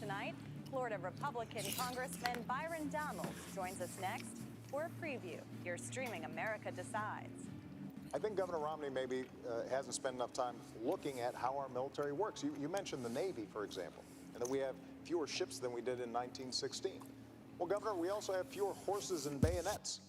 tonight. Florida Republican Congressman Byron Donalds joins us next for a preview. You're streaming America Decides. I think Governor Romney maybe hasn't spent enough time looking at how our military works. You mentioned the Navy, for example, and that we have fewer ships than we did in 1916. Well, Governor, we also have fewer horses and bayonets.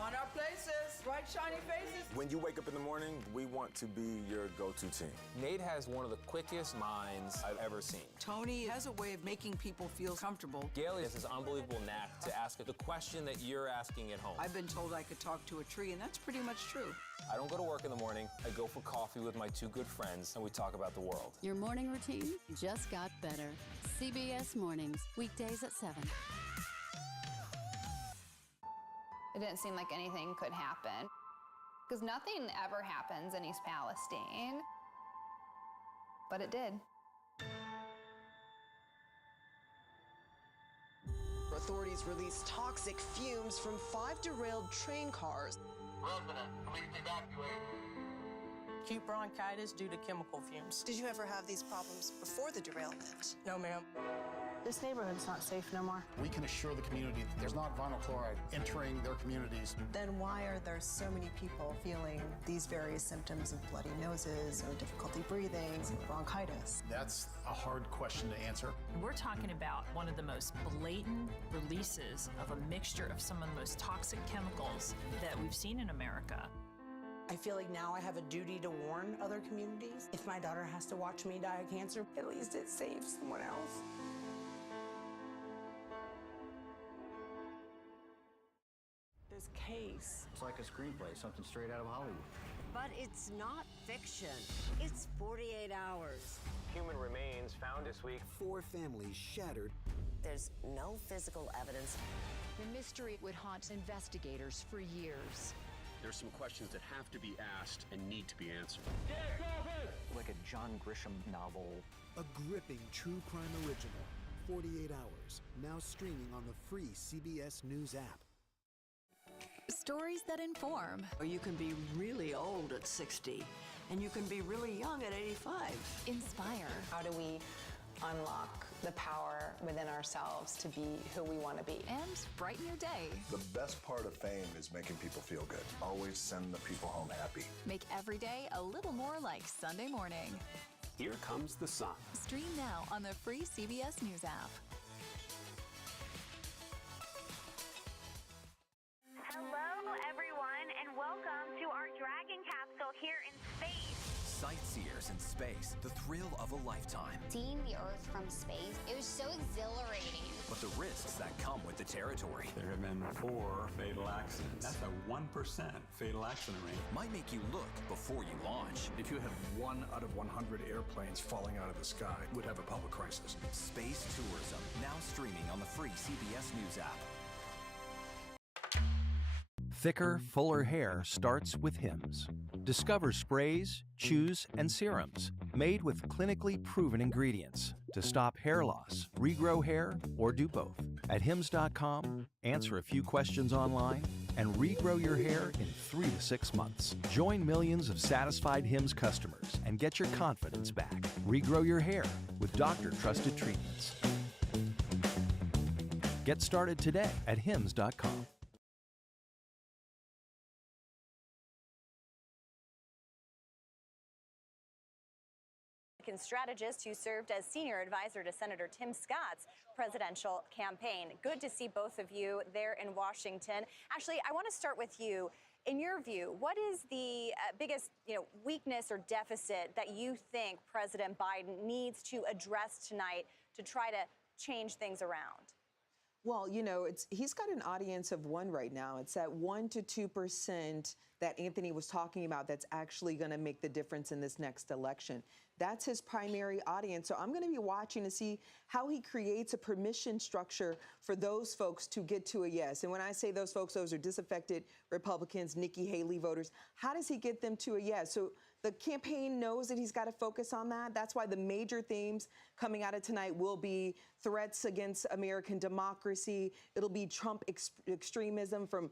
On our places, bright shiny faces. When you wake up in the morning, we want to be your go-to team. Nate has one of the quickest minds I've ever seen. Tony has a way of making people feel comfortable. Gailey has this unbelievable knack to ask the question that you're asking at home. I've been told I could talk to a tree, and that's pretty much true. I don't go to work in the morning. I go for coffee with my two good friends, and we talk about the world. Your morning routine just got better. CBS Mornings, weekdays at 7. It didn't seem like anything could happen, because nothing ever happens in East Palestine, but it did. Authorities released toxic fumes from 5 derailed train cars. Resident, please evacuate. Acute bronchitis due to chemical fumes. Did you ever have these problems before the derailment? No, ma'am. This neighborhood's not safe no more. We can assure the community that there's not vinyl chloride entering their communities. Then why are there so many people feeling these various symptoms of bloody noses or difficulty breathing, bronchitis? That's a hard question to answer. We're talking about one of the most blatant releases of a mixture of some of the most toxic chemicals that we've seen in America. I feel like now I have a duty to warn other communities. If my daughter has to watch me die of cancer, at least it saves someone else. This case. It's like a screenplay, something straight out of Hollywood. But it's not fiction. It's 48 hours. Human remains found this week. 4 families shattered. There's no physical evidence. The mystery would haunt investigators for years. There's some questions that have to be asked and need to be answered. Like a John Grisham novel. A gripping true crime original. 48 hours. Now streaming on the free CBS News app. Stories that inform. You can be really old at 60, and you can be really young at 85. Inspire. How do we unlock the power within ourselves to be who we want to be? And brighten your day. The best part of fame is making people feel good. Always send the people home happy. Make every day a little more like Sunday morning. Here comes the sun. Stream now on the free CBS News app. Hello, everyone, and welcome to our Dragon capsule here in space. Sightseers in space, the thrill of a lifetime. Seeing the Earth from space, it was so exhilarating. But the risks that come with the territory. There have been 4 fatal accidents. That's a 1% fatal accident rate. Might make you look before you launch. If you had 1 out of 100 airplanes falling out of the sky, we'd have a public crisis. Space tourism, now streaming on the free CBS News app. Thicker, fuller hair starts with Hims. Discover sprays, chews, and serums made with clinically proven ingredients to stop hair loss, regrow hair, or do both. At Hims.com, answer a few questions online and regrow your hair in 3 to 6 months. Join millions of satisfied Hims customers and get your confidence back. Regrow your hair with doctor-trusted treatments. Get started today at Hims.com. Strategist who served as senior advisor to Senator Tim Scott's presidential campaign. Good to see both of you there in Washington. Ashley, I want to start with you. In your view, what is the biggest weakness or deficit that you think President Biden needs to address tonight to try to change things around? Well, he's got an audience of 1 right now. It's that 1 to 2% that Anthony was talking about that's actually going to make the difference in this next election. That's his primary audience. So I'm going to be watching to see how he creates a permission structure for those folks to get to a yes. And when I say those folks, those are disaffected Republicans, Nikki Haley voters. How does he get them to a yes? So the campaign knows that he's got to focus on that. That's why the major themes coming out of tonight will be threats against American democracy. It'll be Trump extremism from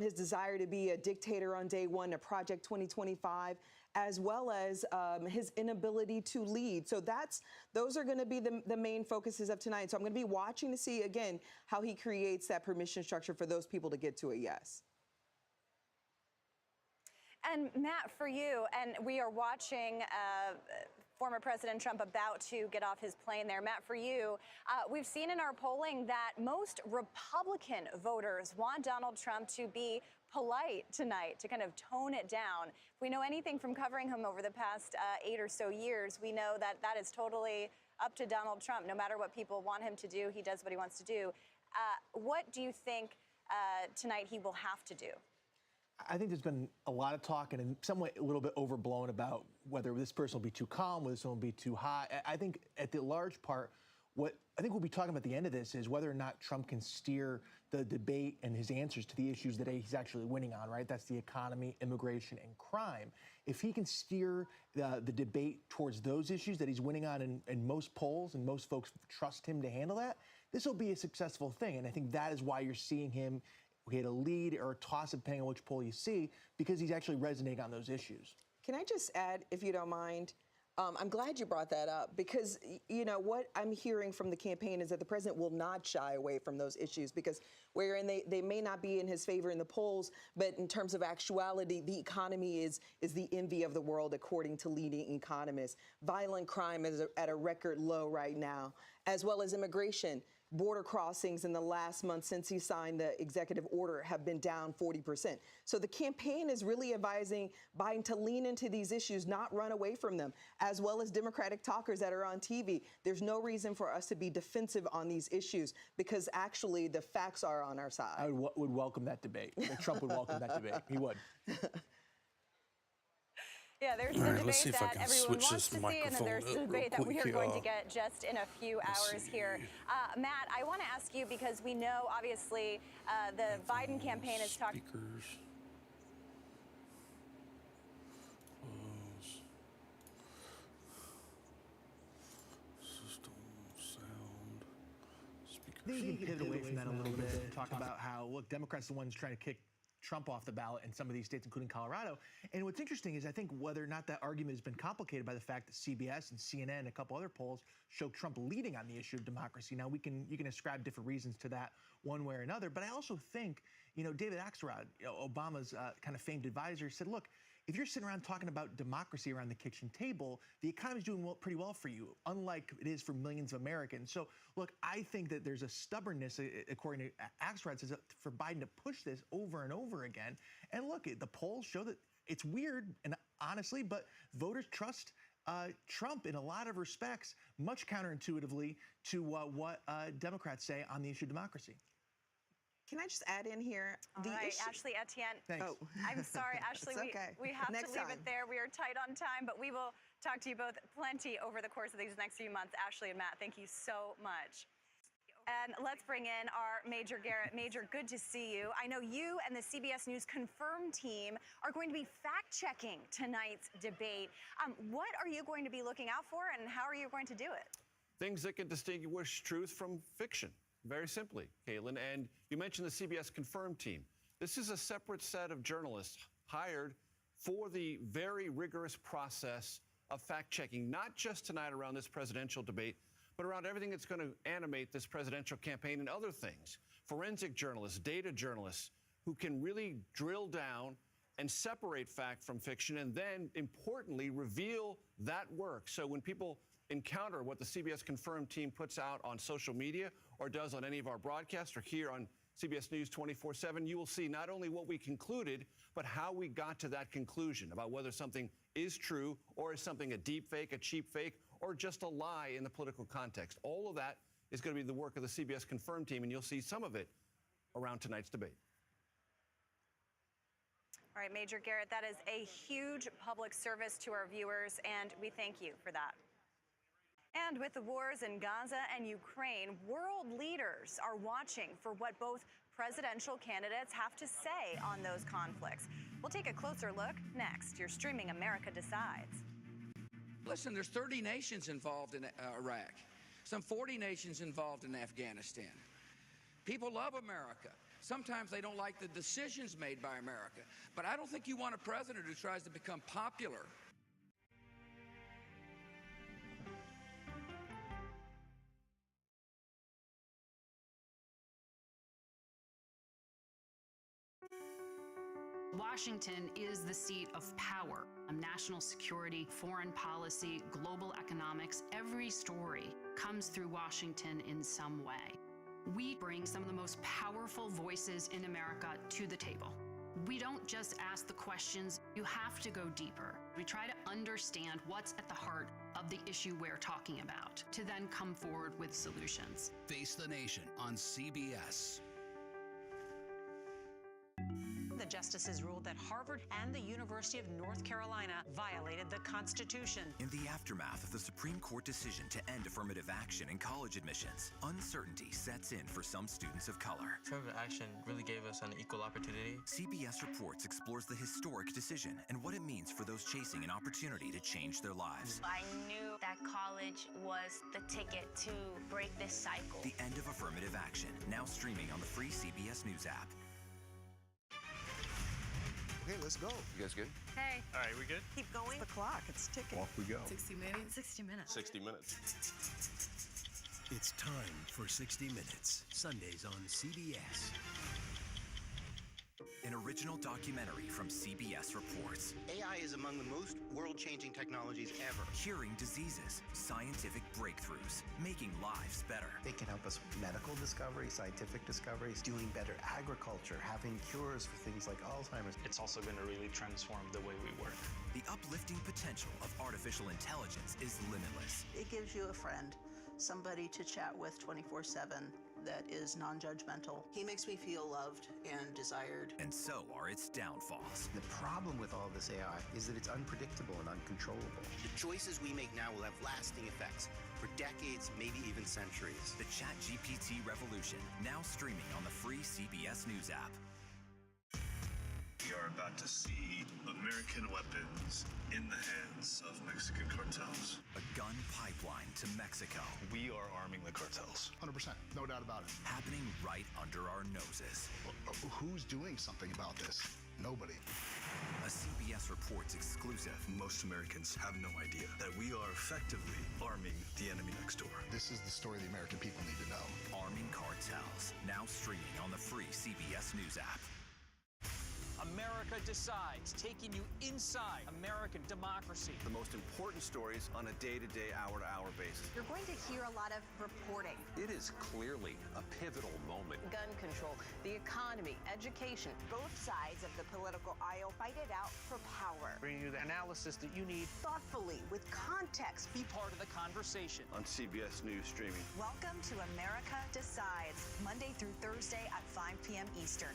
his desire to be a dictator on day one to Project 2025, as well as his inability to lead. So those are going to be the main focuses of tonight. So I'm going to be watching to see, again, how he creates that permission structure for those people to get to a yes. And Matt, for you, and we are watching former President Trump about to get off his plane there. Matt, for you, we've seen in our polling that most Republican voters want Donald Trump to be polite tonight, to kind of tone it down. If we know anything from covering him over the past 8 or so years, we know that that is totally up to Donald Trump. No matter what people want him to do, he does what he wants to do. What do you think tonight he will have to do? I think there's been a lot of talk and somewhat a little bit overblown about whether this person will be too calm, whether someone will be too hot. I think at the large part, what I think we'll be talking about at the end of this is whether or not Trump can steer the debate and his answers to the issues that he's actually winning on, right? That's the economy, immigration, and crime. If he can steer the debate towards those issues that he's winning on in most polls, and most folks trust him to handle that, this will be a successful thing. And I think that is why you're seeing him get a lead or a toss-up, depending on which poll you see, because he's actually resonating on those issues. Can I just add, if you don't mind? I'm glad you brought that up because, you know, what I'm hearing from the campaign is that the president will not shy away from those issues because wherein they may not be in his favor in the polls, but in terms of actuality, the economy is the envy of the world, according to leading economists. Violent crime is at a record low right now, as well as immigration. Border crossings in the last month since he signed the executive order have been down 40%. So the campaign is really advising Biden to lean into these issues, not run away from them, as well as Democratic talkers that are on TV. There's no reason for us to be defensive on these issues because actually the facts are on our side. I would welcome that debate. Trump would welcome that debate. He would. Yeah, there's the debate that everyone wants to see, and then there's the debate that we are going to get just in a few hours here. Matt, I want to ask you, because we know, obviously, the Biden campaign is talking... I think you can pivot away from that a little bit and talk about how, look, Democrats are the ones trying to kick Trump off the ballot in some of these states, including Colorado. And what's interesting is I think whether or not that argument has been complicated by the fact that CBS and CNN and a couple other polls show Trump leading on the issue of democracy. Now, you can ascribe different reasons to that one way or another. But I also think, you know, David Axelrod, Obama's kind of famed advisor, said, look, if you're sitting around talking about democracy around the kitchen table, the economy's doing pretty well for you, unlike it is for millions of Americans. So, look, I think that there's a stubbornness, according to Axelrod, says for Biden to push this over and over again. And look, the polls show that it's weird, and honestly, but voters trust Trump in a lot of respects, much counterintuitively to what Democrats say on the issue of democracy. Can I just add in here? All right, Ashley Etienne. Thanks. Oh. I'm sorry, Ashley. Okay. We have Next to leave time. it there. We are tight on time, but we will talk to you both plenty over the course of these next few months. Ashley and Matt, thank you so much. And let's bring in our Major Garrett. Major, good to see you. I know you and the CBS News Confirm team are going to be fact-checking tonight's debate. What are you going to be looking out for, and how are you going to do it? Things that can distinguish truth from fiction. Very simply, Caitlin. And you mentioned the CBS Confirm team. This is a separate set of journalists hired for the very rigorous process of fact-checking, not just tonight around this presidential debate, but around everything that's going to animate this presidential campaign and other things. Forensic journalists, data journalists, who can really drill down and separate fact from fiction, and then, importantly, reveal that work. So when people encounter what the CBS Confirm team puts out on social media or does on any of our broadcasts or here on CBS News 24/7, you will see not only what we concluded, but how we got to that conclusion about whether something is true or is something a deep fake, a cheap fake, or just a lie in the political context. All of that is going to be the work of the CBS Confirm team, and you'll see some of it around tonight's debate. All right, Major Garrett, that is a huge public service to our viewers, and we thank you for that. And with the wars in Gaza and Ukraine, world leaders are watching for what both presidential candidates have to say on those conflicts. We'll take a closer look next. You're streaming America Decides. Listen, there's 30 nations involved in Iraq, some 40 nations involved in Afghanistan. People love America. Sometimes they don't like the decisions made by America. But I don't think you want a president who tries to become popular. Washington is the seat of power. National security, foreign policy, global economics, every story comes through Washington in some way. We bring some of the most powerful voices in America to the table. We don't just ask the questions, you have to go deeper. We try to understand what's at the heart of the issue we're talking about, to then come forward with solutions. Face the Nation on CBS. The justices ruled that Harvard and the University of North Carolina violated the Constitution. In the aftermath of the Supreme Court decision to end affirmative action in college admissions, uncertainty sets in for some students of color. Affirmative action really gave us an equal opportunity. CBS Reports explores the historic decision and what it means for those chasing an opportunity to change their lives. I knew that college was the ticket to break this cycle. The end of affirmative action, now streaming on the free CBS News app. Okay, let's go. You guys good? Hey. All right, we good? Keep going. The clock, it's ticking. Off we go. 60 minutes. 60 minutes. 60 minutes. It's time for 60 Minutes, Sundays on CBS. An original documentary from CBS Reports. AI is among the most world-changing technologies ever. Curing diseases, scientific breakthroughs, making lives better. They can help us with medical discoveries, scientific discoveries, doing better agriculture, having cures for things like Alzheimer's. It's also going to really transform the way we work. The uplifting potential of artificial intelligence is limitless. It gives you a friend, somebody to chat with 24/7 that is non-judgmental. He makes me feel loved and desired. And so are its downfalls. The problem with all this AI is that it's unpredictable and uncontrollable. The choices we make now will have lasting effects for decades, maybe even centuries. The ChatGPT revolution, now streaming on the free CBS News app. We are about to see American weapons in the hands of Mexican cartels. A gun pipeline to Mexico. We are arming the cartels. 100%, no doubt about it. Happening right under our noses. Who's doing something about this? Nobody. A CBS Reports exclusive. Most Americans have no idea that we are effectively arming the enemy next door. This is the story the American people need to know. Arming cartels, now streaming on the free CBS News app. America Decides, taking you inside American democracy. The most important stories on a day-to-day, hour-to-hour basis. You're going to hear a lot of reporting. It is clearly a pivotal moment. Gun control, the economy, education. Both sides of the political aisle fight it out for power. Bringing you the analysis that you need. Thoughtfully, with context. Be part of the conversation. On CBS News streaming. Welcome to America Decides, Monday through Thursday at 5 p.m. Eastern.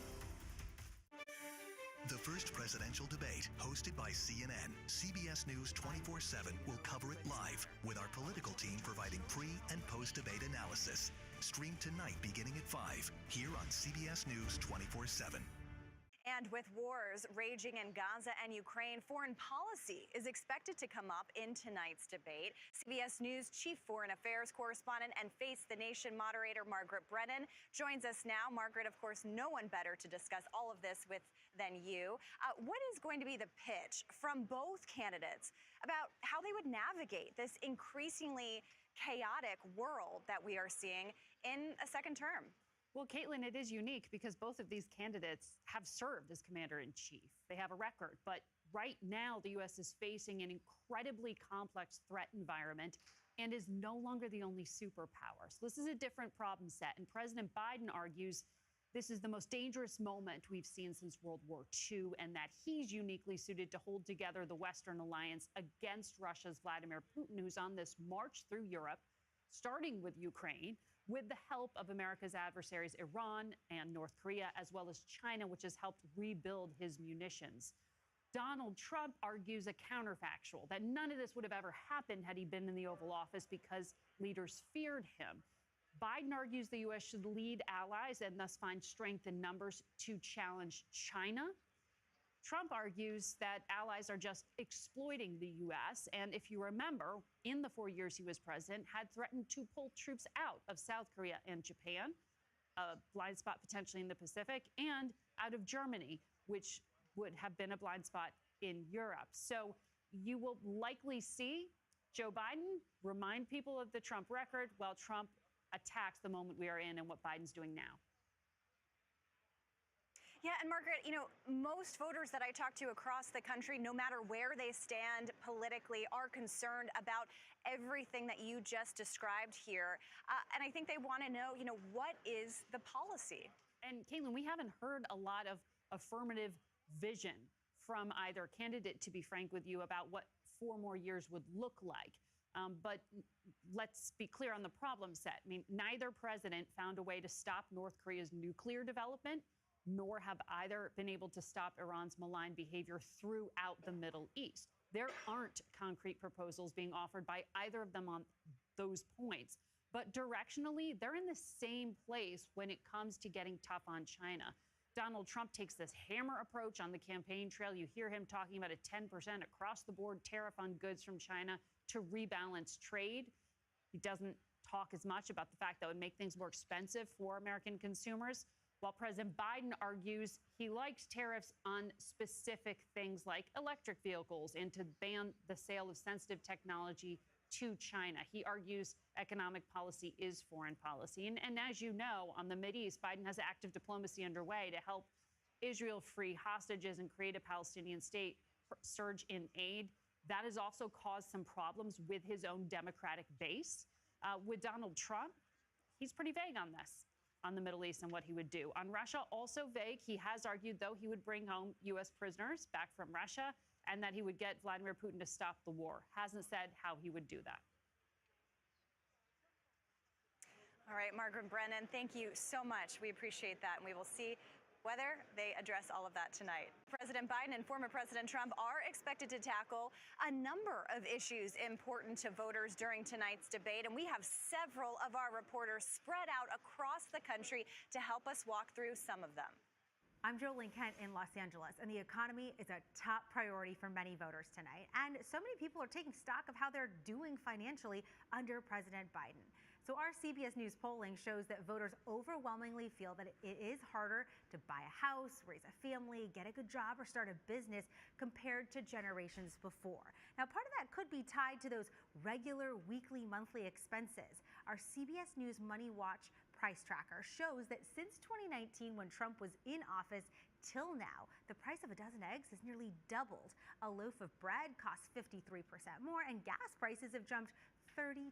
The first presidential debate, hosted by CNN, CBS News 24/7 will cover it live, with our political team providing pre- and post-debate analysis. Stream tonight beginning at 5, here on CBS News 24/7. And with wars raging in Gaza and Ukraine, foreign policy is expected to come up in tonight's debate. CBS News chief foreign affairs correspondent and Face the Nation moderator Margaret Brennan joins us now. Margaret, of course, no one better to discuss all of this with than you. What is going to be the pitch from both candidates about how they would navigate this increasingly chaotic world that we are seeing in a second term? Well, Caitlin, it is unique because both of these candidates have served as commander-in-chief. They have a record, but right now the U.S. is facing an incredibly complex threat environment and is no longer the only superpower. So this is a different problem set, and President Biden argues this is the most dangerous moment we've seen since World War II, and that he's uniquely suited to hold together the Western alliance against Russia's Vladimir Putin, who's on this march through Europe, starting with Ukraine, with the help of America's adversaries, Iran and North Korea, as well as China, which has helped rebuild his munitions. Donald Trump argues a counterfactual, that none of this would have ever happened had he been in the Oval Office because leaders feared him. Biden argues the U.S. should lead allies and thus find strength in numbers to challenge China. Trump argues that allies are just exploiting the U.S. and, if you remember, in the 4 years he was president, had threatened to pull troops out of South Korea and Japan, a blind spot potentially in the Pacific, and out of Germany, which would have been a blind spot in Europe. So you will likely see Joe Biden remind people of the Trump record while Trump attacks the moment we are in and what Biden's doing now. Yeah, and Margaret, you know, most voters that I talk to across the country, no matter where they stand politically, are concerned about everything that you just described here. And I think they want to know, you know, what is the policy? And Caitlin, we haven't heard a lot of affirmative vision from either candidate, to be frank with you, about what 4 more years would look like. But let's be clear on the problem set. I mean, neither president found a way to stop North Korea's nuclear development, nor have either been able to stop Iran's malign behavior throughout the Middle East. There aren't concrete proposals being offered by either of them on those points. But directionally, they're in the same place when it comes to getting tough on China. Donald Trump takes this hammer approach on the campaign trail. You hear him talking about a 10% across-the-board tariff on goods from China to rebalance trade. He doesn't talk as much about the fact that would make things more expensive for American consumers, while President Biden argues he likes tariffs on specific things like electric vehicles and to ban the sale of sensitive technology to China. He argues economic policy is foreign policy. And as you know, on the Mideast, Biden has active diplomacy underway to help Israel free hostages and create a Palestinian state, surge in aid. That has also caused some problems with his own Democratic base. With Donald Trump, he's pretty vague on this, on the Middle East and what he would do. On Russia, also vague. He has argued, though, he would bring home U.S. prisoners back from Russia and that he would get Vladimir Putin to stop the war. Hasn't said how he would do that. All right, Margaret Brennan, thank you so much. We appreciate that, and we will see whether they address all of that tonight. President Biden and former President Trump are expected to tackle a number of issues important to voters during tonight's debate, and we have several of our reporters spread out across the country to help us walk through some of them. I'm Jolene Kent in Los Angeles, and the economy is a top priority for many voters tonight. And so many people are taking stock of how they're doing financially under President Biden. So our CBS News polling shows that voters overwhelmingly feel that it is harder to buy a house, raise a family, get a good job, or start a business compared to generations before. Now, part of that could be tied to those regular weekly, monthly expenses. Our CBS News Money Watch price tracker shows that since 2019, when Trump was in office, till now, the price of a dozen eggs has nearly doubled. A loaf of bread costs 53% more, and gas prices have jumped 32%.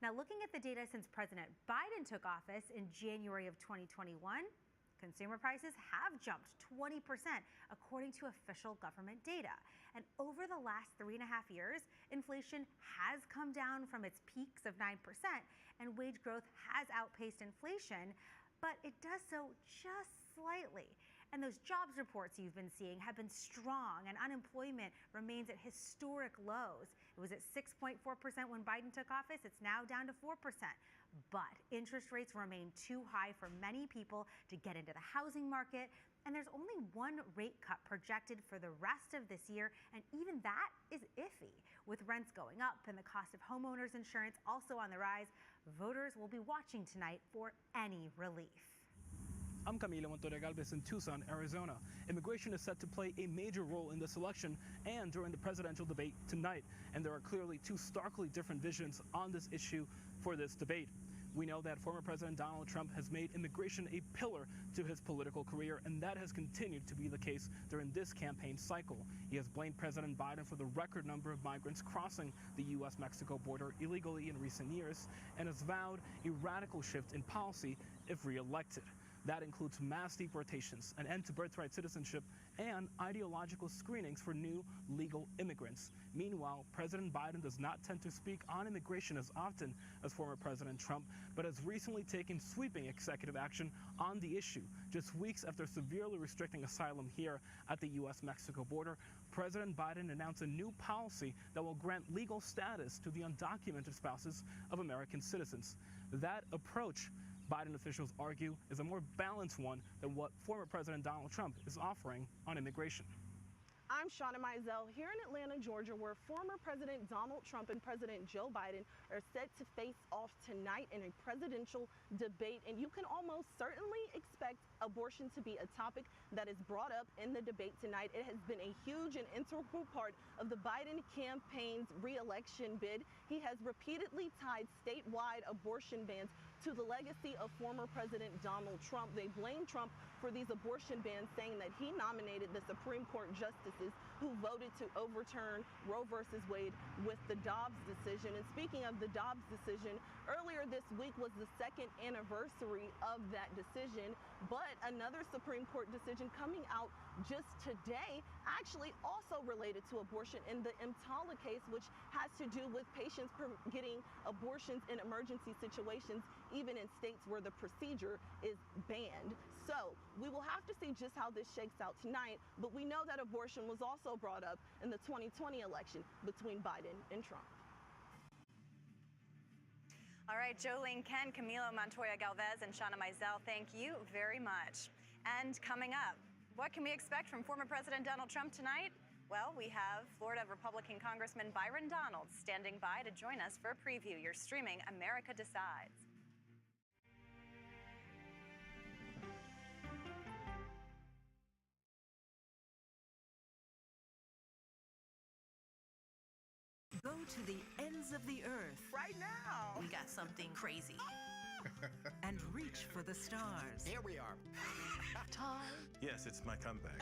Now, looking at the data since President Biden took office in January of 2021, consumer prices have jumped 20%, according to official government data. And over the last 3.5 years, inflation has come down from its peaks of 9%, and wage growth has outpaced inflation, but it does so just slightly. And those jobs reports you've been seeing have been strong, and unemployment remains at historic lows. It was at 6.4% when Biden took office. It's now down to 4%. But interest rates remain too high for many people to get into the housing market. And there's only one rate cut projected for the rest of this year, and even that is iffy. With rents going up and the cost of homeowners insurance also on the rise, voters will be watching tonight for any relief. I'm Camilo Montoya-Galvez in Tucson, Arizona. Immigration is set to play a major role in this election and during the presidential debate tonight. And there are clearly two starkly different visions on this issue for this debate. We know that former President Donald Trump has made immigration a pillar to his political career, and that has continued to be the case during this campaign cycle. He has blamed President Biden for the record number of migrants crossing the U.S.-Mexico border illegally in recent years and has vowed a radical shift in policy if re-elected. That includes mass deportations, an end to birthright citizenship, and ideological screenings for new legal immigrants. Meanwhile, President Biden does not tend to speak on immigration as often as former President Trump, but has recently taken sweeping executive action on the issue. Just weeks after severely restricting asylum here at the U.S.-Mexico border, President Biden announced a new policy that will grant legal status to the undocumented spouses of American citizens. That approach, Biden officials argue, is a more balanced one than what former President Donald Trump is offering on immigration. I'm Shauna Mizell here in Atlanta, Georgia, where former President Donald Trump and President Joe Biden are set to face off tonight in a presidential debate. And you can almost certainly expect abortion to be a topic that is brought up in the debate tonight. It has been a huge and integral part of the Biden campaign's re-election bid. He has repeatedly tied statewide abortion bans to the legacy of former President Donald Trump. They blame Trump for these abortion bans, saying that he nominated the Supreme Court justices who voted to overturn Roe versus Wade with the Dobbs decision. And speaking of the Dobbs decision, earlier this week was the second anniversary of that decision, but another Supreme Court decision coming out just today, actually also related to abortion in the EMTALA case, which has to do with patients getting abortions in emergency situations, even in states where the procedure is banned. So we will have to see just how this shakes out tonight, but we know that abortion was also brought up in the 2020 election between Biden and Trump. All right, Jolene Kent, Camilo Montoya Galvez, and Shauna Mizell, thank you very much. And coming up, what can we expect from former President Donald Trump tonight? Well, we have Florida Republican Congressman Byron Donalds standing by to join us for a preview. You're streaming America Decides. Go to the ends of the earth. Right now. We got something crazy. And reach for the stars. Here we are. Time. Yes, it's my comeback.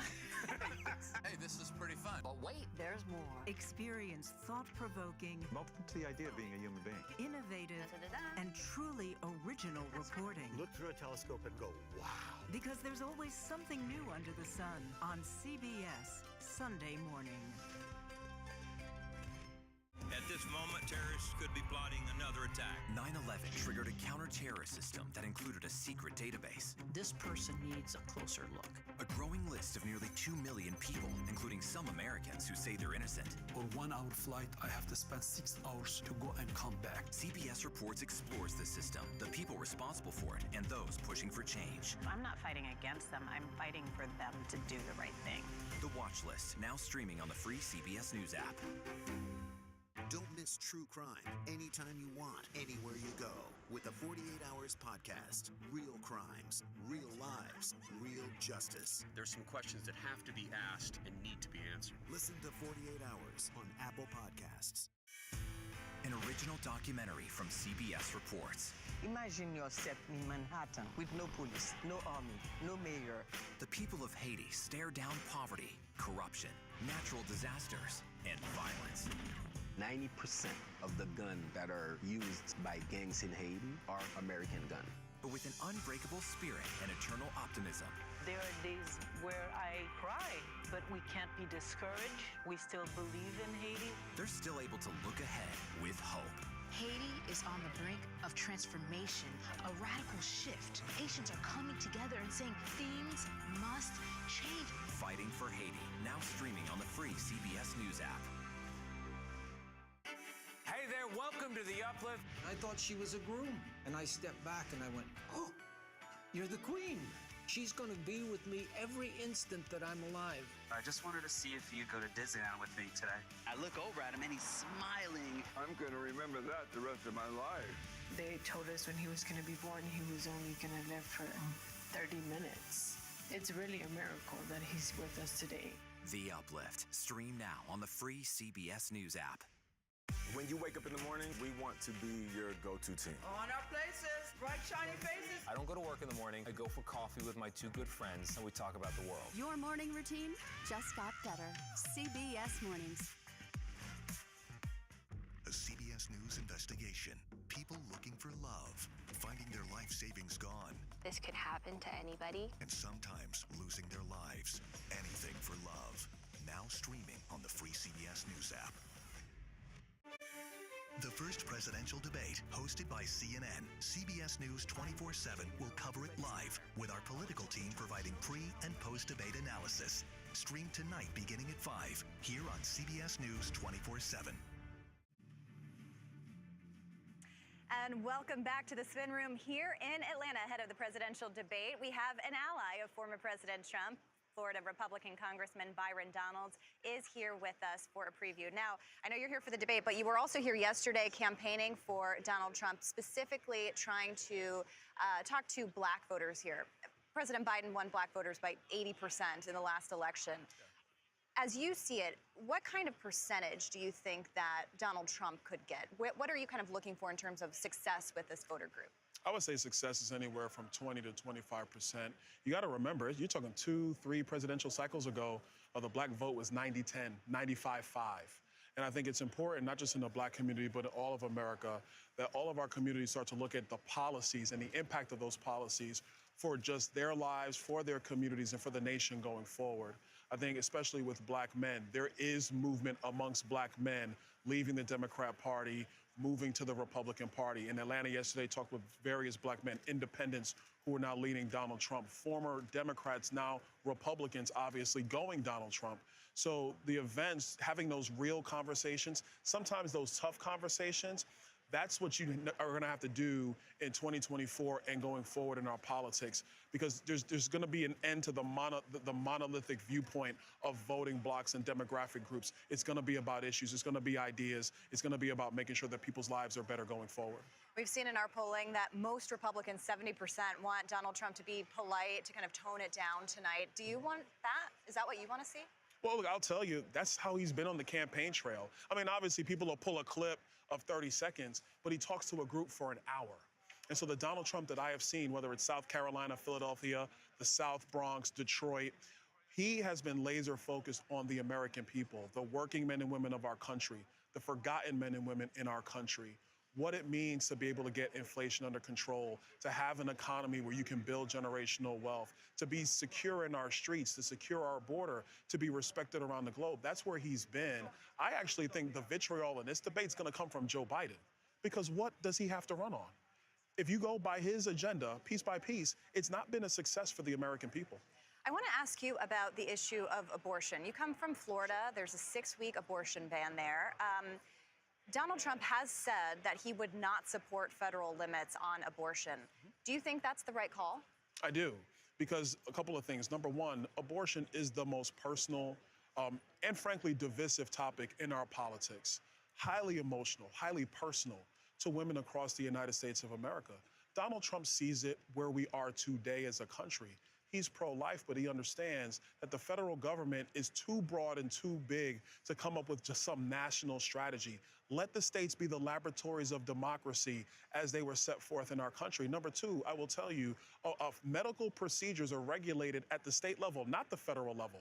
Hey, this is pretty fun. But wait, there's more. Experience thought-provoking, Welcome to the idea of being a human being. innovative, and truly original reporting. Look through a telescope and go, wow. Because there's always something new under the sun on CBS Sunday morning. At this moment, terrorists could be plotting another attack. 9/11 triggered a counter-terrorist system that included a secret database. This person needs a closer look. A growing list of nearly 2 million people, including some Americans who say they're innocent. On 1 hour flight, I have to spend 6 hours to go and come back. CBS Reports explores the system, the people responsible for it, and those pushing for change. I'm not fighting against them. I'm fighting for them to do the right thing. The Watch List, now streaming on the free CBS News app. Don't miss true crime anytime you want, anywhere you go, with the 48 Hours podcast. Real crimes, real lives, real justice. There's some questions that have to be asked and need to be answered. Listen to 48 Hours on Apple Podcasts. An original documentary from CBS Reports. Imagine yourself in Manhattan with no police, no army, no mayor. The people of Haiti stare down poverty, corruption, natural disasters, and violence. 90% of the guns that are used by gangs in Haiti are American guns. But with an unbreakable spirit and eternal optimism. There are days where I cry, but we can't be discouraged. We still believe in Haiti. They're still able to look ahead with hope. Haiti is on the brink of transformation, a radical shift. Nations are coming together and saying things must change. Fighting for Haiti, now streaming on the free CBS News app. Hey there, welcome to The Uplift. I thought she was a groom, and I stepped back and I went, oh, you're the queen. She's going to be with me every instant that I'm alive. I just wanted to see if you'd go to Disneyland with me today. I look over at him and he's smiling. I'm going to remember that the rest of my life. They told us when he was going to be born, he was only going to live for 30 minutes. It's really a miracle that he's with us today. The Uplift. Stream now on the free CBS News app. When you wake up in the morning, we want to be your go-to team. On our places, bright, shiny faces. I don't go to work in the morning. I go for coffee with my two good friends, and we talk about the world. Your morning routine just got better. CBS Mornings. A CBS News investigation. People looking for love finding their life savings gone. This could happen to anybody. And sometimes losing their lives. Anything for love. Now streaming on the free CBS News app. The first presidential debate, hosted by CNN, CBS News 24/7 will cover it live, with our political team providing pre- and post-debate analysis. Stream tonight beginning at 5, here on CBS News 24/7. And welcome back to the Spin Room here in Atlanta ahead of the presidential debate. We have an ally of former President Trump. Florida Republican Congressman Byron Donalds is here with us for a preview. Now, I know you're here for the debate, but you were also here yesterday campaigning for Donald Trump, specifically trying to talk to black voters here. President Biden won black voters by 80% in the last election. As you see it, what kind of percentage do you think that Donald Trump could get? What are you kind of looking for in terms of success with this voter group? I would say success is anywhere from 20 to 25%. You got to remember, you're talking 2-3 presidential cycles ago, the black vote was 90-10, 95-5. And I think it's important, not just in the black community, but in all of America, that all of our communities start to look at the policies and the impact of those policies for just their lives, for their communities, and for the nation going forward. I think especially with black men, there is movement amongst black men leaving the Democrat Party, moving to the Republican Party. In Atlanta yesterday, talked with various black men, independents who are now leading Donald Trump, former Democrats, now Republicans, obviously going Donald Trump. So the events, having those real conversations, sometimes those tough conversations, that's what you are going to have to do in 2024 and going forward in our politics, because there's going to be an end to the monolithic viewpoint of voting blocks and demographic groups. It's going to be about issues. It's going to be ideas. It's going to be about making sure that people's lives are better going forward. We've seen in our polling that most Republicans, 70%, want Donald Trump to be polite, to kind of tone it down tonight. Do you want that? Is that what you want to see? Well, look, I'll tell you, that's how he's been on the campaign trail. I mean, obviously, people will pull a clip of 30 seconds, but he talks to a group for an hour. And so the Donald Trump that I have seen, whether it's South Carolina, Philadelphia, the South Bronx, Detroit, he has been laser focused on the American people, the working men and women of our country, the forgotten men and women in our country, what it means to be able to get inflation under control, to have an economy where you can build generational wealth, to be secure in our streets, to secure our border, to be respected around the globe. That's where he's been. I actually think the vitriol in this debate is going to come from Joe Biden, because what does he have to run on? If you go by his agenda, piece by piece, it's not been a success for the American people. I want to ask you about the issue of abortion. You come from Florida. There's a 6-week abortion ban there. Donald Trump has said that he would not support federal limits on abortion. Do you think that's the right call? I do, because a couple of things. Number one, abortion is the most personal and frankly divisive topic in our politics. Highly emotional, highly personal to women across the United States of America. Donald Trump sees it where we are today as a country. He's pro-life, but he understands that the federal government is too broad and too big to come up with just some national strategy. Let the states be the laboratories of democracy as they were set forth in our country. Number two, I will tell you, medical procedures are regulated at the state level, not the federal level.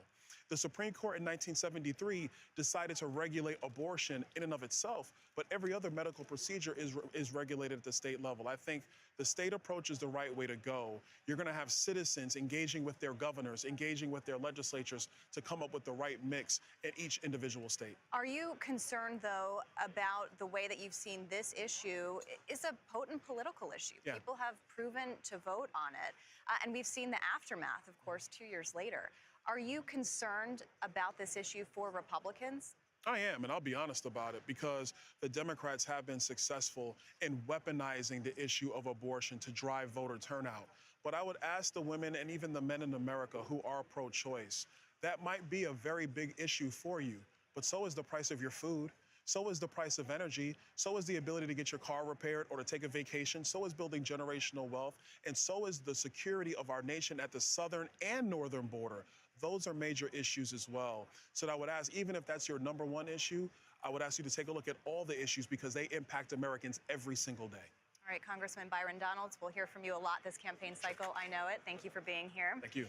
The Supreme Court in 1973 decided to regulate abortion in and of itself, but every other medical procedure is regulated at the state level. I think the state approach is the right way to go. You're going to have citizens engaging with their governors, engaging with their legislatures to come up with the right mix in each individual state. Are you concerned, though, about the way that you've seen this issue is a potent political issue? Yeah. People have proven to vote on it, and we've seen the aftermath, of course, 2 years later. Are you concerned about this issue for Republicans? I am, and I'll be honest about it, because the Democrats have been successful in weaponizing the issue of abortion to drive voter turnout. But I would ask the women and even the men in America who are pro-choice, that might be a very big issue for you, but so is the price of your food. So is the price of energy. So is the ability to get your car repaired or to take a vacation. So is building generational wealth. And so is the security of our nation at the southern and northern border. Those are major issues as well. So I would ask, even if that's your number one issue, I would ask you to take a look at all the issues, because they impact Americans every single day. All right, Congressman Byron Donalds, we'll hear from you a lot this campaign cycle. I know it. Thank you for being here. Thank you.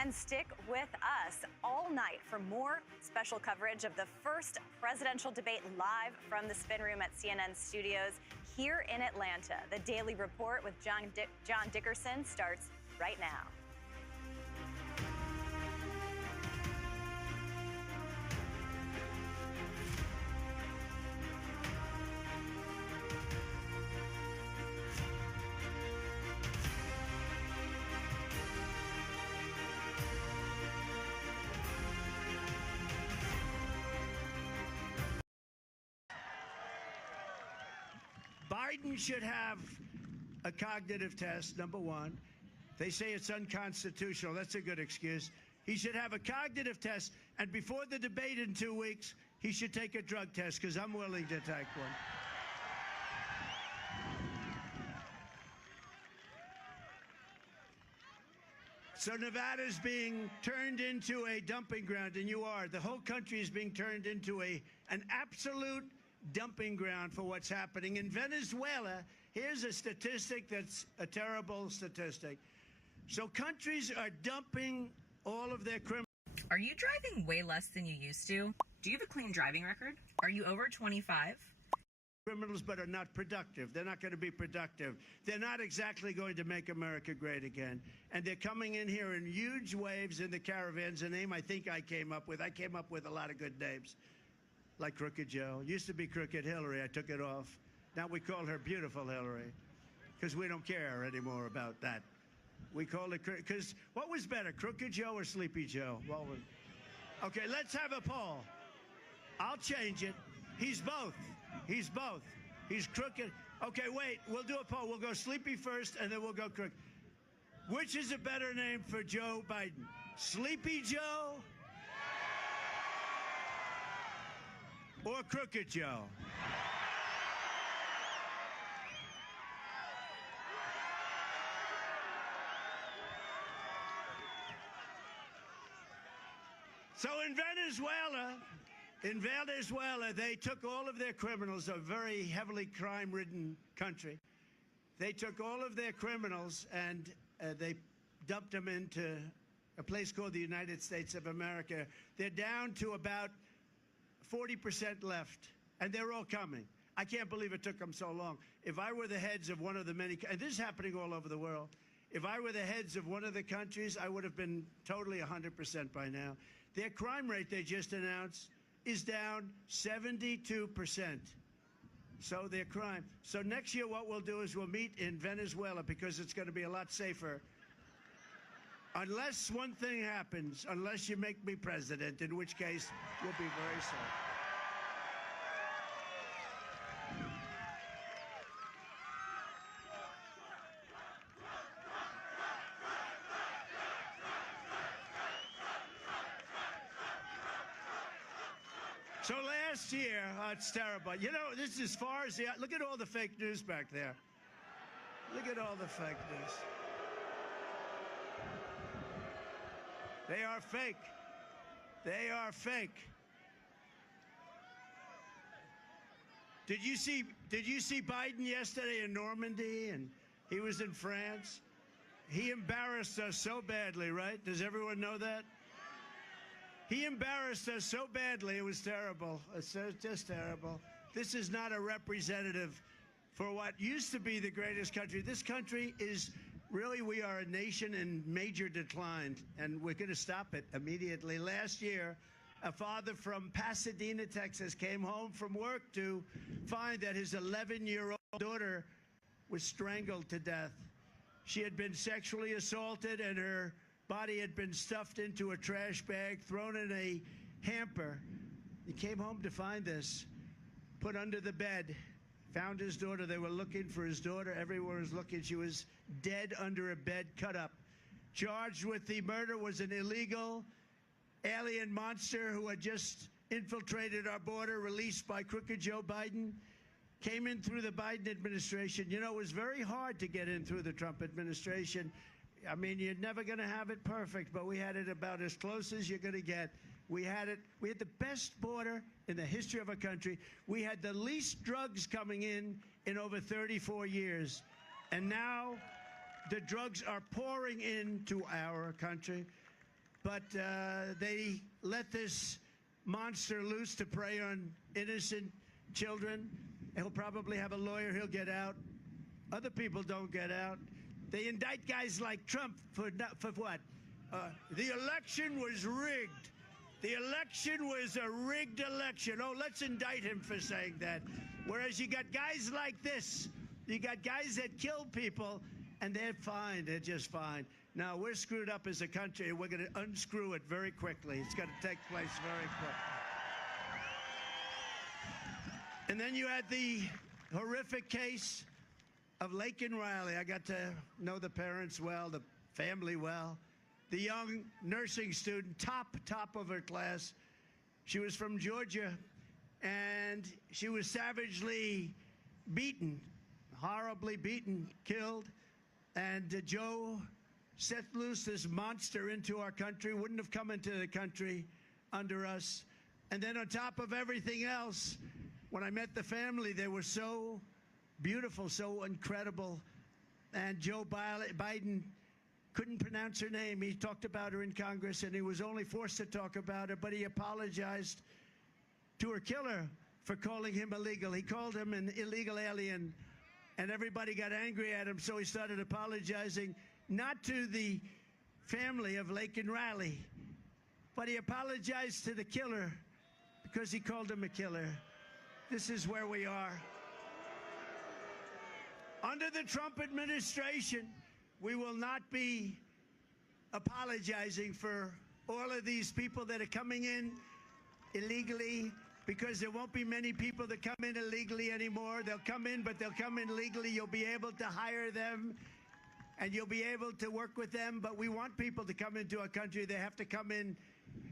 And stick with us all night for more special coverage of the first presidential debate live from the Spin Room at CNN Studios here in Atlanta. The Daily Report with John Dickerson starts right now. Biden should have a cognitive test, number one. They say it's unconstitutional. That's a good excuse. He should have a cognitive test, and before the debate in 2 weeks, he should take a drug test, because I'm willing to take one. So Nevada's being turned into a dumping ground, and you are. The whole country is being turned into an absolute dumping ground for what's happening. In Venezuela, here's a statistic that's a terrible statistic. So countries are dumping all of their criminals. Are you driving way less than you used to? Do you have a clean driving record? Are you over 25? Criminals, but are not productive. They're not going to be productive. They're not exactly going to make America great again. And they're coming in here in huge waves in the caravans, a name I think I came up with. I came up with a lot of good names, like Crooked Joe. Used to be Crooked Hillary. I took it off. Now we call her Beautiful Hillary, because we don't care anymore about that. We call it, because what was better, Crooked Joe or Sleepy Joe? Okay, let's have a poll. I'll change it. He's both. He's both. He's crooked. Okay, wait. We'll do a poll. We'll go Sleepy first, and then we'll go Crooked. Which is a better name for Joe Biden? Sleepy Joe or Crooked Joe? So in Venezuela, they took all of their criminals, a very heavily crime-ridden country. They took all of their criminals and they dumped them into a place called the United States of America. They're down to about 40% left, and they're all coming. I can't believe it took them so long. If I were the heads of one of the many, and this is happening all over the world, if I were the heads of one of the countries, I would have been totally 100% by now. Their crime rate, they just announced, is down 72%. So their crime. So next year what we'll do is we'll meet in Venezuela, because it's going to be a lot safer. Unless one thing happens, unless you make me president, in which case we'll be very safe. So last year, it's terrible. You know, this is as far as look at all the fake news back there. Look at all the fake news. They are fake. They are fake. Did you see Biden yesterday in Normandy, and he was in France? He embarrassed us so badly, right? Does everyone know that? He embarrassed us so badly, it was terrible. It's just terrible. This is not a representative for what used to be the greatest country. This country is really, we are a nation in major decline, and we're going to stop it immediately. Last year, a father from Pasadena, Texas, came home from work to find that his 11-year-old daughter was strangled to death. She had been sexually assaulted, and her body had been stuffed into a trash bag, thrown in a hamper. He came home to find this, put under the bed, found his daughter. They were looking for his daughter. Everyone was looking. She was dead under a bed, cut up. Charged with the murder was an illegal alien monster who had just infiltrated our border, released by Crooked Joe Biden. Came in through the Biden administration. You know, it was very hard to get in through the Trump administration. I mean, you're never going to have it perfect, but we had it about as close as you're going to get. We had the best border in the history of our country. We had the least drugs coming in over 34 years. And now the drugs are pouring into our country. But they let this monster loose to prey on innocent children. He'll probably have a lawyer. He'll get out. Other people don't get out. They indict guys like Trump for what? The election was rigged. The election was a rigged election. Oh, let's indict him for saying that. Whereas you got guys like this. You got guys that kill people, and they're fine. They're just fine. Now, we're screwed up as a country, and we're going to unscrew it very quickly. It's going to take place very quickly. And then you had the horrific case of Laken Riley. I got to know the parents well, the family well. The young nursing student, top of her class. She was from Georgia, and she was savagely beaten, horribly beaten, killed. And Joe set loose this monster into our country, wouldn't have come into the country under us. And then on top of everything else, when I met the family, they were so beautiful, so incredible. And Joe Biden couldn't pronounce her name. He talked about her in Congress, and he was only forced to talk about her, but he apologized to her killer for calling him illegal. He called him an illegal alien, and everybody got angry at him, so he started apologizing, not to the family of Laken Riley, but he apologized to the killer because he called him a killer. This is where we are. Under the Trump administration, we will not be apologizing for all of these people that are coming in illegally, because there won't be many people that come in illegally anymore. They'll come in, but they'll come in legally. You'll be able to hire them, and you'll be able to work with them. But we want people to come into our country. They have to come in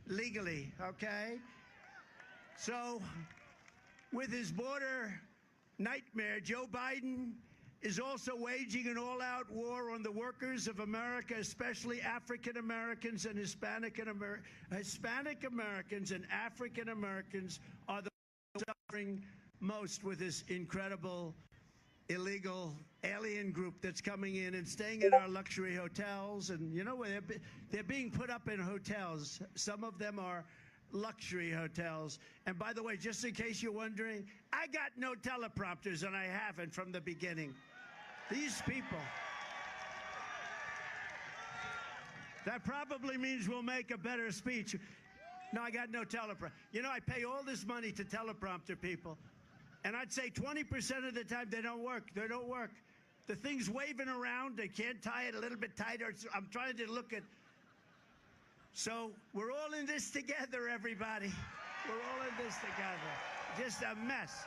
legally, okay? So with his border nightmare, Joe Biden is also waging an all-out war on the workers of America, especially African Americans and Hispanic Americans and African Americans are the suffering most with this incredible illegal alien group that's coming in and staying at our luxury hotels. And you know, they're being put up in hotels. Some of them are luxury hotels. And by the way, just in case you're wondering, I got no teleprompters, and I haven't from the beginning. These people. That probably means we'll make a better speech. No, I got no teleprompter. You know, I pay all this money to teleprompter people, and I'd say 20% of the time they don't work. They don't work. The thing's waving around. They can't tie it a little bit tighter. I'm trying to look at. So we're all in this together, everybody. We're all in this together. Just a mess.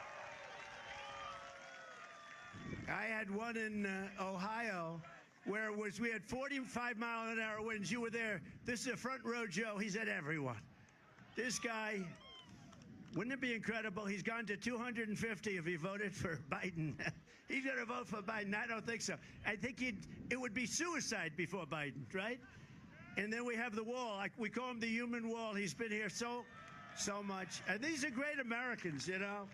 I had one in Ohio where we had 45-mile-an-hour winds. You were there. This is a front row Joe. He's at everyone. This guy, wouldn't it be incredible? He's gone to 250 if he voted for Biden. He's going to vote for Biden. I don't think so. I think it would be suicide before Biden, right? And then we have the wall. We call him the human wall. He's been here so much. And these are great Americans, you know.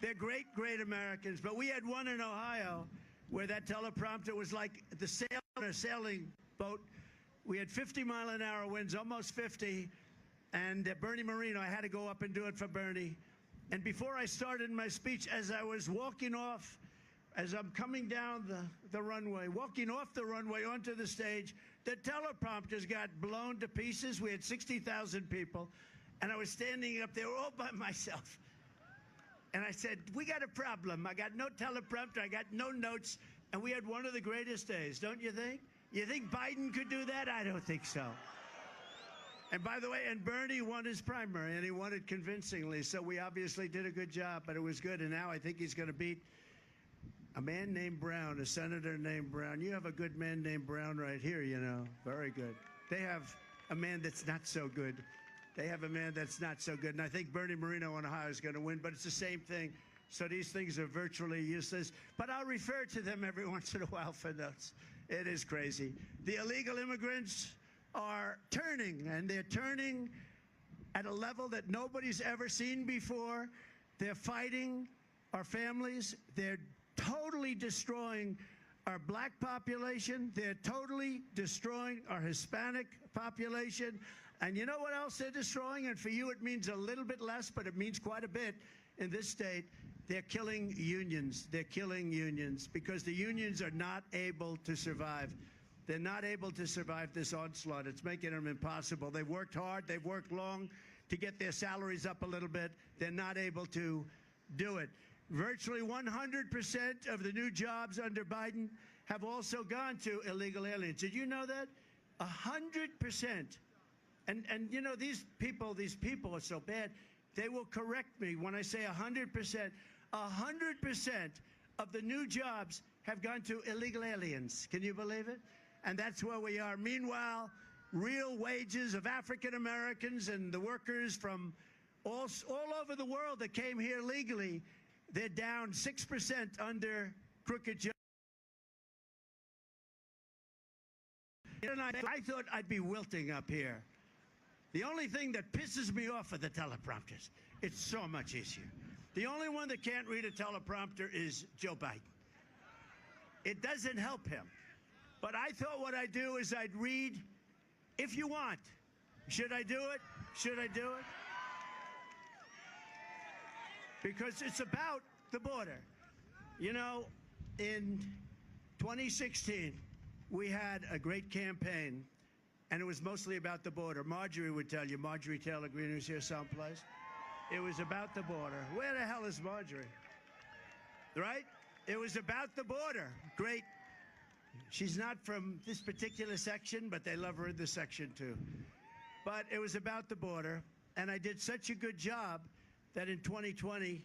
They're great Americans. But we had one in Ohio where that teleprompter was like the sail on a sailing boat. We had 50-mile-an-hour winds, almost 50. And Bernie Moreno, I had to go up and do it for Bernie. And before I started my speech, as I was walking off, as I'm coming down the runway, walking off the runway onto the stage, the teleprompters got blown to pieces. We had 60,000 people, and I was standing up there all by myself. And I said, we got a problem. I got no teleprompter. I got no notes. And we had one of the greatest days, don't you think? You think Biden could do that? I don't think so. And by the way, and Bernie won his primary, and he won it convincingly. So we obviously did a good job, but it was good. And now I think he's going to beat a man named Brown, a senator named Brown. You have a good man named Brown right here, you know. Very good. They have a man that's not so good. They have a man that's not so good. And I think Bernie Moreno in Ohio is going to win, but it's the same thing. So these things are virtually useless. But I'll refer to them every once in a while for notes. It is crazy. The illegal immigrants are turning, and they're turning at a level that nobody's ever seen before. They're fighting our families. They're totally destroying our black population. They're totally destroying our Hispanic population. And you know what else they're destroying? And for you, it means a little bit less, but it means quite a bit in this state. They're killing unions. They're killing unions because the unions are not able to survive. They're not able to survive this onslaught. It's making them impossible. They've worked hard. They've worked long to get their salaries up a little bit. They're not able to do it. Virtually 100% of the new jobs under Biden have also gone to illegal aliens. Did you know that? 100%. And you know, these people are so bad. They will correct me when I say 100%. 100% of the new jobs have gone to illegal aliens. Can you believe it? And that's where we are. Meanwhile, real wages of African Americans and the workers from all over the world that came here legally, they're down 6% under crooked jobs. I thought I'd be wilting up here. The only thing that pisses me off are the teleprompters. It's so much easier. The only one that can't read a teleprompter is Joe Biden. It doesn't help him. But I thought what I'd do is I'd read, if you want. Should I do it? Should I do it? Because it's about the border. You know, in 2016, we had a great campaign, and it was mostly about the border. Marjorie would tell you, Marjorie Taylor Greene, who's here someplace. It was about the border. Where the hell is Marjorie? Right? It was about the border. Great. She's not from this particular section, but they love her in this section too. But it was about the border, and I did such a good job that in 2020,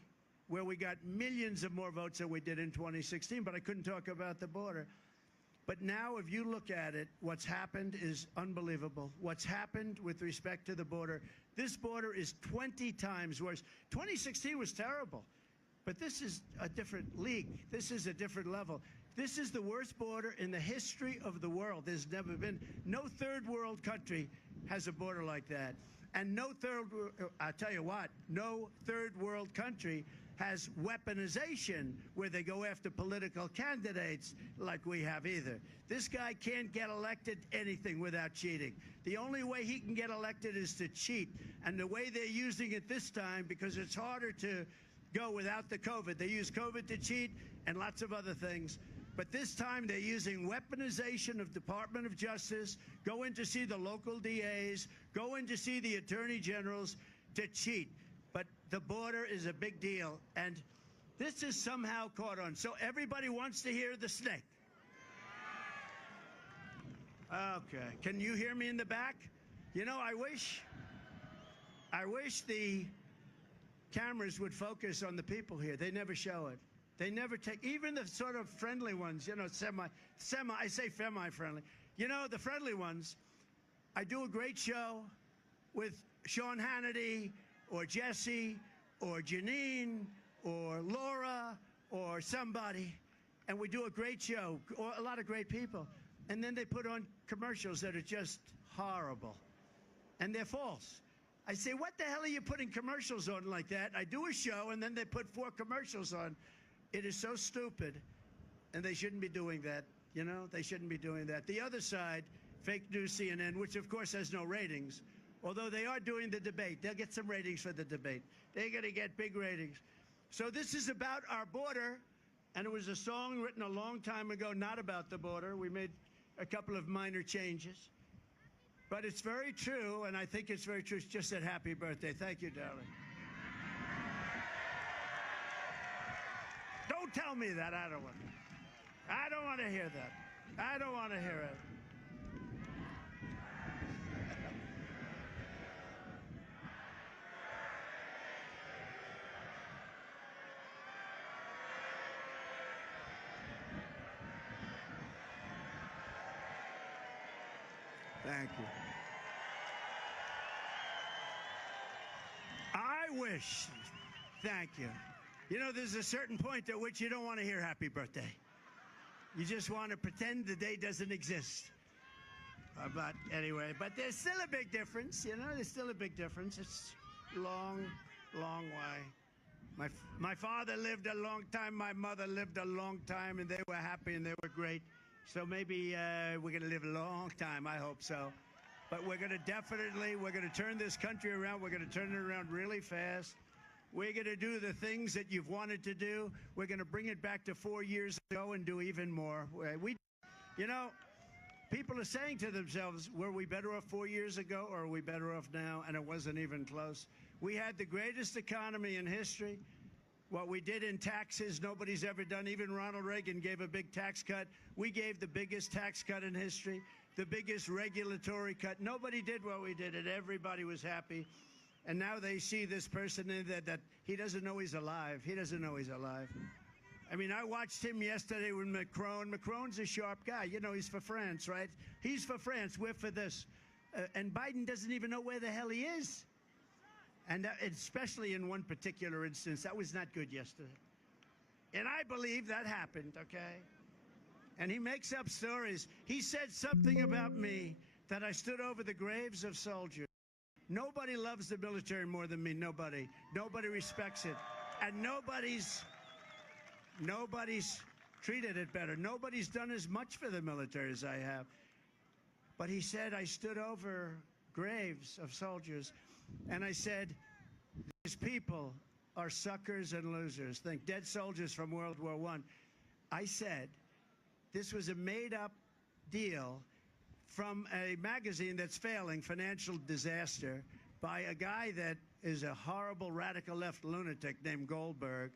where we got millions of more votes than we did in 2016, but I couldn't talk about the border. But now, if you look at it, what's happened is unbelievable. What's happened with respect to the border, this border is 20 times worse. 2016 was terrible, but this is a different league. This is a different level. This is the worst border in the history of the world. There's never been, no third world country has a border like that. And no I'll tell you what, no third world country has weaponization where they go after political candidates like we have either. This guy can't get elected anything without cheating. The only way he can get elected is to cheat. And the way they're using it this time, because it's harder to go without the COVID. They use COVID to cheat and lots of other things. But this time they're using weaponization of Department of Justice, go in to see the local DAs, go in to see the attorney generals to cheat. But the border is a big deal, and this is somehow caught on. So everybody wants to hear the snake. Okay, can you hear me in the back? You know, I wish the cameras would focus on the people here. They never show it. They never take, even the sort of friendly ones, you know, I say semi-friendly. You know, the friendly ones, I do a great show with Sean Hannity or Jesse or Janine or Laura or somebody, and we do a great show, or a lot of great people. And then they put on commercials that are just horrible, and they're false. I say, what the hell are you putting commercials on like that? I do a show, and then they put 4 commercials on. It is so stupid, and they shouldn't be doing that. You know, they shouldn't be doing that. The other side, fake news CNN, which of course has no ratings, although they are doing the debate. They'll get some ratings for the debate. They're going to get big ratings. So this is about our border, and it was a song written a long time ago, not about the border. We made a couple of minor changes. But it's very true, and I think it's very true. It's just said happy birthday. Thank you, darling. Don't tell me that. I don't want to hear that. I don't want to hear it. Thank you. I wish. Thank you. You know, there's a certain point at which you don't want to hear happy birthday. You just want to pretend the day doesn't exist. But anyway, but there's still a big difference, you know, there's still a big difference. It's long, long way. My father lived a long time, my mother lived a long time, and they were happy and they were great. So maybe we're going to live a long time, I hope so. But we're going to turn this country around. We're going to turn it around really fast. We're going to do the things that you've wanted to do. We're going to bring it back to 4 years ago and do even more. You know, people are saying to themselves, were we better off 4 years ago or are we better off now? And it wasn't even close. We had the greatest economy in history. What we did in taxes, nobody's ever done. Even Ronald Reagan gave a big tax cut. We gave the biggest tax cut in history, the biggest regulatory cut. Nobody did what we did, and everybody was happy. And now they see this person in that he doesn't know he's alive. He doesn't know he's alive. I mean, I watched him yesterday with Macron. Macron's a sharp guy. You know, he's for France, right? He's for France. We're for this. And Biden doesn't even know where the hell he is. And especially in one particular instance, that was not good yesterday. And I believe that happened, okay? And he makes up stories. He said something about me that I stood over the graves of soldiers. Nobody loves the military more than me, nobody. Nobody respects it. And nobody's treated it better. Nobody's done as much for the military as I have. But he said I stood over graves of soldiers. And I said, these people are suckers and losers. Think dead soldiers from World War I. I said, this was a made-up deal from a magazine that's failing, Financial Disaster, by a guy that is a horrible radical left lunatic named Goldberg.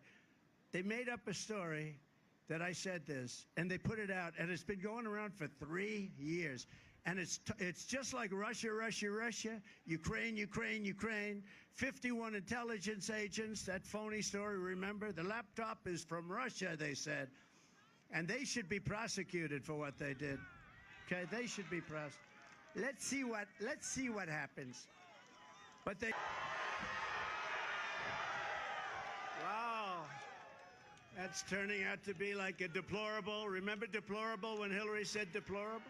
They made up a story that I said this, and they put it out, and it's been going around for 3 years. And it's just like Russia, Ukraine, 51 intelligence agents, that phony story, remember? The laptop is from Russia, they said. And they should be prosecuted for what they did. Okay, they should be prosecuted. Let's see what happens. But they... Wow. That's turning out to be like a deplorable. Remember deplorable when Hillary said deplorable?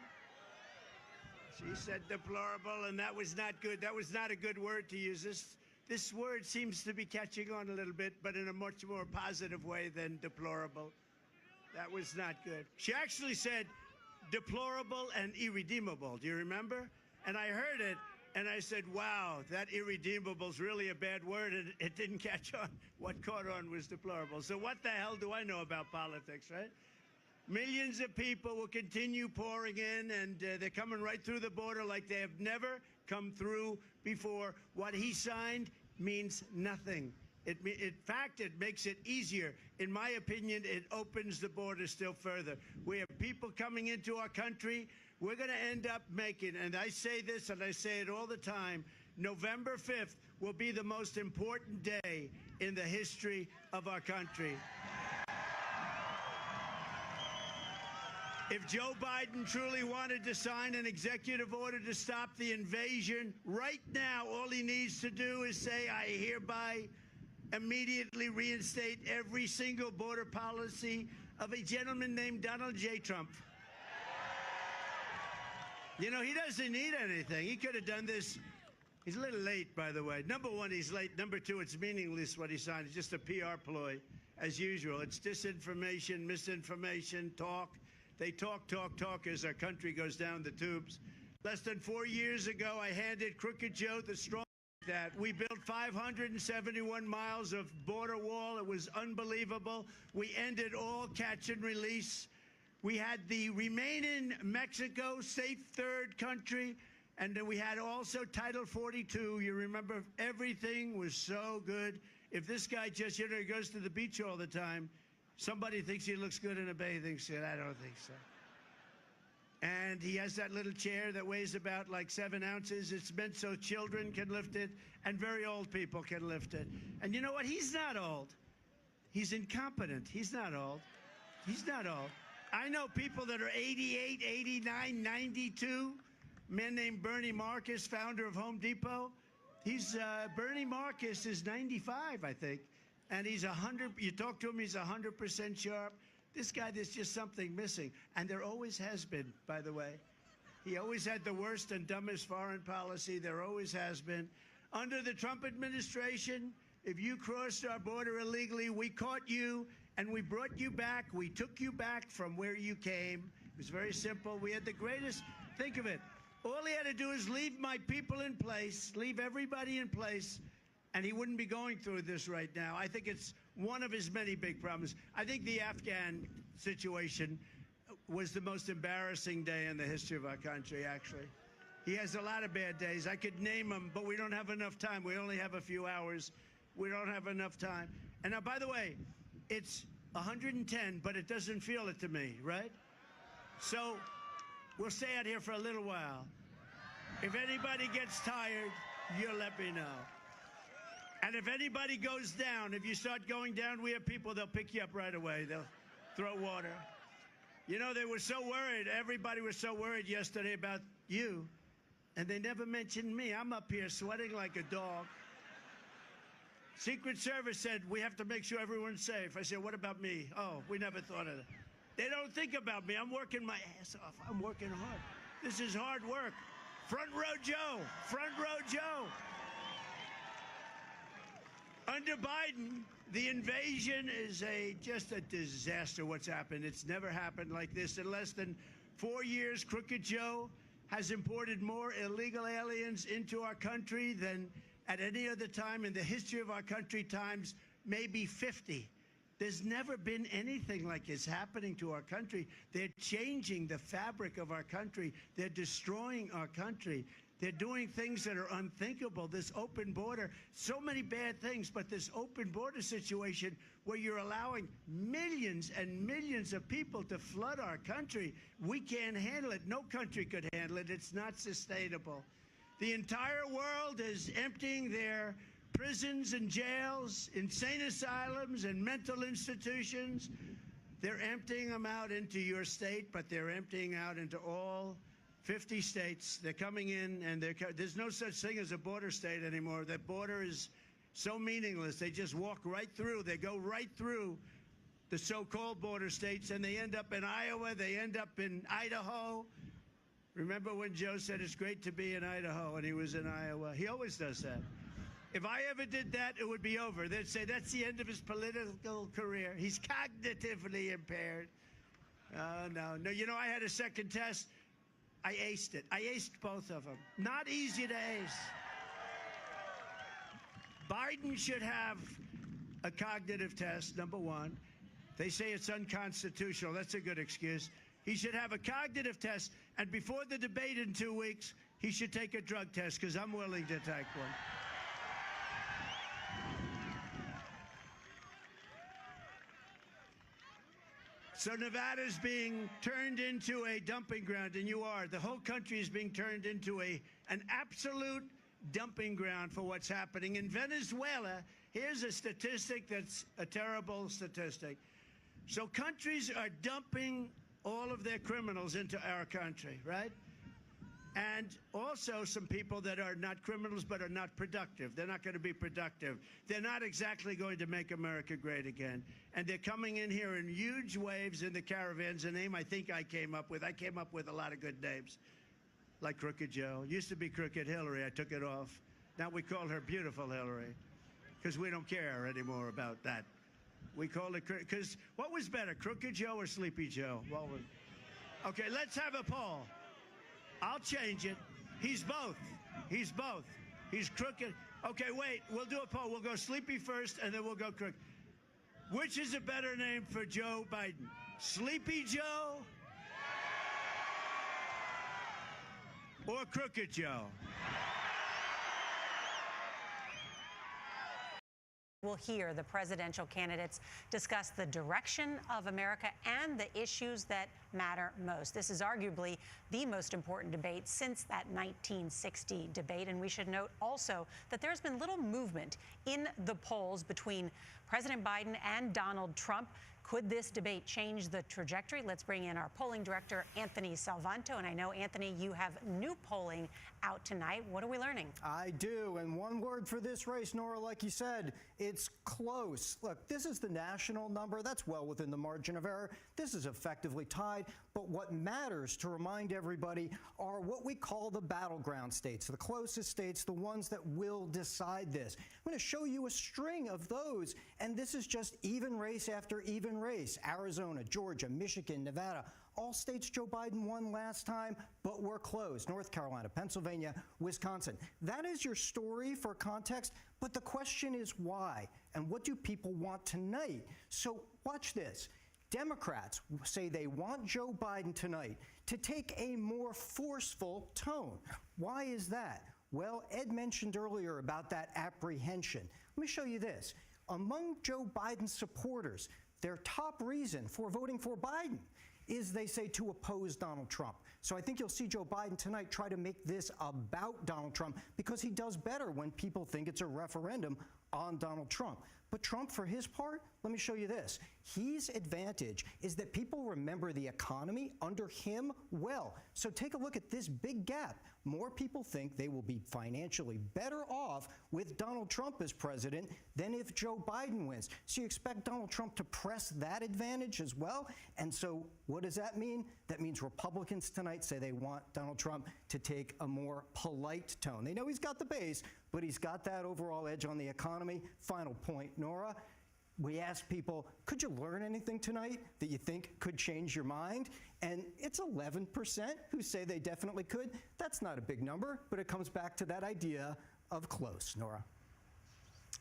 She said deplorable, and that was not good. That was not a good word to use. This word seems to be catching on a little bit, but in a much more positive way than deplorable. That was not good. She actually said deplorable and irredeemable. Do you remember? And I heard it, and I said, wow, that irredeemable is really a bad word, and it didn't catch on. What caught on was deplorable. So what the hell do I know about politics, right? Millions of people will continue pouring in, and they're coming right through the border like they have never come through before. What he signed means nothing. In fact, it makes it easier. In my opinion, it opens the border still further. We have people coming into our country. We're going to end up making, and I say this and I say it all the time, November 5th will be the most important day in the history of our country. If Joe Biden truly wanted to sign an executive order to stop the invasion, right now all he needs to do is say, I hereby immediately reinstate every single border policy of a gentleman named Donald J. Trump. You know, he doesn't need anything. He could have done this. He's a little late, by the way. Number one, he's late. Number two, it's meaningless what he signed. It's just a PR ploy, as usual. It's disinformation, misinformation, talk. They talk as our country goes down the tubes. Less than 4 years ago, I handed Crooked Joe the strong that. We built 571 miles of border wall. It was unbelievable. We ended all catch and release. We had the remain in Mexico, safe third country, and then we had also Title 42. You remember, everything was so good. If this guy just, you know, goes to the beach all the time, somebody thinks he looks good in a bathing suit. I don't think so. And he has that little chair that weighs about like 7 ounces. It's meant so children can lift it and very old people can lift it. And you know what? He's not old. He's incompetent. He's not old. He's not old. I know people that are 88, 89, 92. A man named Bernie Marcus, founder of Home Depot. Bernie Marcus is 95, I think. And he's 100, you talk to him, he's 100% sharp. This guy, there's just something missing. And there always has been, by the way. He always had the worst and dumbest foreign policy. There always has been. Under the Trump administration, if you crossed our border illegally, we caught you and we brought you back. We took you back from where you came. It was very simple. We had the greatest, think of it. All he had to do is leave my people in place, leave everybody in place, and he wouldn't be going through this right now. I think it's one of his many big problems. I think the Afghan situation was the most embarrassing day in the history of our country, actually. He has a lot of bad days. I could name them, but we don't have enough time. We only have a few hours. We don't have enough time. And now, by the way, it's 110, but it doesn't feel it to me, right? So we'll stay out here for a little while. If anybody gets tired, you'll let me know. And if anybody goes down, if you start going down, we have people, they'll pick you up right away. They'll throw water. You know, they were so worried. Everybody was so worried yesterday about you, and they never mentioned me. I'm up here sweating like a dog. Secret Service said, we have to make sure everyone's safe. I said, what about me? Oh, we never thought of that. They don't think about me. I'm working my ass off. I'm working hard. This is hard work. Front row Joe. Front row Joe. Under Biden, the invasion is just a disaster what's happened. It's never happened like this. In less than 4 years, Crooked Joe has imported more illegal aliens into our country than at any other time in the history of our country, times maybe 50. There's never been anything like this happening to our country. They're changing the fabric of our country. They're destroying our country. They're doing things that are unthinkable. This open border, so many bad things, but this open border situation where you're allowing millions and millions of people to flood our country, we can't handle it. No country could handle it. It's not sustainable. The entire world is emptying their prisons and jails, insane asylums and mental institutions. They're emptying them out into your state, but they're emptying out into all 50 states. They're coming in, and there's no such thing as a border state anymore. That border is so meaningless. They just walk right through. They go right through the so-called border states, and they end up in Iowa. They end up in Idaho. Remember when Joe said it's great to be in Idaho, and he was in Iowa? He always does that. If I ever did that, it would be over. They'd say that's the end of his political career. He's cognitively impaired. No. You know, I had a second test. I aced it. I aced both of them. Not easy to ace. Biden should have a cognitive test, number one. They say it's unconstitutional. That's a good excuse. He should have a cognitive test, and before the debate in 2 weeks, he should take a drug test, because I'm willing to take one. So Nevada's being turned into a dumping ground, and you are. The whole country is being turned into an absolute dumping ground for what's happening. In Venezuela, here's a statistic that's a terrible statistic. So countries are dumping all of their criminals into our country, right? And also some people that are not criminals but are not productive. They're not going to be productive. They're not exactly going to make America great again. And they're coming in here in huge waves in the caravans, a name I think I came up with. I came up with a lot of good names, like Crooked Joe. Used to be Crooked Hillary. I took it off. Now we call her Beautiful Hillary, because we don't care anymore about that. We call it, because what was better, Crooked Joe or Sleepy Joe? Okay, let's have a poll. I'll change it. He's both. He's both. He's crooked. Okay, wait. We'll do a poll. We'll go Sleepy first, and then we'll go crooked. Which is a better name for Joe Biden? Sleepy Joe or Crooked Joe? We'll hear the presidential candidates discuss the direction of America and the issues that matter most. This is arguably the most important debate since that 1960 debate. And we should note also that there's been little movement in the polls between President Biden and Donald Trump. Could this debate change the trajectory? Let's bring in our polling director, Anthony Salvanto. And I know, Anthony, you have new polling out tonight. What are we learning? I do. And one word for this race, Nora, like you said, it's close. Look, this is the national number. That's well within the margin of error. This is effectively tied. But what matters, to remind everybody, are what we call the battleground states, the closest states, the ones that will decide this. I'm going to show you a string of those. And this is just even race after even race. Arizona, Georgia, Michigan, Nevada, all states Joe Biden won last time, but we're close. North Carolina, Pennsylvania, Wisconsin. That is your story for context, but the question is why? And what do people want tonight? So watch this. Democrats say they want Joe Biden tonight to take a more forceful tone. Why is that? Well, Ed mentioned earlier about that apprehension. Let me show you this. Among Joe Biden's supporters, their top reason for voting for Biden is, they say, to oppose Donald Trump. So I think you'll see Joe Biden tonight try to make this about Donald Trump, because he does better when people think it's a referendum on Donald Trump. But Trump, for his part, let me show you this. His advantage is that people remember the economy under him well. So take a look at this big gap. More people think they will be financially better off with Donald Trump as president than if Joe Biden wins. So you expect Donald Trump to press that advantage as well? And so what does that mean? That means Republicans tonight say they want Donald Trump to take a more polite tone. They know he's got the base, but he's got that overall edge on the economy. Final point, Nora. We asked people, could you learn anything tonight that you think could change your mind? And it's 11% who say they definitely could. That's not a big number, but it comes back to that idea of close, Nora.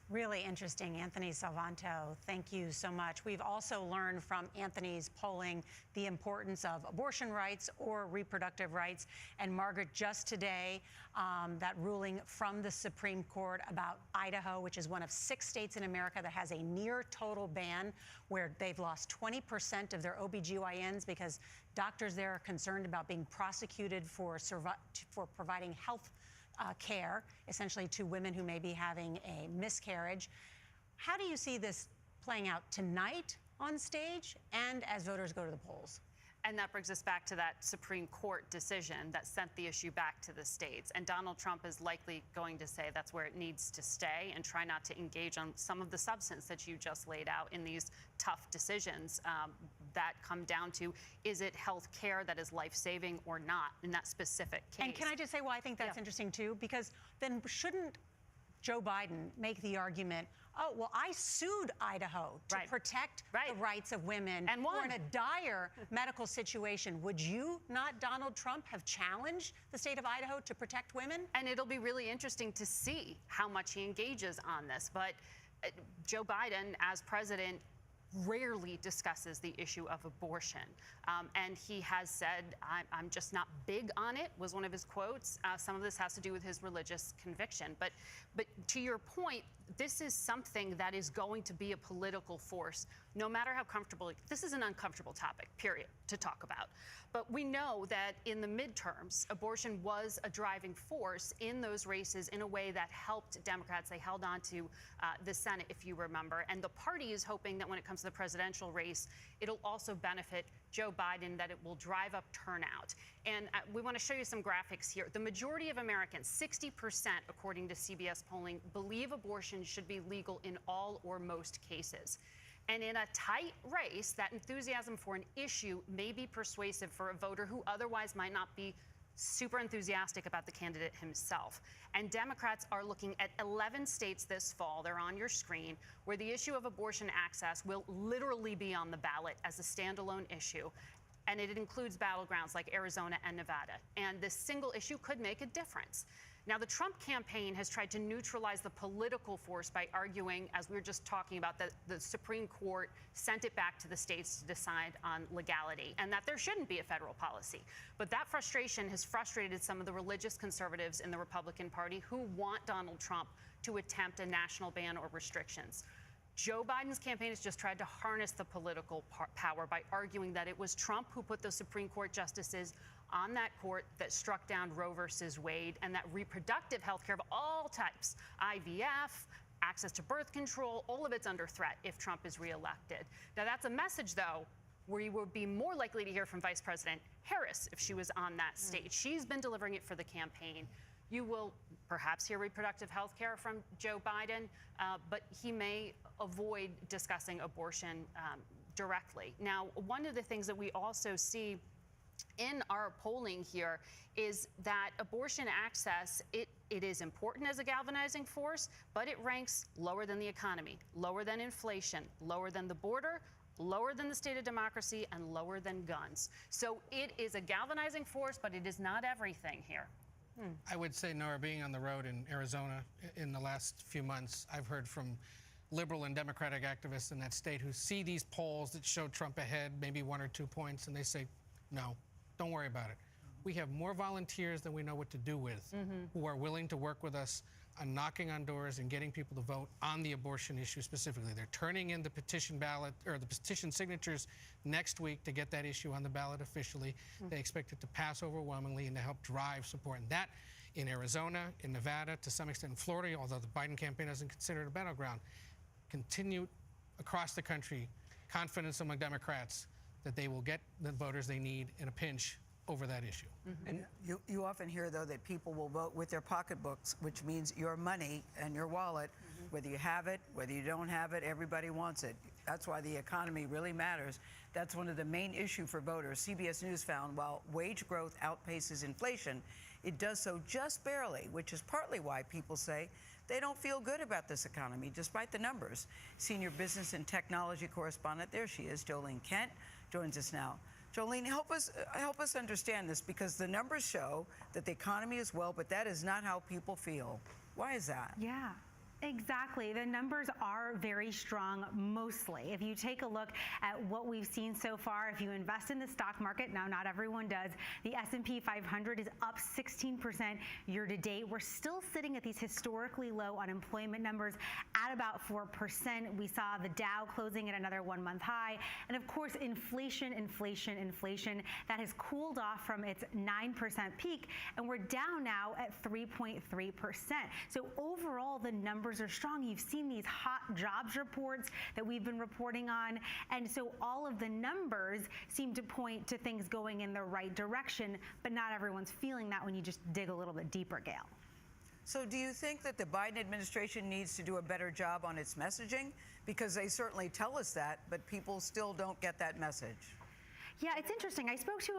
Really interesting, Anthony Salvanto. Thank you so much. We've also learned from Anthony's polling the importance of abortion rights or reproductive rights. And Margaret, just today, that ruling from the Supreme Court about Idaho, which is one of 6 states in America that has a near total ban, where they've lost 20% of their OBGYNs because doctors there are concerned about being prosecuted for providing health care, essentially, to women who may be having a miscarriage. How do you see this playing out tonight on stage and as voters go to the polls? And that brings us back to that Supreme Court decision that sent the issue back to the states. And Donald Trump is likely going to say that's where it needs to stay and try not to engage on some of the substance that you just laid out in these tough decisions that come down to, is it health care that is life-saving or not in that specific case? And can I just say why I think that's interesting, too? Because then shouldn't Joe Biden make the argument, oh, well, I sued Idaho to protect the rights of women and who are in a dire medical situation. Would you not, Donald Trump, have challenged the state of Idaho to protect women? And it'll be really interesting to see how much he engages on this. But Joe Biden, as president, rarely discusses the issue of abortion. And he has said, I'm just not big on it, was one of his quotes. Some of this has to do with his religious conviction. But to your point, this is something that is going to be a political force, no matter how comfortable. This is an uncomfortable topic, period, to talk about. But we know that in the midterms, abortion was a driving force in those races in a way that helped Democrats. They held on to the Senate, if you remember. And the party is hoping that when it comes to the presidential race, it'll also benefit Joe Biden, that it will drive up turnout. And we want to show you some graphics here. The majority of Americans, 60%, according to CBS polling, believe abortion should be legal in all or most cases. And in a tight race, that enthusiasm for an issue may be persuasive for a voter who otherwise might not be super enthusiastic about the candidate himself. And Democrats are looking at 11 states this fall, they're on your screen, where the issue of abortion access will literally be on the ballot as a standalone issue. And it includes battlegrounds like Arizona and Nevada. And this single issue could make a difference. Now, the Trump campaign has tried to neutralize the political force by arguing, as we were just talking about, that the Supreme Court sent it back to the states to decide on legality and that there shouldn't be a federal policy. But that frustration has frustrated some of the religious conservatives in the Republican Party who want Donald Trump to attempt a national ban or restrictions. Joe Biden's campaign has just tried to harness the political power by arguing that it was Trump who put the Supreme Court justices on that court that struck down Roe versus Wade, and that reproductive health care of all types, IVF, access to birth control, all of it's under threat if Trump is reelected. Now, that's a message, though, where you would be more likely to hear from Vice President Harris if she was on that stage. She's been delivering it for the campaign. You will perhaps hear reproductive health care from Joe Biden, but he may avoid discussing abortion directly. Now, one of the things that we also see in our polling here is that abortion access, it is important as a galvanizing force, but it ranks lower than the economy, lower than inflation, lower than the border, lower than the state of democracy and lower than guns. So it is a galvanizing force, but it is not everything here. I would say, Nora, being on the road in Arizona in the last few months, I've heard from liberal and Democratic activists in that state who see these polls that show Trump ahead, maybe 1 or 2 points, and they say, no, don't worry about it. We have more volunteers than we know what to do with, who are willing to work with us on knocking on doors and getting people to vote on the abortion issue specifically. They're turning in the petition ballot or the petition signatures next week to get that issue on the ballot officially. They expect it to pass overwhelmingly and to help drive support. And that in Arizona, in Nevada, to some extent in Florida, although the Biden campaign doesn't consider it a battleground, continue across the country confidence among Democrats that they will get the voters they need in a pinch over that issue. And you often hear, though, that people will vote with their pocketbooks, which means your money and your wallet, whether you have it, whether you don't have it, everybody wants it. That's why the economy really matters. That's one of the main issues for voters. CBS News found while wage growth outpaces inflation, it does so just barely, which is partly why people say they don't feel good about this economy, despite the numbers. Senior business and technology correspondent, there she is, Jolene Kent, joins us now. Jolene, help us understand this, because the numbers show that the economy is well, but that is not how people feel. Why is that? Yeah. Exactly. The numbers are very strong mostly. If you take a look at what we've seen so far, if you invest in the stock market, now not everyone does, the S&P 500 is up 16% year to date. We're still sitting at these historically low unemployment numbers at about 4%. We saw the Dow closing at another 1-month high. And of course, inflation that has cooled off from its 9% peak, and we're down now at 3.3%. So overall, the numbers are strong. You've seen these hot jobs reports that we've been reporting on. And so all of the numbers seem to point to things going in the right direction, but not everyone's feeling that when you just dig a little bit deeper, Gail. So do you think that the Biden administration needs to do a better job on its messaging? Because they certainly tell us that, but people still don't get that message. Yeah, it's interesting. I spoke to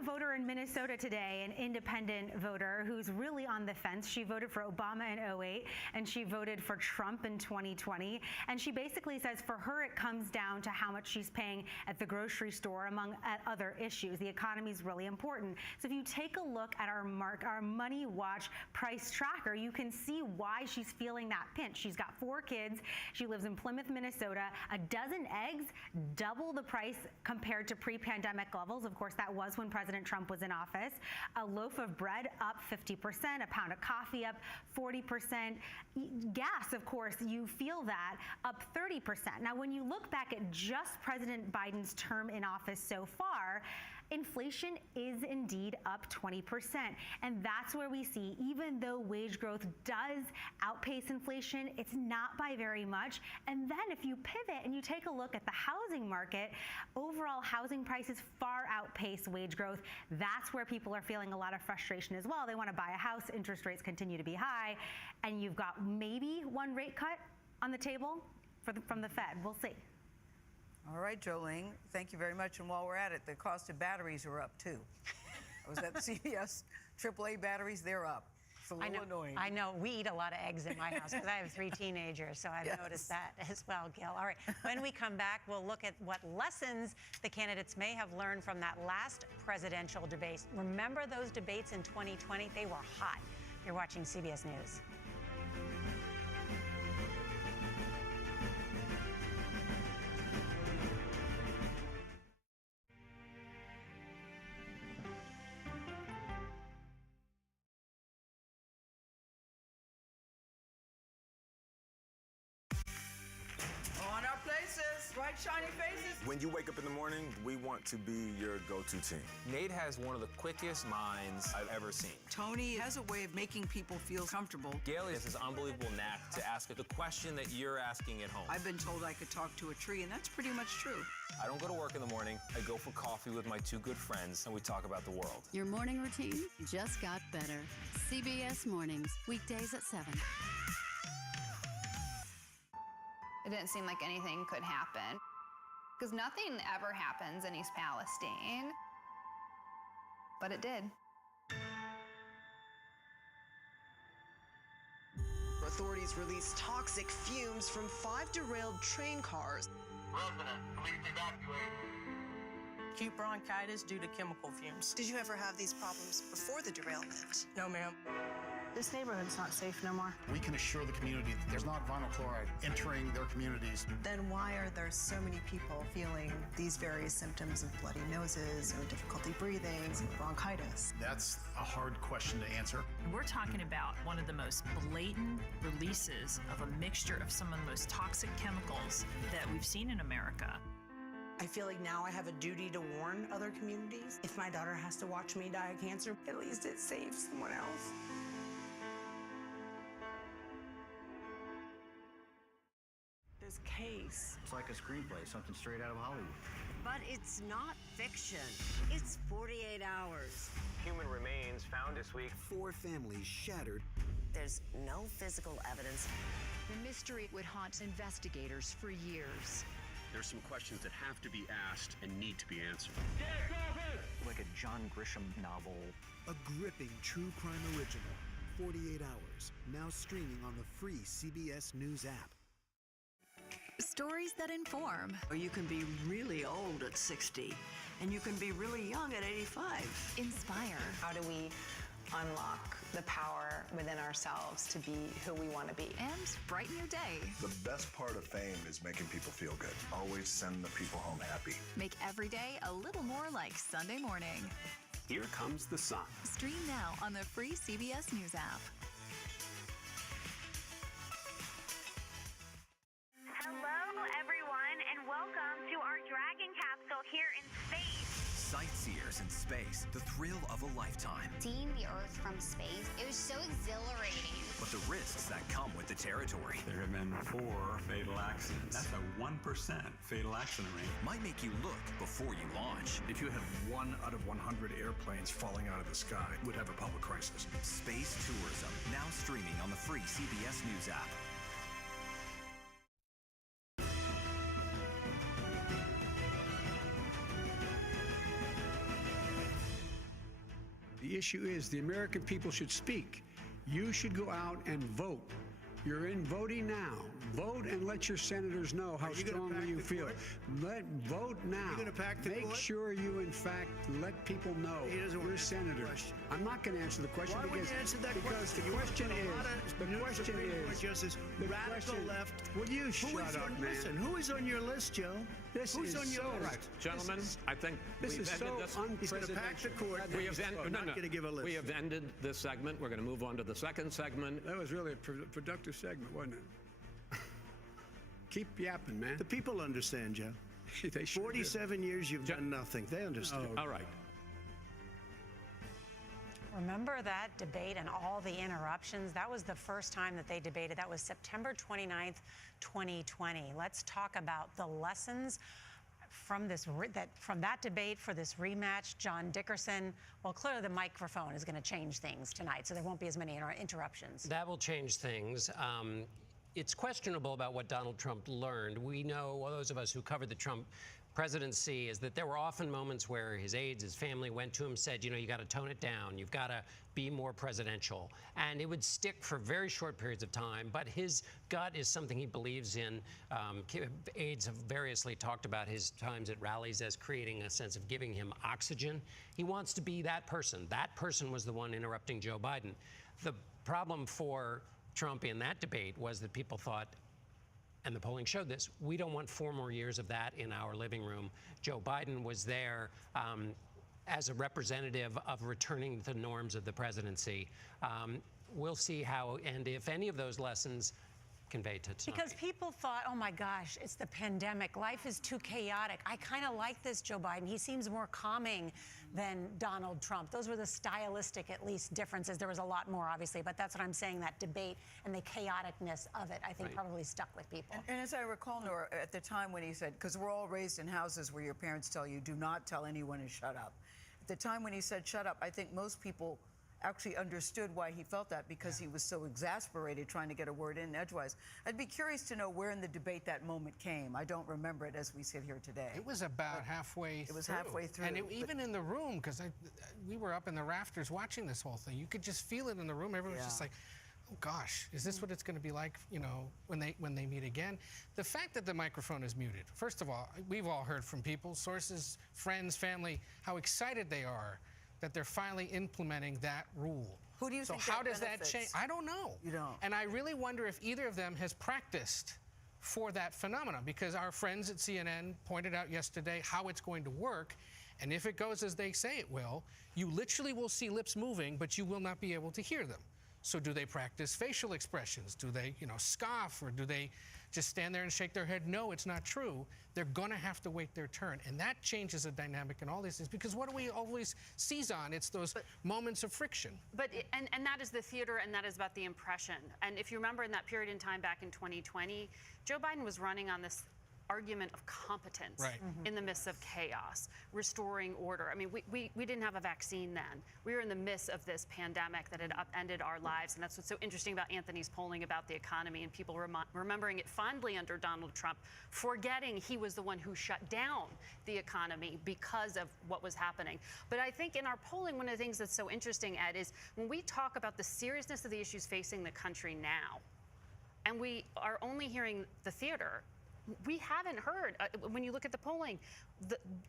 a voter in Minnesota today, an independent voter who's really on the fence. She voted for Obama in 2008, and she voted for Trump in 2020. And she basically says for her, it comes down to how much she's paying at the grocery store, among other issues. The economy is really important. So if you take a look at our Money Watch price tracker, you can see why she's feeling that pinch. She's got 4 kids. She lives in Plymouth, Minnesota. A dozen eggs, double the price compared to pre-pandemic levels. Of course, that was when President Trump was in office. A loaf of bread up 50%, a pound of coffee up 40%. Gas, of course, you feel that, up 30%. Now, when you look back at just President Biden's term in office so far, inflation is indeed up 20%. And that's where we see, even though wage growth does outpace inflation, it's not by very much. And then if you pivot and you take a look at the housing market, overall housing prices far outpace wage growth. That's where people are feeling a lot of frustration as well. They want to buy a house, interest rates continue to be high, and you've got maybe one rate cut on the table from the Fed. We'll see. All right, Jolene, thank you very much. And while we're at it, the cost of batteries are up, too. I was at the CVS AAA batteries, they're up. It's a little annoying. I know. We eat a lot of eggs in my house because I have 3 teenagers, so I've noticed that as well, Gil. All right, when we come back, we'll look at what lessons the candidates may have learned from that last presidential debate. Remember those debates in 2020? They were hot. You're watching CBS News. Bright, shiny faces. When you wake up in the morning, we want to be your go-to team. Nate has one of the quickest minds I've ever seen. Tony has a way of making people feel comfortable. Gail has this unbelievable knack to ask the question that you're asking at home. I've been told I could talk to a tree, and that's pretty much true. I don't go to work in the morning. I go for coffee with my 2 good friends, and we talk about the world. Your morning routine just got better. CBS Mornings, weekdays at 7. It didn't seem like anything could happen, because nothing ever happens in East Palestine, but it did. Authorities released toxic fumes from 5 derailed train cars. Resident, please evacuate. Acute bronchitis due to chemical fumes. Did you ever have these problems before the derailment? No, ma'am. This neighborhood's not safe no more. We can assure the community that there's not vinyl chloride entering their communities. Then why are there so many people feeling these various symptoms of bloody noses or difficulty breathing, bronchitis? That's a hard question to answer. We're talking about one of the most blatant releases of a mixture of some of the most toxic chemicals that we've seen in America. I feel like now I have a duty to warn other communities. If my daughter has to watch me die of cancer, at least it saves someone else. This case. It's like a screenplay, something straight out of Hollywood. But it's not fiction. It's 48 hours. Human remains found this week. 4 families shattered. There's no physical evidence. The mystery would haunt investigators for years. There's some questions that have to be asked and need to be answered. Like a John Grisham novel. A gripping true crime original. 48 hours. Now streaming on the free CBS News app. Stories that inform. Or you can be really old at 60, and you can be really young at 85. Inspire. How do we unlock the power within ourselves to be who we want to be? And brighten your day. The best part of fame is making people feel good. Always send the people home happy. Make every day a little more like Sunday morning. Here comes the sun. Stream now on the free CBS News app. Hello, everyone, and welcome to our Dragon capsule here in space. Sightseers in space, the thrill of a lifetime. Seeing the Earth from space, it was so exhilarating. But the risks that come with the territory. There have been 4 fatal accidents. That's a 1% fatal accident rate. Might make you look before you launch. If you had 1 out of 100 airplanes falling out of the sky, we'd have a public crisis. Space tourism, now streaming on the free CBS News app. The issue is the American people should speak. You should go out and vote. You're in voting now. Vote and let your senators know how strongly you feel. Vote now. Make sure you, in fact, let people know you're a senator. I'm not going to answer the question because the question is the radical left. Will you shut up, man? Listen, who is on your list, Joe? Who's on your list? Gentlemen, I think this is so unprecedented. He's going to pack the court. We have ended this segment. We're going to move on to the second segment. That was really a productive segment, wasn't it? Keep yapping, man. The people understand, Joe. They 47 years you've done nothing. They understand. All right. Remember that debate and all the interruptions? That was the first time that they debated. That was September 29th, 2020. Let's talk about the lessons from that debate for this rematch. John Dickerson, well, clearly the microphone is going to change things tonight, so there won't be as many interruptions. That will change things. It's questionable about what Donald Trump learned. We know, those of us who covered the Trump presidency, is that there were often moments where his aides, his family went to him, said, you know, you got to tone it down. You've got to be more presidential. And it would stick for very short periods of time. But his gut is something he believes in. Aides have variously talked about his times at rallies as creating a sense of giving him oxygen. He wants to be that person. That person was the one interrupting Joe Biden. The problem for Trump in that debate was that people thought, and the polling showed this, we don't want 4 more years of that in our living room. Joe Biden was there as a representative of returning to the norms of the presidency. We'll see how and if any of those lessons conveyed to tonight. Because people thought, oh my gosh, it's the pandemic. Life is too chaotic. I kind of like this Joe Biden. He seems more calming than Donald Trump. Those were the stylistic, at least, differences. There was a lot more, obviously, but that's what I'm saying, that debate and the chaoticness of it, I think, probably stuck with people. And as I recall, Nora, at the time when he said, because we're all raised in houses where your parents tell you, do not tell anyone to shut up. At the time when he said shut up, I think most people actually understood why he felt that, because he was so exasperated trying to get a word in edgewise. I'd be curious to know where in the debate that moment came. I don't remember it as we sit here today. It was about halfway through. It was halfway through. And even in the room, because we were up in the rafters watching this whole thing, you could just feel it in the room. Everyone was just like, oh gosh, is this what it's going to be like, when they meet again? The fact that the microphone is muted, first of all, we've all heard from people, sources, friends, family, how excited they are that they're finally implementing that rule. Who do you think how that does that benefits? change? I don't know. You don't. And I really wonder if either of them has practiced for that phenomenon, because our friends at CNN pointed out yesterday how it's going to work. And if it goes as they say it will, you literally will see lips moving, but you will not be able to hear them. So do they practice facial expressions? Do they, scoff, or do they just stand there and shake their head? No, it's not true. They're going to have to wait their turn. And that changes the dynamic in all these things, because what do we always seize on? It's those moments of friction. And that is the theater, and that is about the impression. And if you remember, in that period in time back in 2020, Joe Biden was running on this argument of competence in the midst of chaos, restoring order. I mean, we didn't have a vaccine then. We were in the midst of this pandemic that had upended our lives, and that's what's so interesting about Anthony's polling about the economy and people remembering it fondly under Donald Trump, forgetting he was the one who shut down the economy because of what was happening. But I think in our polling, one of the things that's so interesting, Ed, is when we talk about the seriousness of the issues facing the country now, and we are only hearing the theater, we haven't heard, when you look at the polling,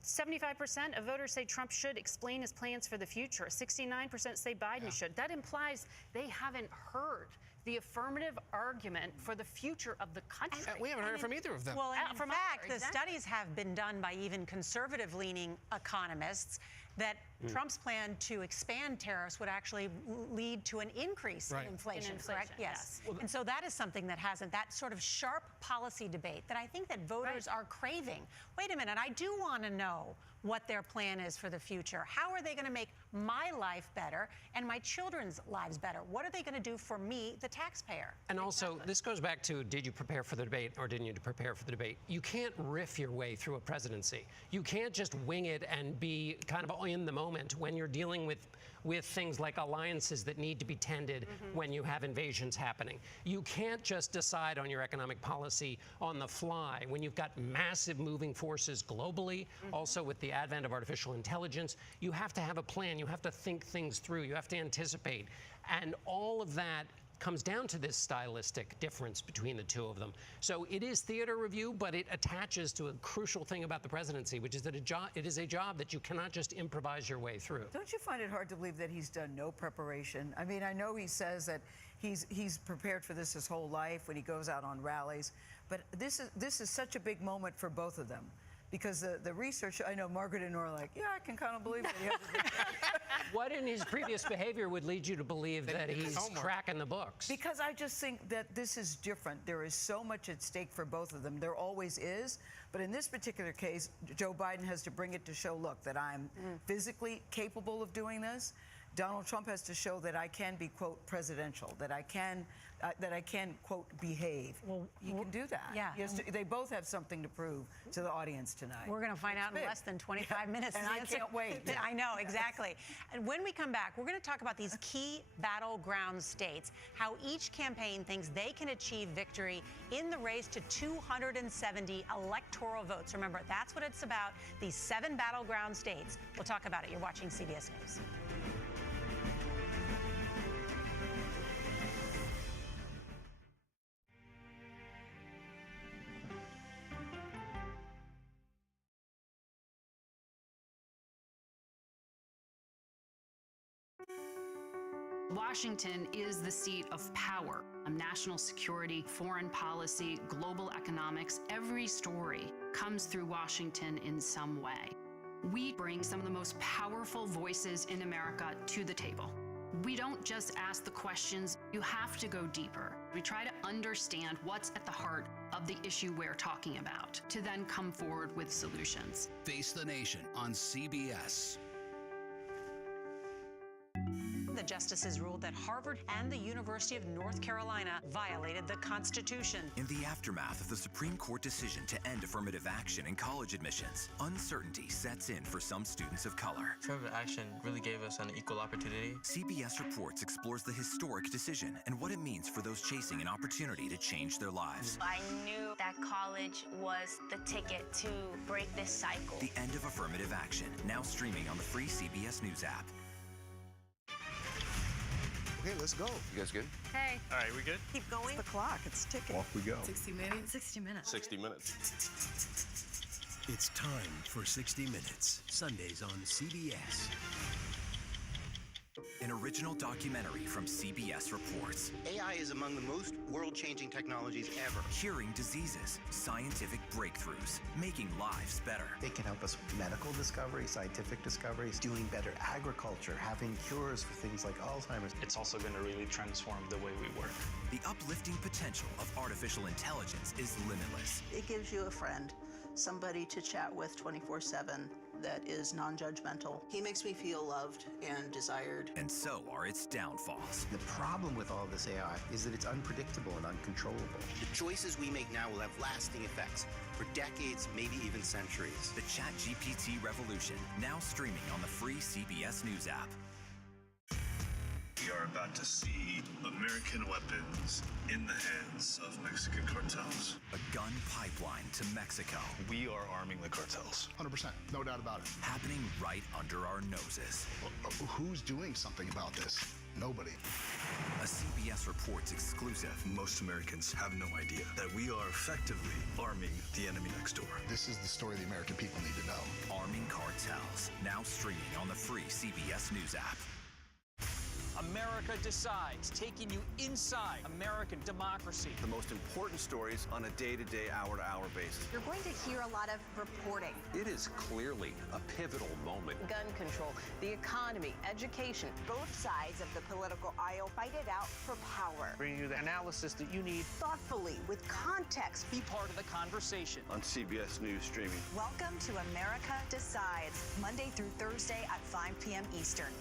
75% of voters say Trump should explain his plans for the future. 69% say Biden should. That implies they haven't heard the affirmative argument for the future of the country. We haven't heard from either of them. Well, in fact, the studies have been done by even conservative-leaning economists that Trump's plan to expand tariffs would actually lead to an increase in inflation, correct? Yes. And so that is something that hasn't, that sort of sharp policy debate that I think that voters are craving. Wait a minute, I do want to know what their plan is for the future. How are they going to make my life better and my children's lives better? What are they going to do for me, the taxpayer? And also, this goes back to, did you prepare for the debate or didn't you prepare for the debate? You can't riff your way through a presidency. You can't just wing it and be kind of in the moment when you're dealing with things like alliances that need to be tended when you have invasions happening. You can't just decide on your economic policy on the fly when you've got massive moving forces globally, also with the advent of artificial intelligence. You have to have a plan. You have to think things through. You have to anticipate. And all of that comes down to this stylistic difference between the two of them. So it is theater review, but it attaches to a crucial thing about the presidency, which is that it is a job that you cannot just improvise your way through. Don't you find it hard to believe that he's done no preparation? I mean, I know he says that he's prepared for this his whole life when he goes out on rallies, but this is such a big moment for both of them. Because the research, I know Margaret and Nora are like, yeah, I can kind of believe that he has a big What in his previous behavior would lead you to believe that he's cracking the books? Because I just think that this is different. There is so much at stake for both of them. There always is. But in this particular case, Joe Biden has to bring it to show, look, that I'm physically capable of doing this. Donald Trump has to show that I can be, quote, presidential, that I can, quote, behave. Well, he can do that. Yeah. They both have something to prove to the audience tonight. We're going to find out in less than 25 minutes. And I can't wait. I know, exactly. And when we come back, we're going to talk about these key battleground states, how each campaign thinks they can achieve victory in the race to 270 electoral votes. Remember, that's what it's about, these 7 battleground states. We'll talk about it. You're watching CBS News. Washington is the seat of power. National security, foreign policy, global economics, every story comes through Washington in some way. We bring some of the most powerful voices in America to the table. We don't just ask the questions, you have to go deeper. We try to understand what's at the heart of the issue we're talking about, to then come forward with solutions. Face the Nation on CBS. The justices ruled that Harvard and the University of North Carolina violated the Constitution. In the aftermath of the Supreme Court decision to end affirmative action in college admissions, uncertainty sets in for some students of color. Affirmative action really gave us an equal opportunity. CBS Reports explores the historic decision and what it means for those chasing an opportunity to change their lives. I knew that college was the ticket to break this cycle. The end of affirmative action, now streaming on the free CBS News app. Okay, let's go. You guys good? Hey. All right, we good? Keep going. The clock, it's ticking. Off we go. 60 minutes. 60 minutes. 60 minutes. It's time for 60 Minutes, Sundays on CBS. An original documentary from CBS reports. AI is among the most world-changing technologies ever. Curing diseases, scientific breakthroughs, making lives better. It can help us with medical discoveries, scientific discoveries, doing better agriculture, having cures for things like Alzheimer's. It's also going to really transform the way we work. The uplifting potential of artificial intelligence is limitless. It gives you a friend, somebody to chat with 24/7 that is non-judgmental. He makes me feel loved and desired. And so are its downfalls. The problem with all this AI is that it's unpredictable and uncontrollable. The choices we make now will have lasting effects for decades, maybe even centuries. The ChatGPT revolution, now streaming on the free CBS News app. We are about to see American weapons in the hands of Mexican cartels. A gun pipeline to Mexico. We are arming the cartels. 100%, no doubt about it. Happening right under our noses. Who's doing something about this? Nobody. A CBS Reports exclusive. Most Americans have no idea that we are effectively arming the enemy next door. This is the story the American people need to know. Arming cartels, now streaming on the free CBS News app. America Decides, taking you inside American democracy. The most important stories on a day-to-day, hour-to-hour basis. You're going to hear a lot of reporting. It is clearly a pivotal moment. Gun control, the economy, education. Both sides of the political aisle fight it out for power. Bringing you the analysis that you need. Thoughtfully, with context. Be part of the conversation. On CBS News streaming. Welcome to America Decides, Monday through Thursday at 5 p.m. Eastern.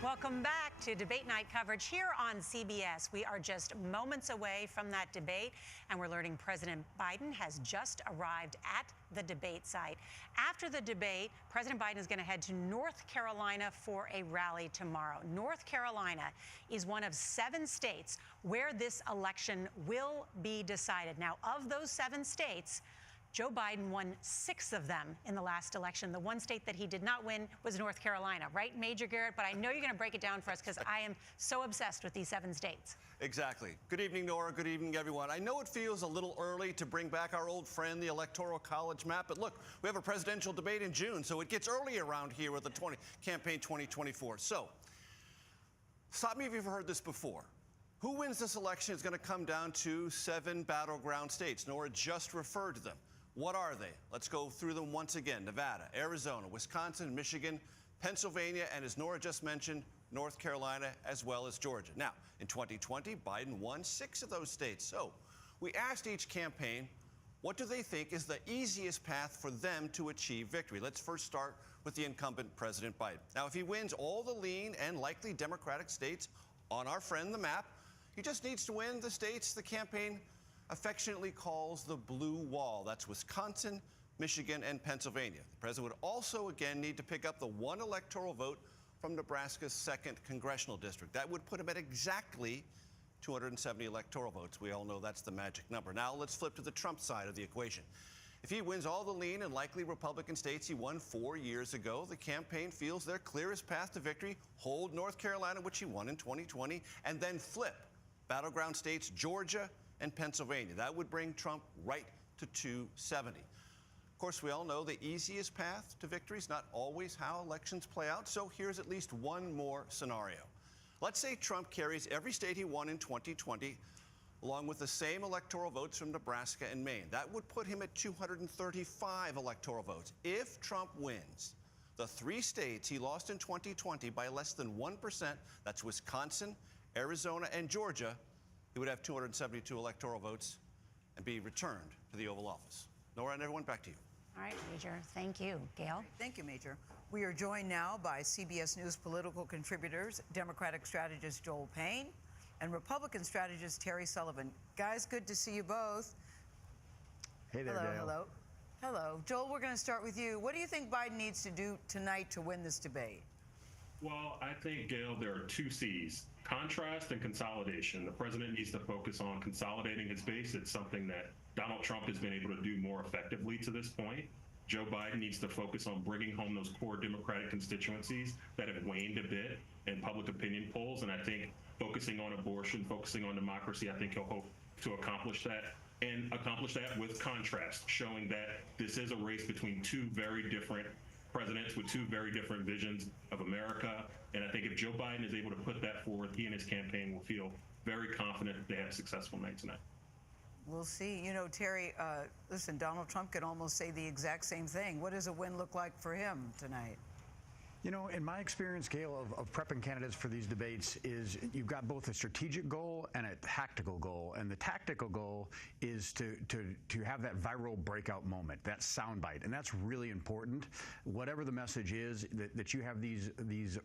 Welcome back to Debate Night coverage here on CBS. We are just moments away from that debate, and we're learning President Biden has just arrived at the debate site. After the debate, President Biden is going to head to North Carolina for a rally tomorrow. North Carolina is one of 7 states where this election will be decided. Now, of those 7 states, Joe Biden won 6 of them in the last election. The one state that he did not win was North Carolina, right, Major Garrett? But I know you're going to break it down for us because I am so obsessed with these 7 states. Exactly. Good evening, Nora. Good evening, everyone. I know it feels a little early to bring back our old friend, the Electoral College map, but look, we have a presidential debate in June, so it gets early around here with the campaign 2024. So, stop me if you've heard this before. Who wins this election is going to come down to 7 battleground states. Nora just referred to them. What are they? Let's go through them once again. Nevada, Arizona, Wisconsin, Michigan, Pennsylvania, and as Nora just mentioned, North Carolina, as well as Georgia. Now, in 2020, Biden won 6 of those states. So we asked each campaign, what do they think is the easiest path for them to achieve victory? Let's first start with the incumbent President Biden. Now, if he wins all the lean and likely Democratic states on our friend the map, he just needs to win the states the campaign affectionately calls the blue wall. That's Wisconsin, Michigan, and Pennsylvania. The president would also again need to pick up the 1 electoral vote from Nebraska's 2nd congressional district. That would put him at exactly 270 electoral votes. We all know that's the magic number. Now let's flip to the Trump side of the equation. If he wins all the lean and likely Republican states he won 4 years ago, the campaign feels their clearest path to victory: hold North Carolina, which he won in 2020, and then flip battleground states Georgia and Pennsylvania. That would bring Trump right to 270. Of course, we all know the easiest path to victory is not always how elections play out, so here's at least one more scenario. Let's say Trump carries every state he won in 2020, along with the same electoral votes from Nebraska and Maine. That would put him at 235 electoral votes. If Trump wins the 3 states he lost in 2020 by less than 1%, that's Wisconsin, Arizona, and Georgia, he would have 272 electoral votes and be returned to the Oval Office. Nora and everyone, back to you. All right, Major. Thank you. Gail? Thank you, Major. We are joined now by CBS News political contributors, Democratic strategist Joel Payne and Republican strategist Terry Sullivan. Guys, good to see you both. Hey there, hello, Gail. hello. Hello. Joel, we're going to start with you. What do you think Biden needs to do tonight to win this debate? Well, I think, Gail, there are 2 C's: contrast and consolidation. The president needs to focus on consolidating his base. It's something that Donald Trump has been able to do more effectively to this point. Joe Biden needs to focus on bringing home those core Democratic constituencies that have waned a bit in public opinion polls. And I think focusing on abortion, focusing on democracy, I think he'll hope to accomplish that, and accomplish that with contrast, showing that this is a race between two very different presidents with two very different visions of America. And I think if Joe Biden is able to put that forward, he and his campaign will feel very confident that they have a successful night tonight. We'll see. You know, Terry, listen, Donald Trump could almost say the exact same thing. What does a win look like for him tonight? You know, in my experience, Gail, of prepping candidates for these debates is you've got both a strategic goal and a tactical goal. And the tactical goal is to have that viral breakout moment, that soundbite. And that's really important. Whatever the message is, that you have these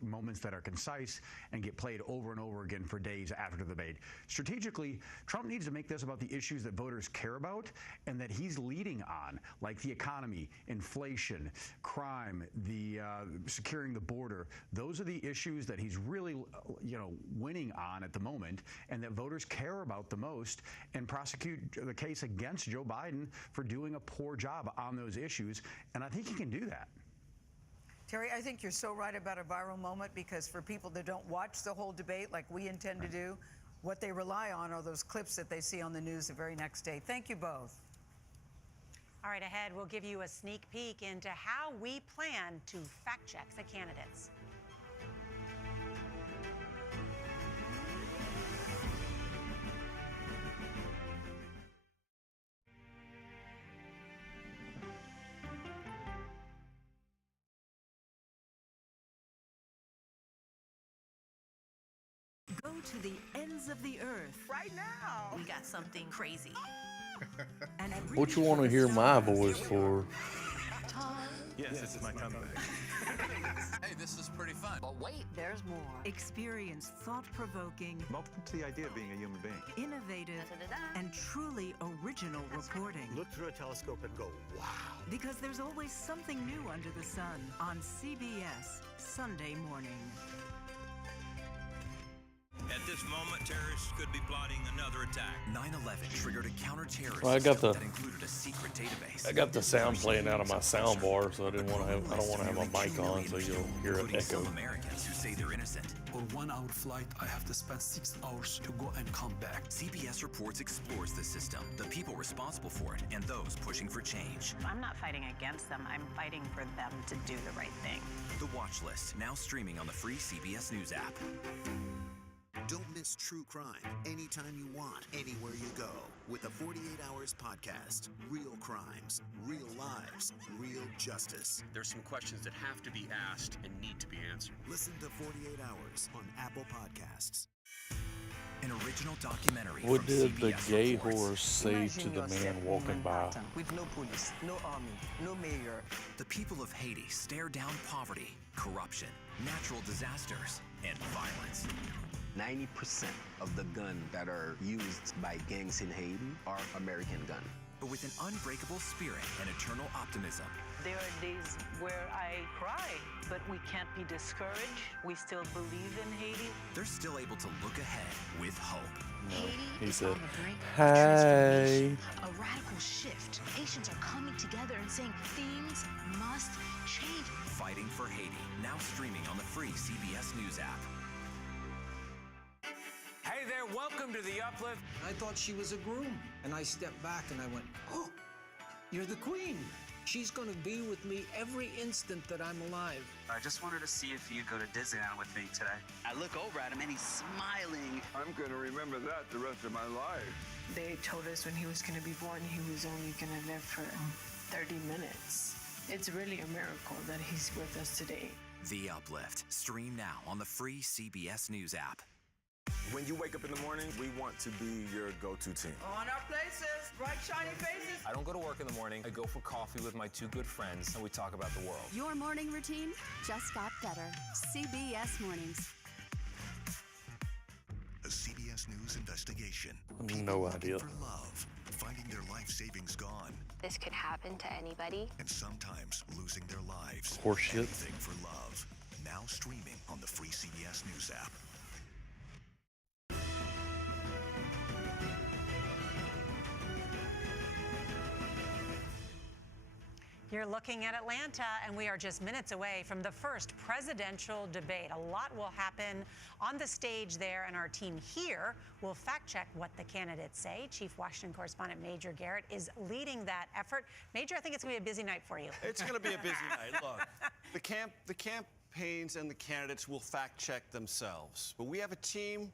moments that are concise and get played over and over again for days after the debate. Strategically, Trump needs to make this about the issues that voters care about and that he's leading on, like the economy, inflation, crime, the securing the border. Those are the issues that he's really, winning on at the moment, and that voters care about the most, and prosecute the case against Joe Biden for doing a poor job on those issues. And I think he can do that. Terry, I think you're so right about a viral moment, because for people that don't watch the whole debate like we intend to do, what they rely on are those clips that they see on the news the very next day. Thank you both. All right, ahead, we'll give you a sneak peek into how we plan to fact-check the candidates. Go to the ends of the earth. Right now. We got something crazy. What you want to hear my voice for? Yes, this is my comeback. Hey, this is pretty fun. But wait, there's more. Experience thought-provoking, I'm open to the idea of being a human being. innovative, and truly original reporting. Look through a telescope and go, wow. Because there's always something new under the sun on CBS Sunday morning. At this moment, terrorists could be plotting another attack. 9/11 triggered a counter-terrorist Well, I got system the- that included a secret database. I got the sound playing out of my sound bar, so I don't want to have my mic on, so you'll hear it echo. Some Americans who say they're innocent. For 1 hour flight, I have to spend 6 hours to go and come back. CBS Reports explores the system, the people responsible for it, and those pushing for change. I'm not fighting against them. I'm fighting for them to do the right thing. The Watch List, now streaming on the free CBS News app. Don't miss true crime anytime you want, anywhere you go, with the 48 Hours podcast. Real crimes, real lives, real justice. There's some questions that have to be asked and need to be answered. Listen to 48 Hours on Apple Podcasts. An original documentary. What from did the CBS gay Reports. horse say to the man walking by? With no police, no army, no mayor. The people of Haiti stare down poverty, corruption, natural disasters, and violence. 90% of the guns that are used by gangs in Haiti are American guns. But with an unbreakable spirit and eternal optimism. There are days where I cry, but we can't be discouraged. We still believe in Haiti. They're still able to look ahead with hope. No, he is said, on the brink of "Hey." A radical shift. Nations are coming together and saying things must change. Fighting for Haiti, now streaming on the free CBS News app. Hey there, welcome to The Uplift. I thought she was a groom, and I stepped back and I went, oh, you're the queen. She's going to be with me every instant that I'm alive. I just wanted to see if you'd go to Disneyland with me today. I look over at him and he's smiling. I'm going to remember that the rest of my life. They told us when he was going to be born, he was only going to live for 30 minutes. It's really a miracle that he's with us today. The Uplift. Stream now on the free CBS News app. When you wake up in the morning, we want to be your go-to team. On our places, bright, shiny faces. I don't go to work in the morning. I go for coffee with my two good friends, and we talk about the world. Your morning routine just got better. CBS Mornings. A CBS News investigation. No idea. For love, finding their life savings gone. This could happen to anybody. And sometimes losing their lives. Horseshit. Anything for love. Now streaming on the free CBS News app. You're looking at Atlanta, and we are just minutes away from the first presidential debate. A lot will happen on the stage there, and our team here will fact-check what the candidates say. Chief Washington Correspondent Major Garrett is leading that effort. Major, I think it's going to be a busy night for you. It's going to be a busy night. Look, the campaigns and the candidates will fact-check themselves, but we have a team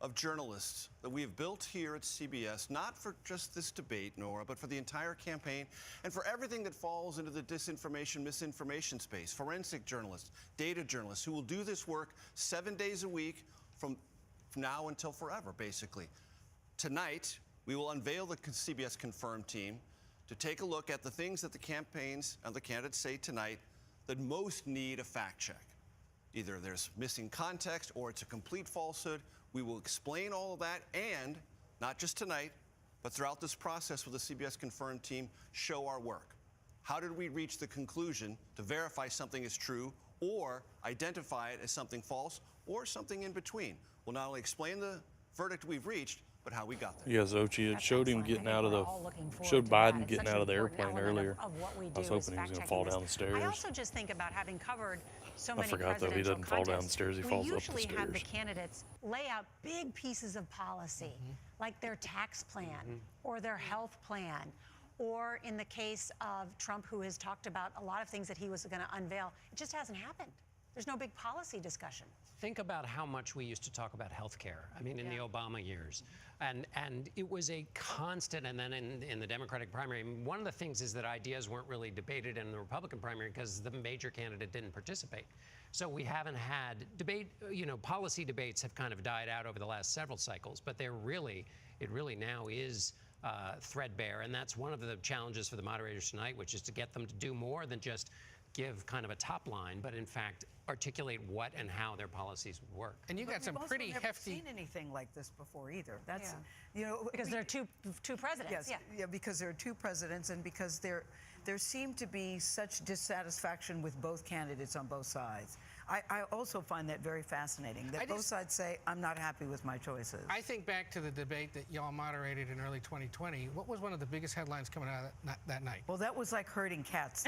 of journalists that we have built here at CBS, not for just this debate, Nora, but for the entire campaign and for everything that falls into the disinformation, misinformation space. Forensic journalists, data journalists who will do this work 7 days a week from now until forever, basically. Tonight, we will unveil the CBS Confirmed team to take a look at the things that the campaigns and the candidates say tonight that most need a fact check. Either there's missing context or it's a complete falsehood. We will explain all of that and, not just tonight, but throughout this process with the CBS Confirmed team, show our work. How did we reach the conclusion to verify something is true or identify it as something false or something in between? We'll not only explain the verdict we've reached, but how we got there. Yeah, Xochitl, it showed him getting out of showed Biden getting out of the airplane earlier. I was hoping he was going to fall down the stairs. I also just think about having covered so many I forgot though, he doesn't fall down the stairs, he falls up the stairs. We usually have the candidates lay out big pieces of policy, like their tax plan or their health plan, or in the case of Trump, who has talked about a lot of things that he was going to unveil. It just hasn't happened. There's no big policy discussion. Think about how much we used to talk about health care. I mean, in the Obama years. And it was a constant, and then in the Democratic primary, one of the things is that ideas weren't really debated in the Republican primary because the major candidate didn't participate. So we haven't had debate, policy debates have kind of died out over the last several cycles, but it really now is threadbare. And that's one of the challenges for the moderators tonight, which is to get them to do more than just give kind of a top line, but in fact articulate what and how their policies work. And you got some pretty hefty. We've seen anything like this before either. That's because there are two presidents. Yes, yeah, because there are two presidents, and because there seemed to be such dissatisfaction with both candidates on both sides. I also find that very fascinating, that both sides say, I'm not happy with my choices. I think back to the debate that y'all moderated in early 2020. What was one of the biggest headlines coming out of that night? Well, that was like herding cats.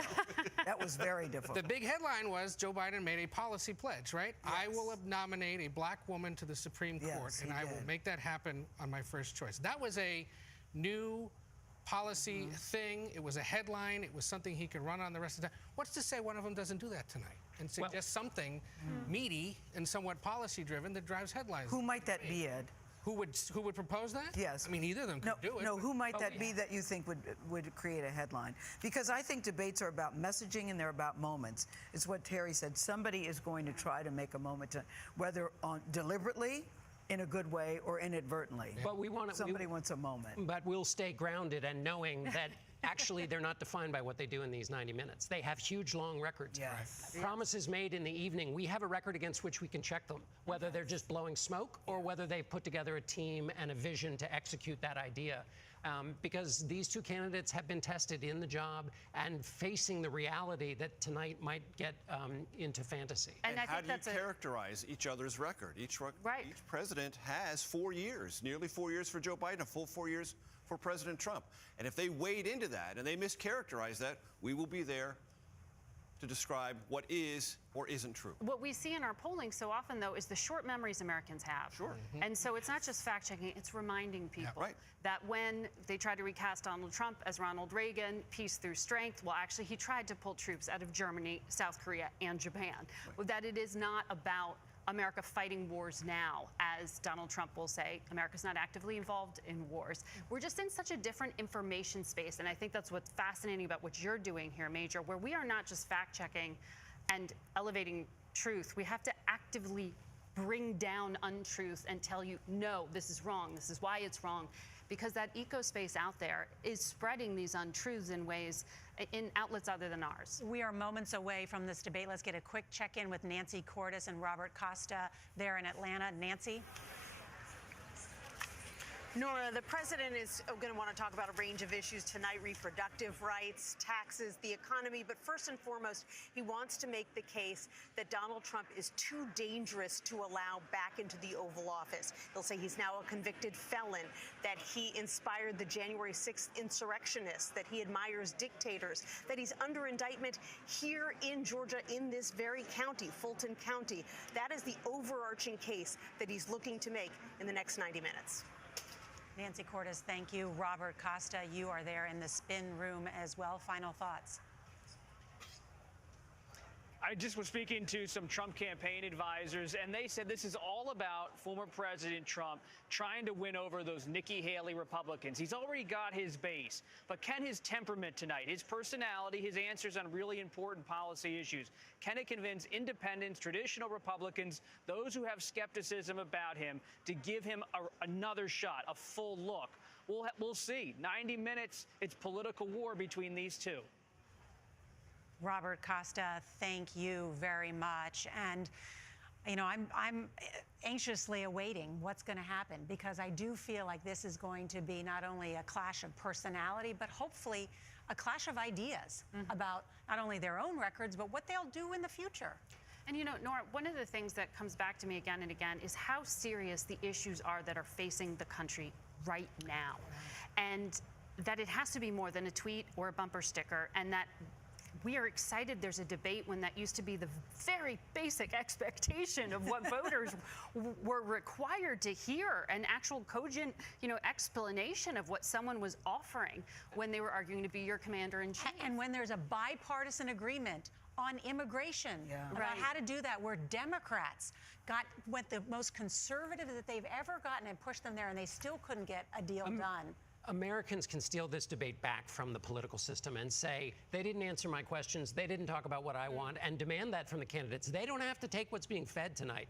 That was very difficult. The big headline was Joe Biden made a policy pledge, right? Yes. I will nominate a black woman to the Supreme Court, and I will make that happen on my first choice. That was a new policy thing. It was a headline. It was something he could run on the rest of the time. What's to say one of them doesn't do that tonight and suggest something meaty and somewhat policy-driven that drives headlines? Who might that be, Ed? Who would propose that? Yes. I mean, either of them could do it. No, who might that be that you think would create a headline? Because I think debates are about messaging and they're about moments. It's what Terry said. Somebody is going to try to make a moment, whether deliberately, in a good way, or inadvertently. But somebody wants a moment. But we'll stay grounded and knowing that actually they're not defined by what they do in these 90 minutes. They have huge, long records. Yes. Promises made in the evening. We have a record against which we can check them, whether they're just blowing smoke or whether they've put together a team and a vision to execute that idea. Because these two candidates have been tested in the job and facing the reality that tonight might get into fantasy. And how do you characterize each other's record? Each president has 4 years, nearly 4 years for Joe Biden, a full 4 years for President Trump. And if they wade into that and they mischaracterize that, we will be there to describe what is or isn't true. What we see in our polling so often, though, is the short memories Americans have. Sure. And so it's not just fact-checking, it's reminding people that when they tried to recast Donald Trump as Ronald Reagan, peace through strength, well, actually, he tried to pull troops out of Germany, South Korea, and Japan. That it is not about America fighting wars now, as Donald Trump will say. America's not actively involved in wars. We're just in such a different information space, and I think that's what's fascinating about what you're doing here, Major, where we are not just fact-checking and elevating truth. We have to actively bring down untruth and tell you, no, this is wrong, this is why it's wrong, because that eco-space out there is spreading these untruths in ways, in outlets other than ours. We are moments away from this debate. Let's get a quick check-in with Nancy Cordes and Robert Costa there in Atlanta. Nancy? Nora, the president is going to want to talk about a range of issues tonight: reproductive rights, taxes, the economy. But first and foremost, he wants to make the case that Donald Trump is too dangerous to allow back into the Oval Office. He'll say he's now a convicted felon, that he inspired the January 6th insurrectionists, that he admires dictators, that he's under indictment here in Georgia in this very county, Fulton County. That is the overarching case that he's looking to make in the next 90 minutes. Nancy Cordes, thank you. Robert Costa, you are there in the spin room as well. Final thoughts. I just was speaking to some Trump campaign advisors, and they said this is all about former President Trump trying to win over those Nikki Haley Republicans. He's already got his base, but can his temperament tonight, his personality, his answers on really important policy issues, can it convince independents, traditional Republicans, those who have skepticism about him, to give him another shot, a full look? We'll see. 90 minutes, it's political war between these two. Robert Costa, thank you very much. And, you know, I'm anxiously awaiting what's going to happen, because I do feel like this is going to be not only a clash of personality, but hopefully a clash of ideas about not only their own records, but what they'll do in the future. And, you know, Nora, one of the things that comes back to me again and again is how serious the issues are that are facing the country right now. And that it has to be more than a tweet or a bumper sticker, and that we are excited there's a debate when that used to be the very basic expectation of what voters were required to hear, an actual cogent, you know, explanation of what someone was offering when they were arguing to be your commander-in-chief. And when there's a bipartisan agreement on immigration about how to do that, where Democrats went the most conservative that they've ever gotten and pushed them there, and they still couldn't get a deal done. Americans can steal this debate back from the political system and say, they didn't answer my questions, they didn't talk about what I want, and demand that from the candidates. They don't have to take what's being fed tonight.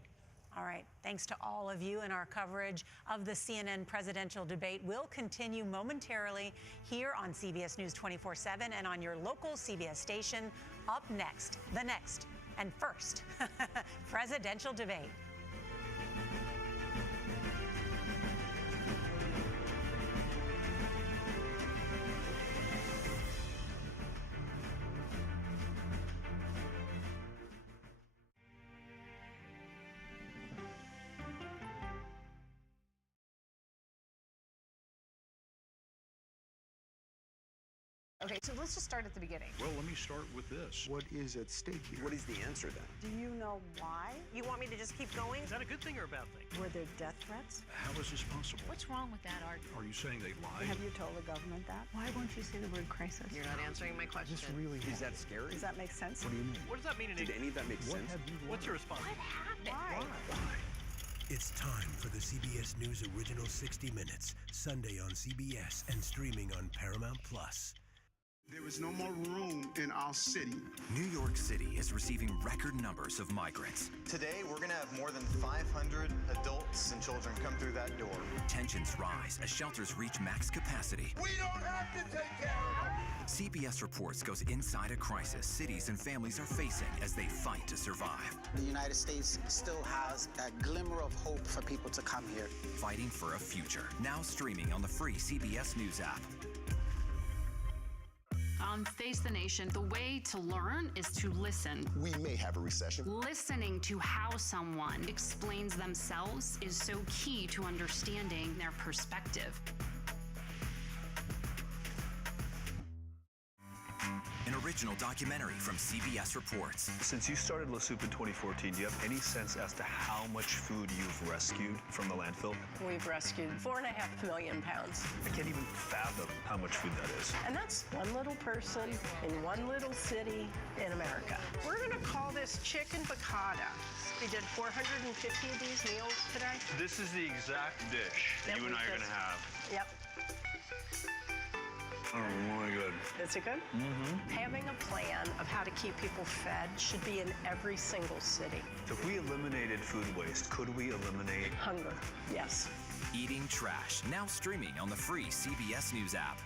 All right. Thanks to all of you, and our coverage of the CNN presidential debate will continue momentarily here on CBS News 24/7 and on your local CBS station. Up next, the next and first presidential debate. Okay, so let's just start at the beginning. Well, let me start with this. What is at stake here? What is the answer then? Do you know why? You want me to just keep going? Is that a good thing or a bad thing? Were there death threats? How is this possible? What's wrong with that argument? Are you saying they lied? Have you told the government that? Why won't you say the word crisis? You're not answering my question. Is that scary? Does that make sense? What do you mean? What does that mean in Did any of that make sense? What's your response? What happened? Why? It's time for the CBS News Original 60 Minutes, Sunday on CBS and streaming on Paramount+. There is no more room in our city. New York City is receiving record numbers of migrants. Today, we're going to have more than 500 adults and children come through that door. Tensions rise as shelters reach max capacity. We don't have to take care of them. CBS Reports goes inside a crisis cities and families are facing as they fight to survive. The United States still has a glimmer of hope for people to come here. Fighting for a future. Now streaming on the free CBS News app. On Face the Nation, the way to learn is to listen. We may have a recession. Listening to how someone explains themselves is so key to understanding their perspective. An original documentary from CBS Reports. Since you started La Soup in 2014, do you have any sense as to how much food you've rescued from the landfill? We've rescued 4.5 million pounds. I can't even fathom how much food that is. And that's one little person in one little city in America. We're going to call this chicken piccata. We did 450 of these meals today. This is the exact dish that you and I are going to have. Yep. Oh my God. Is it good? Mm-hmm. Having a plan of how to keep people fed should be in every single city. If we eliminated food waste, could we eliminate hunger? Yes. Eating Trash, now streaming on the free CBS News app.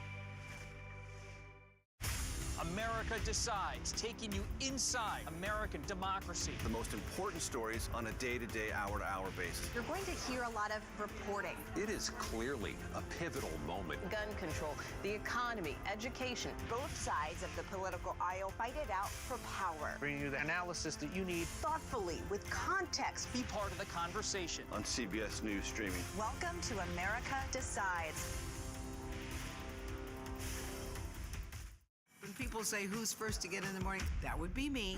America Decides, taking you inside American democracy. The most important stories on a day-to-day, hour-to-hour basis. You're going to hear a lot of reporting. It is clearly a pivotal moment. Gun control, the economy, education. Both sides of the political aisle fight it out for power. Bringing you the analysis that you need. Thoughtfully, with context. Be part of the conversation. On CBS News streaming. Welcome to America Decides. When people say who's first to get in the morning, that would be me.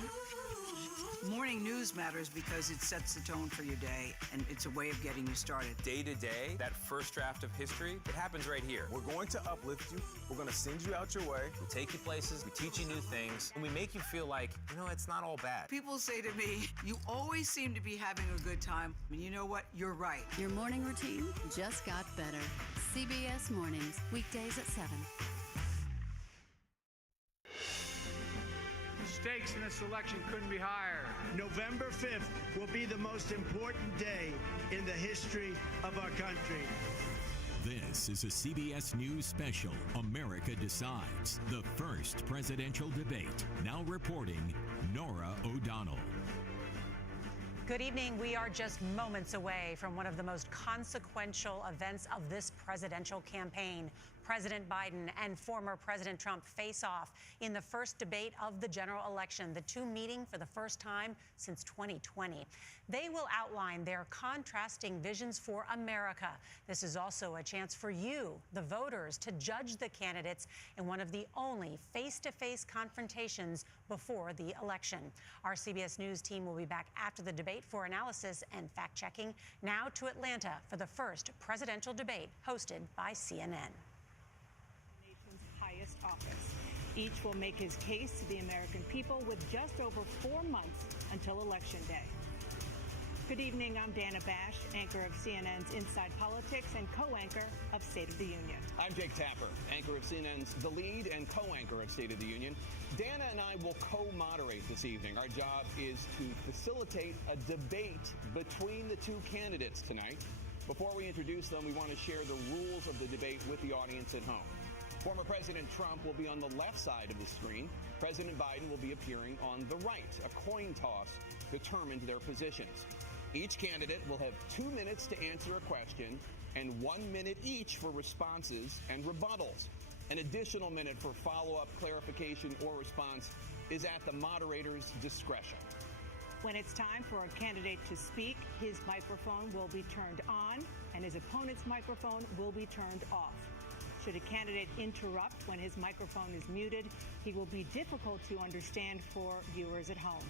Morning news matters because it sets the tone for your day, and it's a way of getting you started. Day to day, that first draft of history, it happens right here. We're going to uplift you. We're going to send you out your way. We take you places, we teach you new things, and we make you feel like, it's not all bad. People say to me, you always seem to be having a good time. And you know what? You're right. Your morning routine just got better. CBS Mornings, weekdays at 7. Stakes in this election couldn't be higher. November 5th will be the most important day in the history of our country. This is a CBS News special, America Decides, the first presidential debate. Now reporting, Norah O'Donnell. Good evening. We are just moments away from one of the most consequential events of this presidential campaign. President Biden and former President Trump face off in the first debate of the general election, the two meeting for the first time since 2020. They will outline their contrasting visions for America. This is also a chance for you, the voters, to judge the candidates in one of the only face-to-face confrontations before the election. Our CBS News team will be back after the debate for analysis and fact-checking. Now to Atlanta for the first presidential debate hosted by CNN. Highest office. Each will make his case to the American people with just over 4 months until Election Day. Good evening, I'm Dana Bash, anchor of CNN's Inside Politics and co-anchor of State of the Union. I'm Jake Tapper, anchor of CNN's The Lead and co-anchor of State of the Union. Dana and I will co-moderate this evening. Our job is to facilitate a debate between the two candidates tonight. Before we introduce them, we want to share the rules of the debate with the audience at home. Former President Trump will be on the left side of the screen. President Biden will be appearing on the right. A coin toss determines their positions. Each candidate will have 2 minutes to answer a question and 1 minute each for responses and rebuttals. An additional minute for follow-up, clarification, or response is at the moderator's discretion. When it's time for a candidate to speak, his microphone will be turned on and his opponent's microphone will be turned off. Should a candidate interrupt when his microphone is muted, he will be difficult to understand for viewers at home.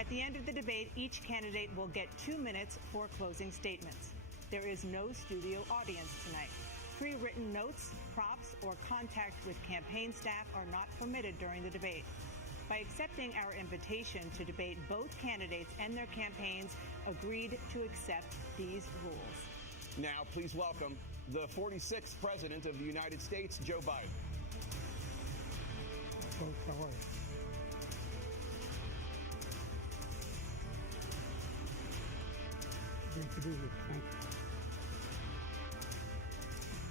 At the end of the debate, each candidate will get 2 minutes for closing statements. There is no studio audience tonight. Pre-written notes, props, or contact with campaign staff are not permitted during the debate. By accepting our invitation to debate, both candidates and their campaigns agreed to accept these rules. Now, please welcome the 46th President of the United States, Joe Biden. Folks, how are you? Great to be here. Thank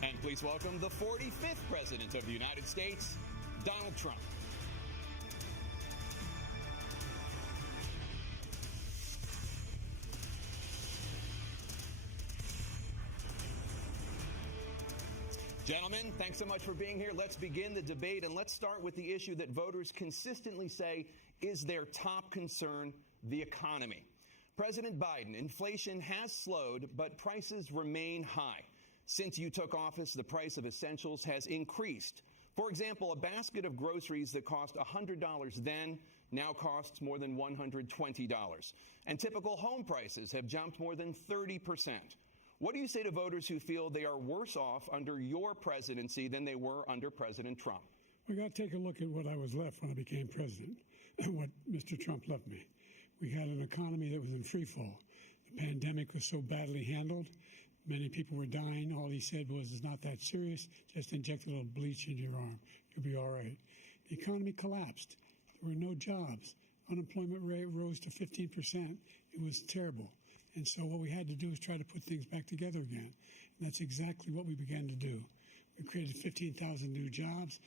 you. And please welcome the 45th President of the United States, Donald Trump. Gentlemen, thanks so much for being here. Let's begin the debate, and let's start with the issue that voters consistently say is their top concern, the economy. President Biden, inflation has slowed, but prices remain high. Since you took office, the price of essentials has increased. For example, a basket of groceries that cost $100 then now costs more than $120. And typical home prices have jumped more than 30%. What do you say to voters who feel they are worse off under your presidency than they were under President Trump? We got to take a look at what I was left when I became president and what Mr. Trump left me. We had an economy that was in free fall. The pandemic was so badly handled. Many people were dying. All he said was, it's not that serious. Just inject a little bleach into your arm. You'll be all right. The economy collapsed. There were no jobs. Unemployment rate rose to 15%. It was terrible. And so what we had to do is try to put things back together again. And that's exactly what we began to do. We created 15,000 new jobs.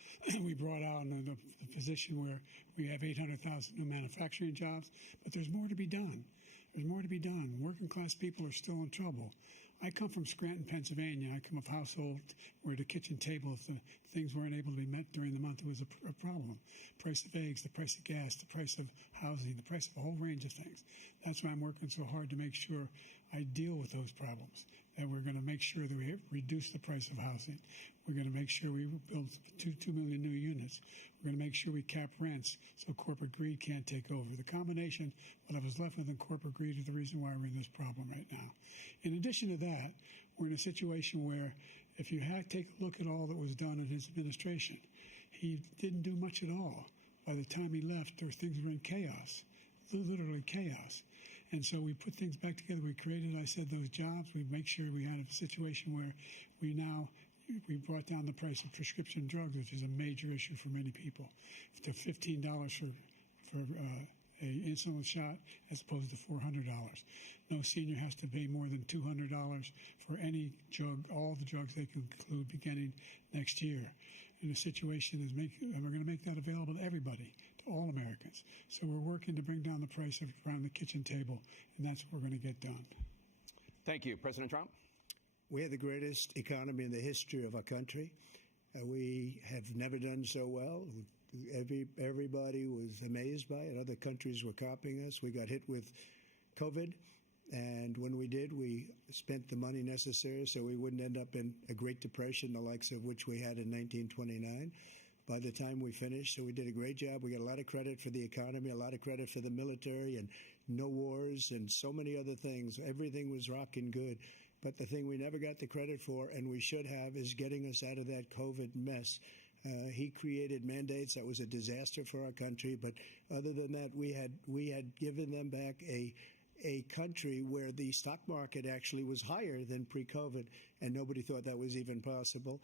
We brought out the position where we have 800,000 new manufacturing jobs. But there's more to be done. There's more to be done. Working class people are still in trouble. I come from Scranton, Pennsylvania. I come of a household where the kitchen table, if the things weren't able to be met during the month, it was a problem. Price of eggs, the price of gas, the price of housing, the price of a whole range of things. That's why I'm working so hard to make sure I deal with those problems. And we're going to make sure that we reduce the price of housing. We're going to make sure we build 2 million new units. We're going to make sure we cap rents so corporate greed can't take over. The combination, what I was left with in corporate greed, is the reason why we're in this problem right now. In addition to that, we're in a situation where if you take a look at all that was done in his administration, he didn't do much at all. By the time he left, things were in chaos, literally chaos. And so we put things back together. We created, I said, those jobs. We make sure we had a situation where we brought down the price of prescription drugs, which is a major issue for many people, to $15 for a insulin shot as opposed to $400. No senior has to pay more than $200 for any drug, all the drugs they can include beginning next year. And the situation is and we're going to make that available to everybody, to all Americans. So we're working to bring down the price around the kitchen table, and that's what we're going to get done. Thank you. President Trump? We have the greatest economy in the history of our country. We have never done so well. Everybody was amazed by it. Other countries were copying us. We got hit with COVID, and when we did, we spent the money necessary so we wouldn't end up in a Great Depression, the likes of which we had in 1929. By the time we finished, so we did a great job. We got a lot of credit for the economy, a lot of credit for the military, and no wars, and so many other things. Everything was rocking good. But the thing we never got the credit for, and we should have, is getting us out of that COVID mess. He created mandates that was a disaster for our country. But other than that, we had given them back a country where the stock market actually was higher than pre-COVID, and nobody thought that was even possible.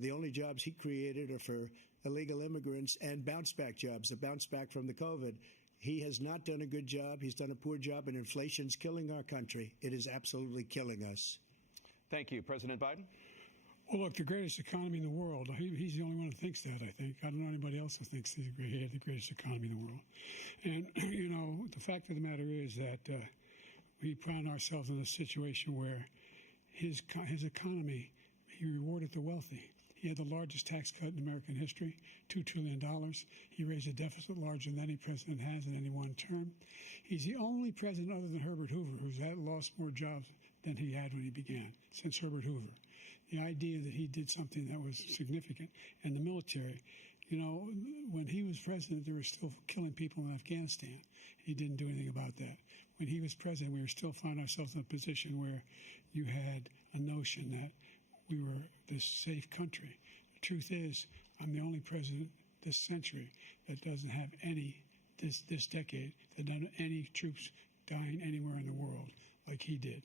The only jobs he created are for illegal immigrants and bounce-back jobs, a bounce-back from the COVID. He has not done a good job. He's done a poor job, and inflation's killing our country. It is absolutely killing us. Thank you. President Biden? Well, look, the greatest economy in the world, he's the only one who thinks that, I think. I don't know anybody else who thinks he had the greatest economy in the world. And, the fact of the matter is that we found ourselves in a situation where his economy, he rewarded the wealthy. He had the largest tax cut in American history, $2 trillion. He raised a deficit larger than any president has in any one term. He's the only president other than Herbert Hoover who's lost more jobs than he had when he began, since Herbert Hoover. The idea that he did something that was significant. And the military, when he was president, they were still killing people in Afghanistan. He didn't do anything about that. When he was president, we were still finding ourselves in a position where you had a notion that we were this safe country. The truth is, I'm the only president this century that doesn't have this decade, that doesn't have any troops dying anywhere in the world like he did.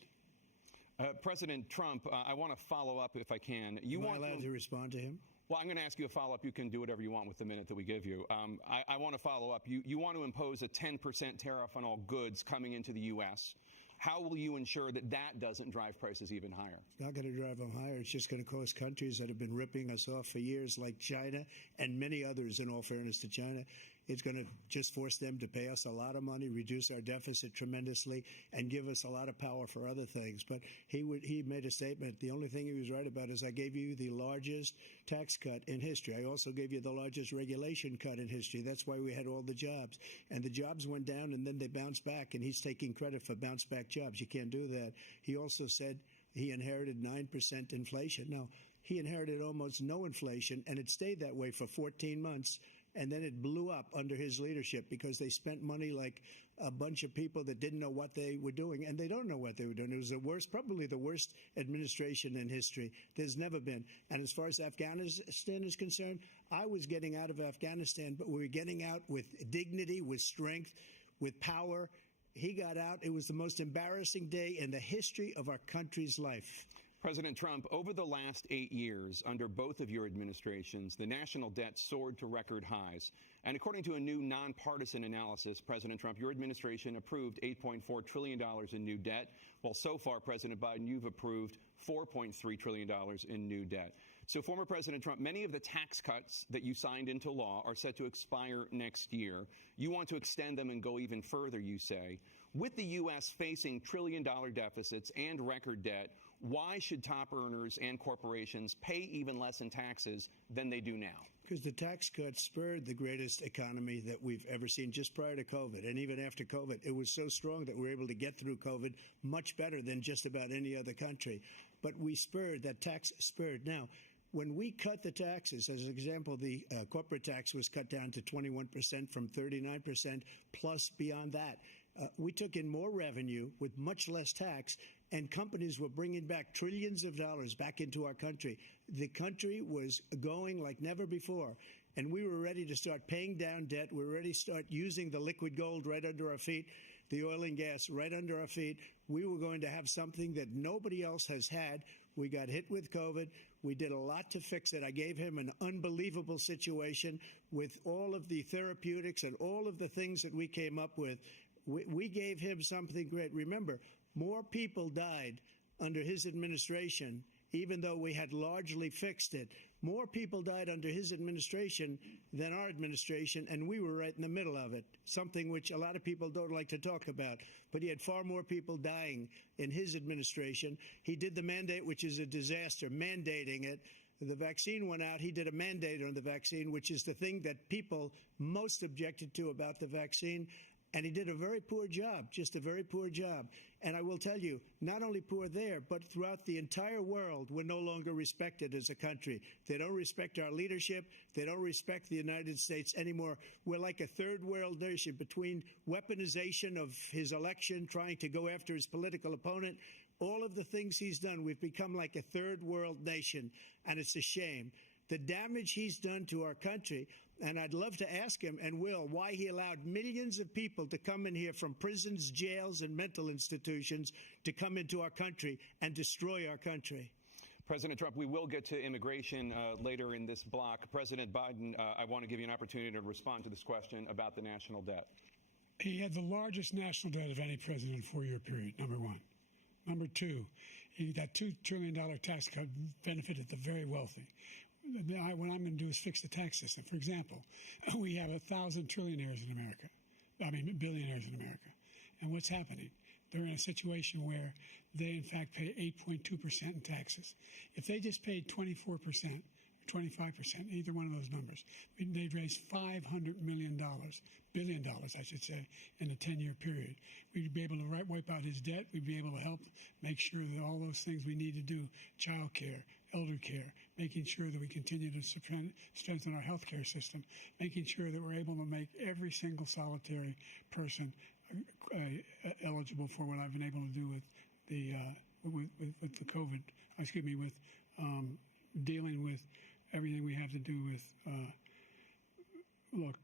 President Trump, I want to follow up if I can. Am I allowed to respond to him? Well, I'm going to ask you a follow-up. You can do whatever you want with the minute that we give you. I want to follow up. You want to impose a 10% tariff on all goods coming into the U.S. How will you ensure that that doesn't drive prices even higher? It's not going to drive them higher. It's just going to cause countries that have been ripping us off for years, like China and many others, in all fairness to China. It's going to just force them to pay us a lot of money, reduce our deficit tremendously, and give us a lot of power for other things. But he made a statement. The only thing he was right about is I gave you the largest tax cut in history. I also gave you the largest regulation cut in history. That's why we had all the jobs. And the jobs went down, and then they bounced back, and he's taking credit for bounce-back jobs. You can't do that. He also said he inherited 9% inflation. Now, he inherited almost no inflation, and it stayed that way for 14 months. And then it blew up under his leadership because they spent money like a bunch of people that didn't know what they were doing, and they don't know what they were doing. It was probably the worst administration in history. There's never been. And as far as Afghanistan is concerned, I was getting out of Afghanistan, but we were getting out with dignity, with strength, with power. He got out. It was the most embarrassing day in the history of our country's life. President Trump, over the last 8 years, under both of your administrations, the national debt soared to record highs. And according to a new nonpartisan analysis, President Trump, your administration approved $8.4 trillion in new debt, while so far, President Biden, you've approved $4.3 trillion in new debt. So, former President Trump, many of the tax cuts that you signed into law are set to expire next year. You want to extend them and go even further, you say. With the U.S. facing trillion-dollar deficits and record debt, why should top earners and corporations pay even less in taxes than they do now? Because the tax cuts spurred the greatest economy that we've ever seen just prior to COVID. And even after COVID, it was so strong that we were able to get through COVID much better than just about any other country. But we spurred, that tax spurred. Now, when we cut the taxes, as an example, the corporate tax was cut down to 21% from 39%, plus beyond that. We took in more revenue with much less tax, and companies were bringing back trillions of dollars back into our country. The country was going like never before, and we were ready to start paying down debt. We were ready to start using the liquid gold right under our feet, the oil and gas right under our feet. We were going to have something that nobody else has had. We got hit with COVID. We did a lot to fix it. I gave him an unbelievable situation with all of the therapeutics and all of the things that we came up with. We gave him something great. Remember, more people died under his administration, even though we had largely fixed it. More people died under his administration than our administration, and we were right in the middle of it, something which a lot of people don't like to talk about. But he had far more people dying in his administration. He did the mandate, which is a disaster, mandating it. The vaccine went out. He did a mandate on the vaccine, which is the thing that people most objected to about the vaccine. And he did a very poor job, just a very poor job. And I will tell you, not only poor there, but throughout the entire world, we're no longer respected as a country. They don't respect our leadership. They don't respect the United States anymore. We're like a third world nation between weaponization of his election, trying to go after his political opponent, all of the things he's done. We've become like a third world nation, and it's a shame. The damage he's done to our country, and I'd love to ask him, and will, why he allowed millions of people to come in here from prisons, jails, and mental institutions to come into our country and destroy our country. President Trump, we will get to immigration later in this block. President Biden, I want to give you an opportunity to respond to this question about the national debt. He had the largest national debt of any president in a four-year period, number one. Number two, that $2 trillion tax cut benefited the very wealthy. What I'm going to do is fix the tax system. For example, we have 1,000 trillionaires in America. Billionaires in America. And what's happening? They're in a situation where they, in fact, pay 8.2% in taxes. If they just paid 24%, or 25%, either one of those numbers, they'd raise $500 billion, I should say, in a 10-year period. We'd be able to wipe out his debt. We'd be able to help make sure that all those things we need to do, child care, elder care, making sure that we continue to strengthen our health care system, making sure that we're able to make every single solitary person eligible for what I've been able to do with the COVID, with dealing with everything we have to do with, look,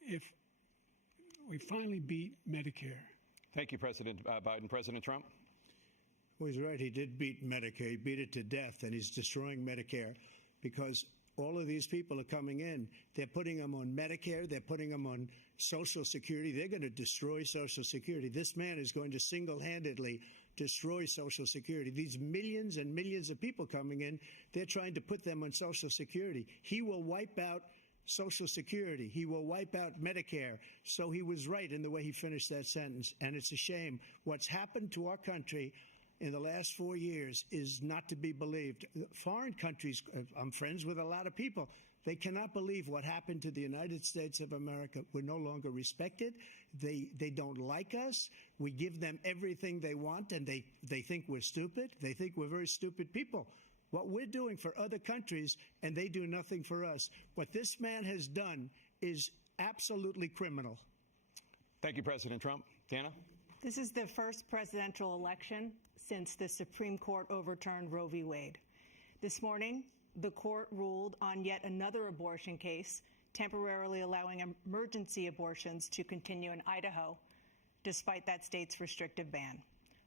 if we finally beat Medicare. Thank you, President Biden. President Trump? Well, he's right. He did beat Medicare. He beat it to death, and he's destroying Medicare because all of these people are coming in. They're putting them on Medicare. They're putting them on Social Security. They're going to destroy Social Security. This man is going to single-handedly destroy Social Security. These millions and millions of people coming in, they're trying to put them on Social Security. He will wipe out Social Security. He will wipe out Medicare. So he was right in the way he finished that sentence. And it's a shame. What's happened to our country in the last 4 years is not to be believed. Foreign countries, I'm friends with a lot of people, they cannot believe what happened to the United States of America. We're no longer respected. They don't like us. We give them everything they want, and they think we're stupid. They think we're very stupid people. What we're doing for other countries, and they do nothing for us. What this man has done is absolutely criminal. Thank you, President Trump. Dana? This is the first presidential election since the Supreme Court overturned Roe v. Wade. This morning, the court ruled on yet another abortion case, temporarily allowing emergency abortions to continue in Idaho, despite that state's restrictive ban.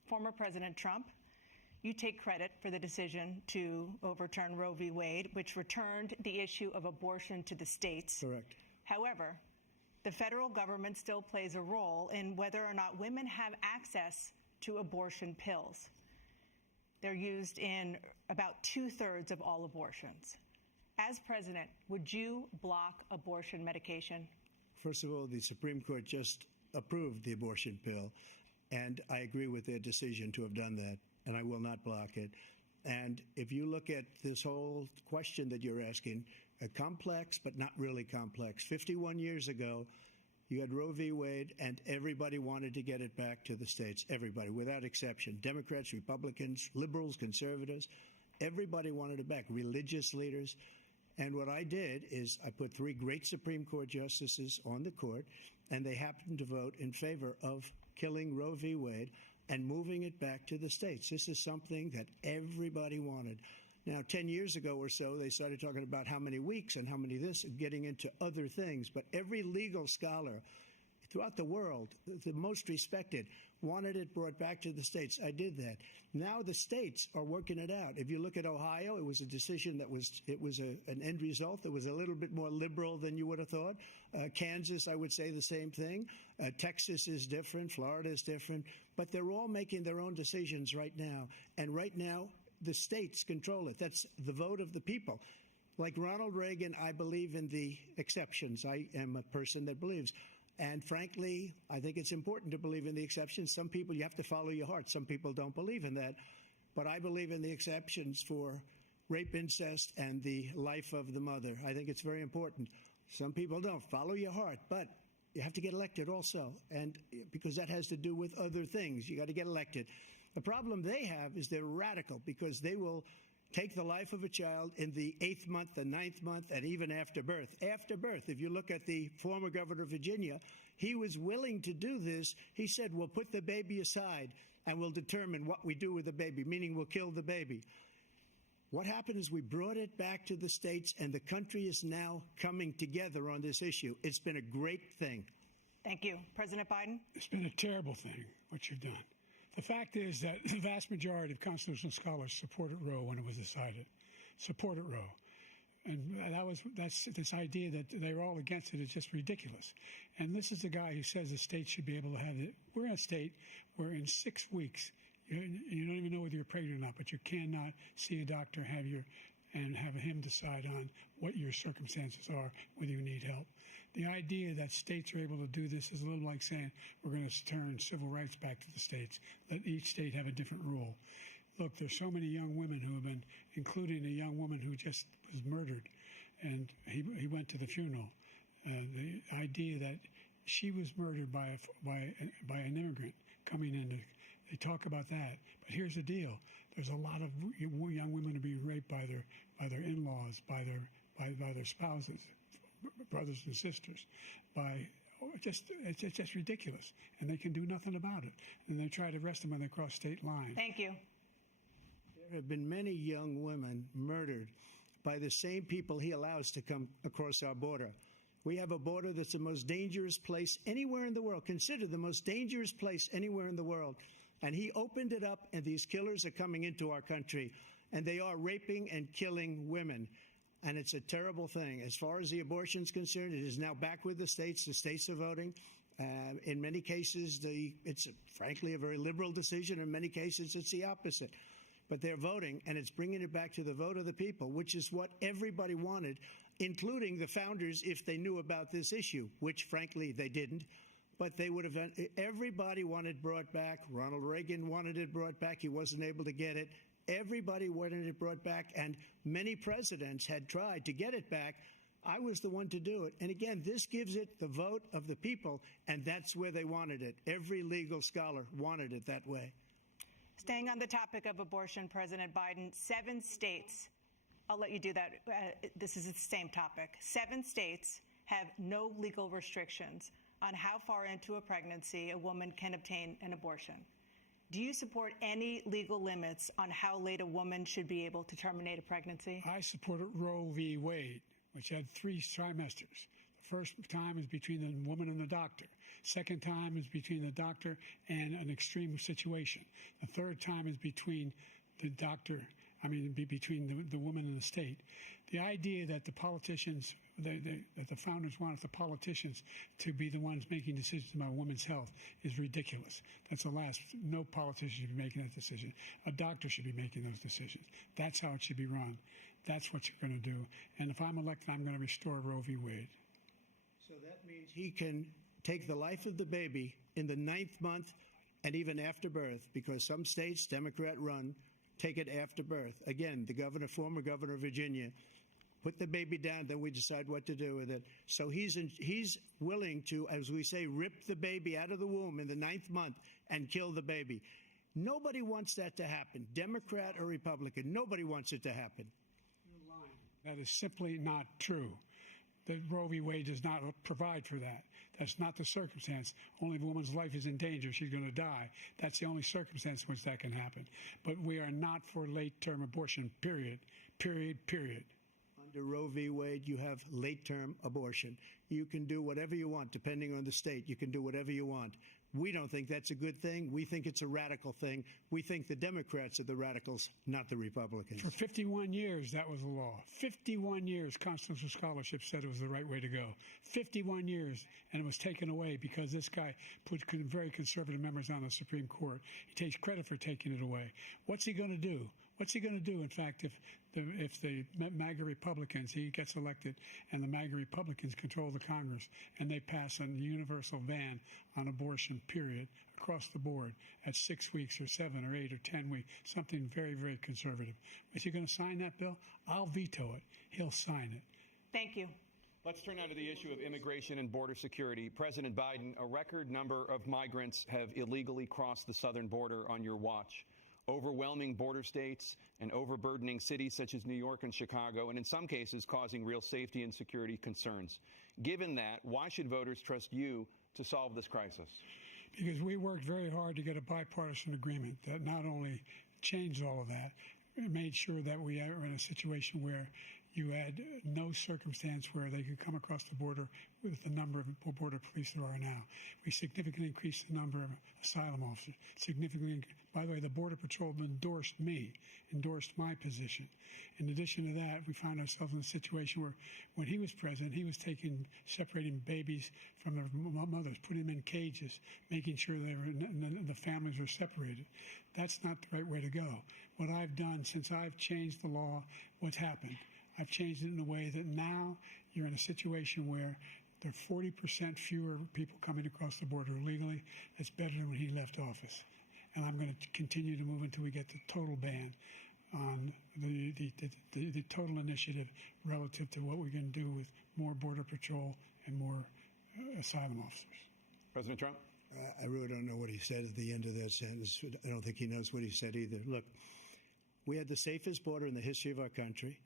Former President Trump, you take credit for the decision to overturn Roe v. Wade, which returned the issue of abortion to the states. Correct. However, the federal government still plays a role in whether or not women have access to abortion pills. They're used in about 2/3 of all abortions. As president, would you block abortion medication? First of all, the Supreme Court just approved the abortion pill, and I agree with their decision to have done that, and I will not block it. And if you look at this whole question that you're asking, complex but not really complex. 51 years ago, you had Roe v. Wade, and everybody wanted to get it back to the states. Everybody, without exception. Democrats, Republicans, liberals, conservatives. Everybody wanted it back. Religious leaders. And what I did is I put 3 great Supreme Court justices on the court, and they happened to vote in favor of killing Roe v. Wade and moving it back to the states. This is something that everybody wanted. Now, 10 years ago or so, they started talking about how many weeks and how many this, and getting into other things. But every legal scholar throughout the world, the most respected, wanted it brought back to the states. I did that. Now the states are working it out. If you look at Ohio, it was a decision that was an end result that was a little bit more liberal than you would have thought. Kansas, I would say the same thing. Texas is different. Florida is different. But they're all making their own decisions right now. And right now, the states control it. That's the vote of the people. Like Ronald Reagan, I believe in the exceptions. I am a person that believes. And frankly, I think it's important to believe in the exceptions. Some people, you have to follow your heart. Some people don't believe in that. But I believe in the exceptions for rape, incest, and the life of the mother. I think it's very important. Some people don't. Follow your heart. But you have to get elected also. And because that has to do with other things. You got to get elected. The problem they have is they're radical because they will take the life of a child in the 8th month, the 9th month, and even after birth. After birth, if you look at the former governor of Virginia, he was willing to do this. He said, we'll put the baby aside and we'll determine what we do with the baby, meaning we'll kill the baby. What happened is we brought it back to the states, and the country is now coming together on this issue. It's been a great thing. Thank you. President Biden? It's been a terrible thing, what you've done. The fact is that the vast majority of constitutional scholars supported Roe when it was decided. Supported Roe. And that's this idea that they're all against it is just ridiculous. And this is the guy who says the state should be able to have it. We're in a state where in 6 weeks, you don't even know whether you're pregnant or not, but you cannot see a doctor and have him decide on what your circumstances are, whether you need help. The idea that states are able to do this is a little like saying we're going to turn civil rights back to the states. Let each state have a different rule. Look, there's so many young women who have been, including a young woman who just was murdered, and he went to the funeral. The idea that she was murdered by an immigrant coming in, they talk about that. But here's the deal: there's a lot of young women who are being raped by their in-laws, by their spouses, brothers and sisters, it's just ridiculous, and they can do nothing about it. And they try to arrest them when they cross state lines. Thank you. There have been many young women murdered by the same people he allows to come across our border. We have a border that's the most dangerous place anywhere in the world, considered the most dangerous place anywhere in the world. And he opened it up, and these killers are coming into our country, and they are raping and killing women. And it's a terrible thing. As far as the abortion is concerned, it is now back with the states. The states are voting. In many cases, it's frankly a very liberal decision. In many cases, it's the opposite. But they're voting, and it's bringing it back to the vote of the people, which is what everybody wanted, including the founders, if they knew about this issue, which, frankly, they didn't. But they would have. Everybody wanted brought back. Ronald Reagan wanted it brought back. He wasn't able to get it. Everybody wanted it brought back, and many presidents had tried to get it back. I was the one to do it. And again, this gives it the vote of the people, and that's where they wanted it. Every legal scholar wanted it that way. Staying on the topic of abortion, President Biden, 7 states, I'll let you do that. This is the same topic. 7 states have no legal restrictions on how far into a pregnancy a woman can obtain an abortion. Do you support any legal limits on how late a woman should be able to terminate a pregnancy? I supported Roe v. Wade, which had 3 trimesters. The first time is between the woman and the doctor. Second time is between the doctor and an extreme situation. The third time is between the doctor, between the woman and the state. The idea that the politicians that the founders wanted the politicians to be the ones making decisions about women's health is ridiculous. That's the last. No politician should be making that decision. A doctor should be making those decisions. That's how it should be run. That's what you're going to do. And if I'm elected, I'm going to restore Roe v. Wade. So that means he can take the life of the baby in the 9th month and even after birth, because some states, Democrat run, take it after birth. Again, the former governor of Virginia, put the baby down, then we decide what to do with it. So he's willing to, as we say, rip the baby out of the womb in the 9th month and kill the baby. Nobody wants that to happen, Democrat or Republican. Nobody wants it to happen. You're lying. That is simply not true. The Roe v. Wade does not provide for that. That's not the circumstance. Only if a woman's life is in danger, she's going to die. That's the only circumstance in which that can happen. But we are not for late-term abortion, period, period, period. Under Roe v. Wade, you have late-term abortion. You can do whatever you want, depending on the state. You can do whatever you want. We don't think that's a good thing. We think it's a radical thing. We think the Democrats are the radicals, not the Republicans. For 51 years, that was the law. 51 years, constitutional scholarship said it was the right way to go. 51 years, and it was taken away because this guy put very conservative members on the Supreme Court. He takes credit for taking it away. What's he going to do? What's he going to do, in fact, if the MAGA Republicans, he gets elected, and the MAGA Republicans control the Congress, and they pass a universal ban on abortion, period, across the board at 6 weeks or 7 or 8 or 10 weeks, something very, very conservative. Is he going to sign that bill? I'll veto it. He'll sign it. Thank you. Let's turn now to the issue of immigration and border security. President Biden, a record number of migrants have illegally crossed the southern border on your watch. Overwhelming border states and overburdening cities such as New York and Chicago, and in some cases causing real safety and security concerns. Given that, why should voters trust you to solve this crisis? Because we worked very hard to get a bipartisan agreement that not only changed all of that, it made sure that we are in a situation where you had no circumstance where they could come across the border with the number of border police there are now. We significantly increased the number of asylum officers. By the way, the Border Patrol endorsed my position. In addition to that, we found ourselves in a situation where when he was president, he was separating babies from their mothers, putting them in cages, making sure the families were separated. That's not the right way to go. What I've done since I've changed the law, what's happened? I've changed it in a way that now you're in a situation where there are 40% fewer people coming across the border illegally. That's better than when he left office. And I'm going to continue to move until we get the total ban on the total initiative relative to what we're going to do with more Border Patrol and more asylum officers. President Trump? I really don't know what he said at the end of that sentence. I don't think he knows what he said either. Look, we had the safest border in the history of our country.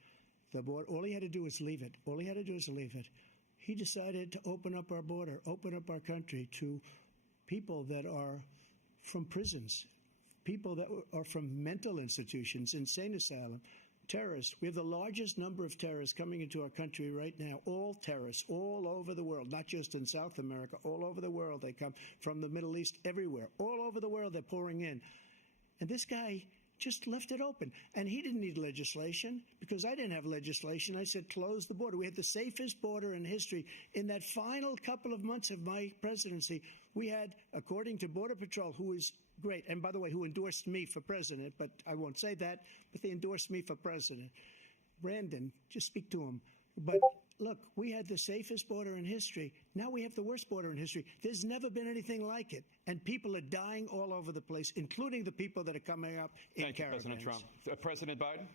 The border, all he had to do was leave it. All he had to do was leave it. He decided to open up our border, open up our country to people that are from prisons, people that are from mental institutions, insane asylum, terrorists. We have the largest number of terrorists coming into our country right now, all terrorists, all over the world, not just in South America, all over the world. They come from the Middle East, everywhere. All over the world, they're pouring in. And this guy just left it open. And he didn't need legislation because I didn't have legislation. I said, close the border. We had the safest border in history. In that final couple of months of my presidency, we had, according to Border Patrol, who is great, and by the way, who endorsed me for president, but I won't say that, but they endorsed me for president. Brandon, just speak to him. But look, we had the safest border in history. Now we have the worst border in history. There's never been anything like it. And people are dying all over the place, including the people that are coming up in caravans. Thank you, President Trump. President Biden?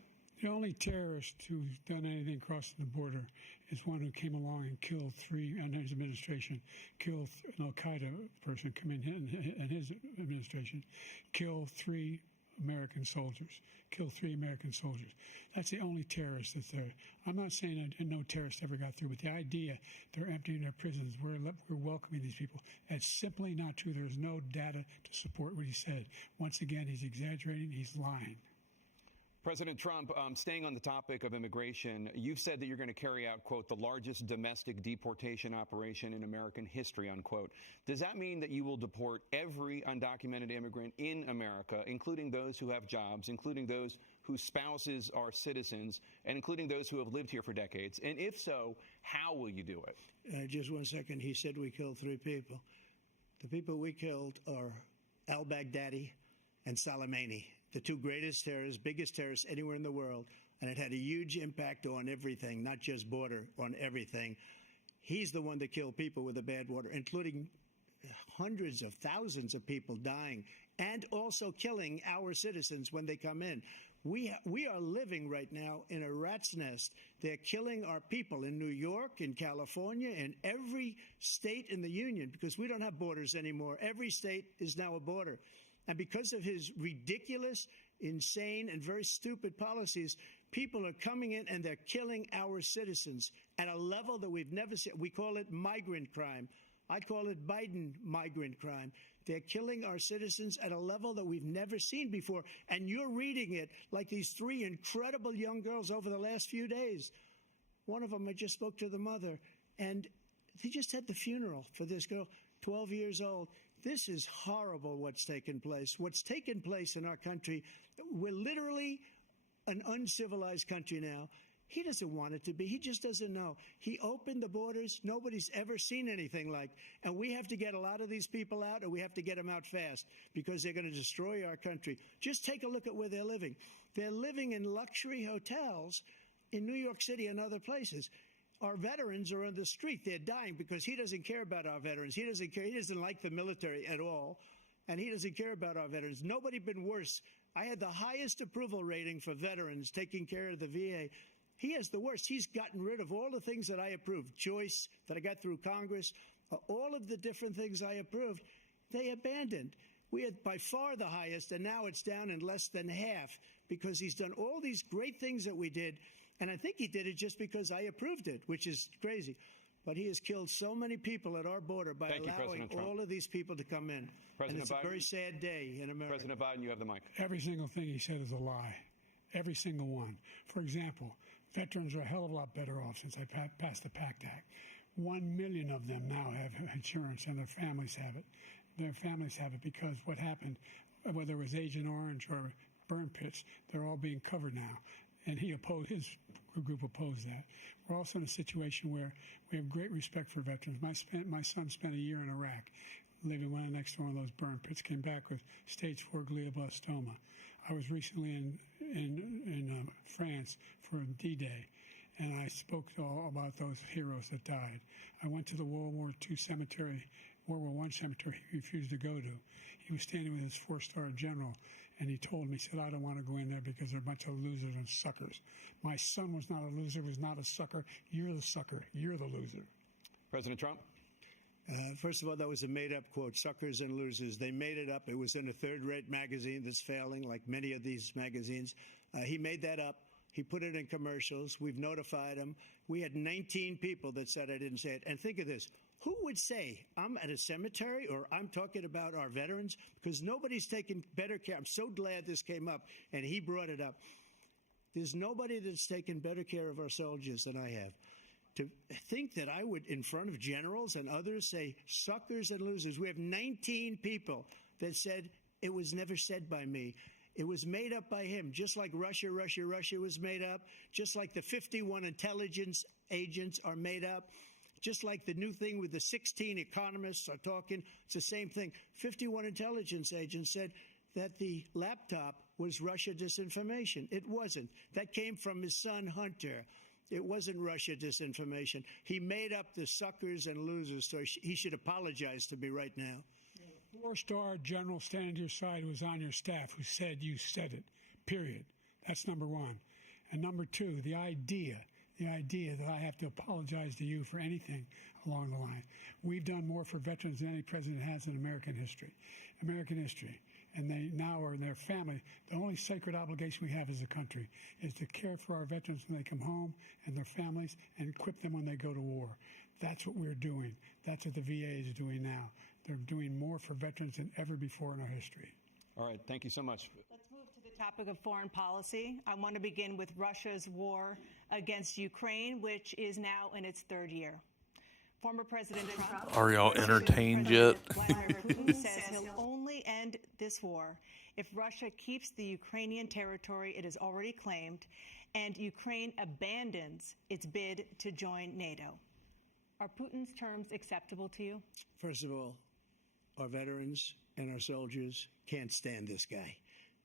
The only terrorist who's done anything crossing the border is one who came along and killed three, and his administration, killed an Al-Qaeda person come in his administration, killed 3 American soldiers, killed 3 American soldiers. That's the only terrorist that's there. I'm not saying that no terrorist ever got through, but the idea they're emptying their prisons, we're welcoming these people, that's simply not true. There's no data to support what he said. Once again, he's exaggerating, he's lying. President Trump, staying on the topic of immigration, you've said that you're going to carry out, quote, the largest domestic deportation operation in American history, unquote. Does that mean that you will deport every undocumented immigrant in America, including those who have jobs, including those whose spouses are citizens, and including those who have lived here for decades? And if so, how will you do it? Just 1 second. He said we killed 3 people. The people we killed are al-Baghdadi and Soleimani, the 2 greatest terrorists, biggest terrorists anywhere in the world, and it had a huge impact on everything, not just border, on everything. He's the one that killed people with the bad water, including hundreds of thousands of people dying, and also killing our citizens when they come in. We are living right now in a rat's nest. They're killing our people in New York, in California, in every state in the union, because we don't have borders anymore. Every state is now a border. And because of his ridiculous, insane, and very stupid policies, people are coming in and they're killing our citizens at a level that we've never seen. We call it migrant crime. I call it Biden migrant crime. They're killing our citizens at a level that we've never seen before. And you're reading it like these 3 incredible young girls over the last few days. One of them, I just spoke to the mother, and they just had the funeral for this girl, 12 years old. This is horrible what's taken place. What's taken place in our country, we're literally an uncivilized country now. He doesn't want it to be. He just doesn't know. He opened the borders. Nobody's ever seen anything like. And we have to get a lot of these people out, and we have to get them out fast, because they're going to destroy our country. Just take a look at where they're living. They're living in luxury hotels in New York City and other places. Our veterans are on the street. They're dying because he doesn't care about our veterans. He doesn't care. He doesn't like the military at all, and he doesn't care about our veterans. Nobody been worse. I had the highest approval rating for veterans taking care of the VA. He has the worst. He's gotten rid of all the things that I approved. Choice that I got through Congress, all of the different things I approved, they abandoned. We had by far the highest, and now it's down in less than half, because he's done all these great things that we did. And I think he did it just because I approved it, which is crazy. But he has killed so many people at our border by allowing all of these people to come in. And it's a very sad day in America. President Biden, you have the mic. Every single thing he said is a lie. Every single one. For example, veterans are a hell of a lot better off since I passed the PACT Act. 1 million of them now have insurance, and their families have it. Their families have it because what happened, whether it was Agent Orange or burn pits, they're all being covered now. And his group opposed that. We're also in a situation where we have great respect for veterans. My son spent a year in Iraq, living right next to one of those burn pits, came back with stage 4 glioblastoma. I was recently in France for D-Day, and I spoke all about those heroes that died. I went to the World War I cemetery he refused to go to. He was standing with his 4-star general, and he told me, he said, I don't want to go in there because they're a bunch of losers and suckers. My son was not a loser, was not a sucker. You're the sucker. You're the loser. President Trump? First of all, that was a made-up quote, suckers and losers. They made it up. It was in a third-rate magazine that's failing, like many of these magazines. He made that up. He put it in commercials. We've notified him. We had 19 people that said I didn't say it. And think of this. Who would say I'm at a cemetery or I'm talking about our veterans? Because nobody's taken better care. I'm so glad this came up, and he brought it up. There's nobody that's taken better care of our soldiers than I have. To think that I would, in front of generals and others, say suckers and losers. We have 19 people that said it was never said by me. It was made up by him, just like Russia was made up, just like the 51 intelligence agents are made up, just like the new thing with the 16 economists are talking. It's the same thing. 51 intelligence agents said that the laptop was Russia disinformation. It wasn't. That came from his son, Hunter. It wasn't Russia disinformation. He made up the suckers and losers, so he should apologize to me right now. 4-star general standing to your side who was on your staff who said you said it, period. That's number one. And number two, the idea that I have to apologize to you for anything along the line. We've done more for veterans than any president has in American history. And they now are in their family. The only sacred obligation we have as a country is to care for our veterans when they come home and their families and equip them when they go to war. That's what we're doing. That's what the VA is doing now. They're doing more for veterans than ever before in our history. All right. Thank you so much. Let's move to the Topic of foreign policy. I want to begin with Russia's war against Ukraine, which is now in its third year. Former President Trump. Are y'all entertained yet? Vladimir Putin says he'll only end this war if Russia keeps the Ukrainian territory it has already claimed and Ukraine abandons its bid to join NATO. Are Putin's terms acceptable to you? First of all, our veterans and our soldiers can't stand this guy.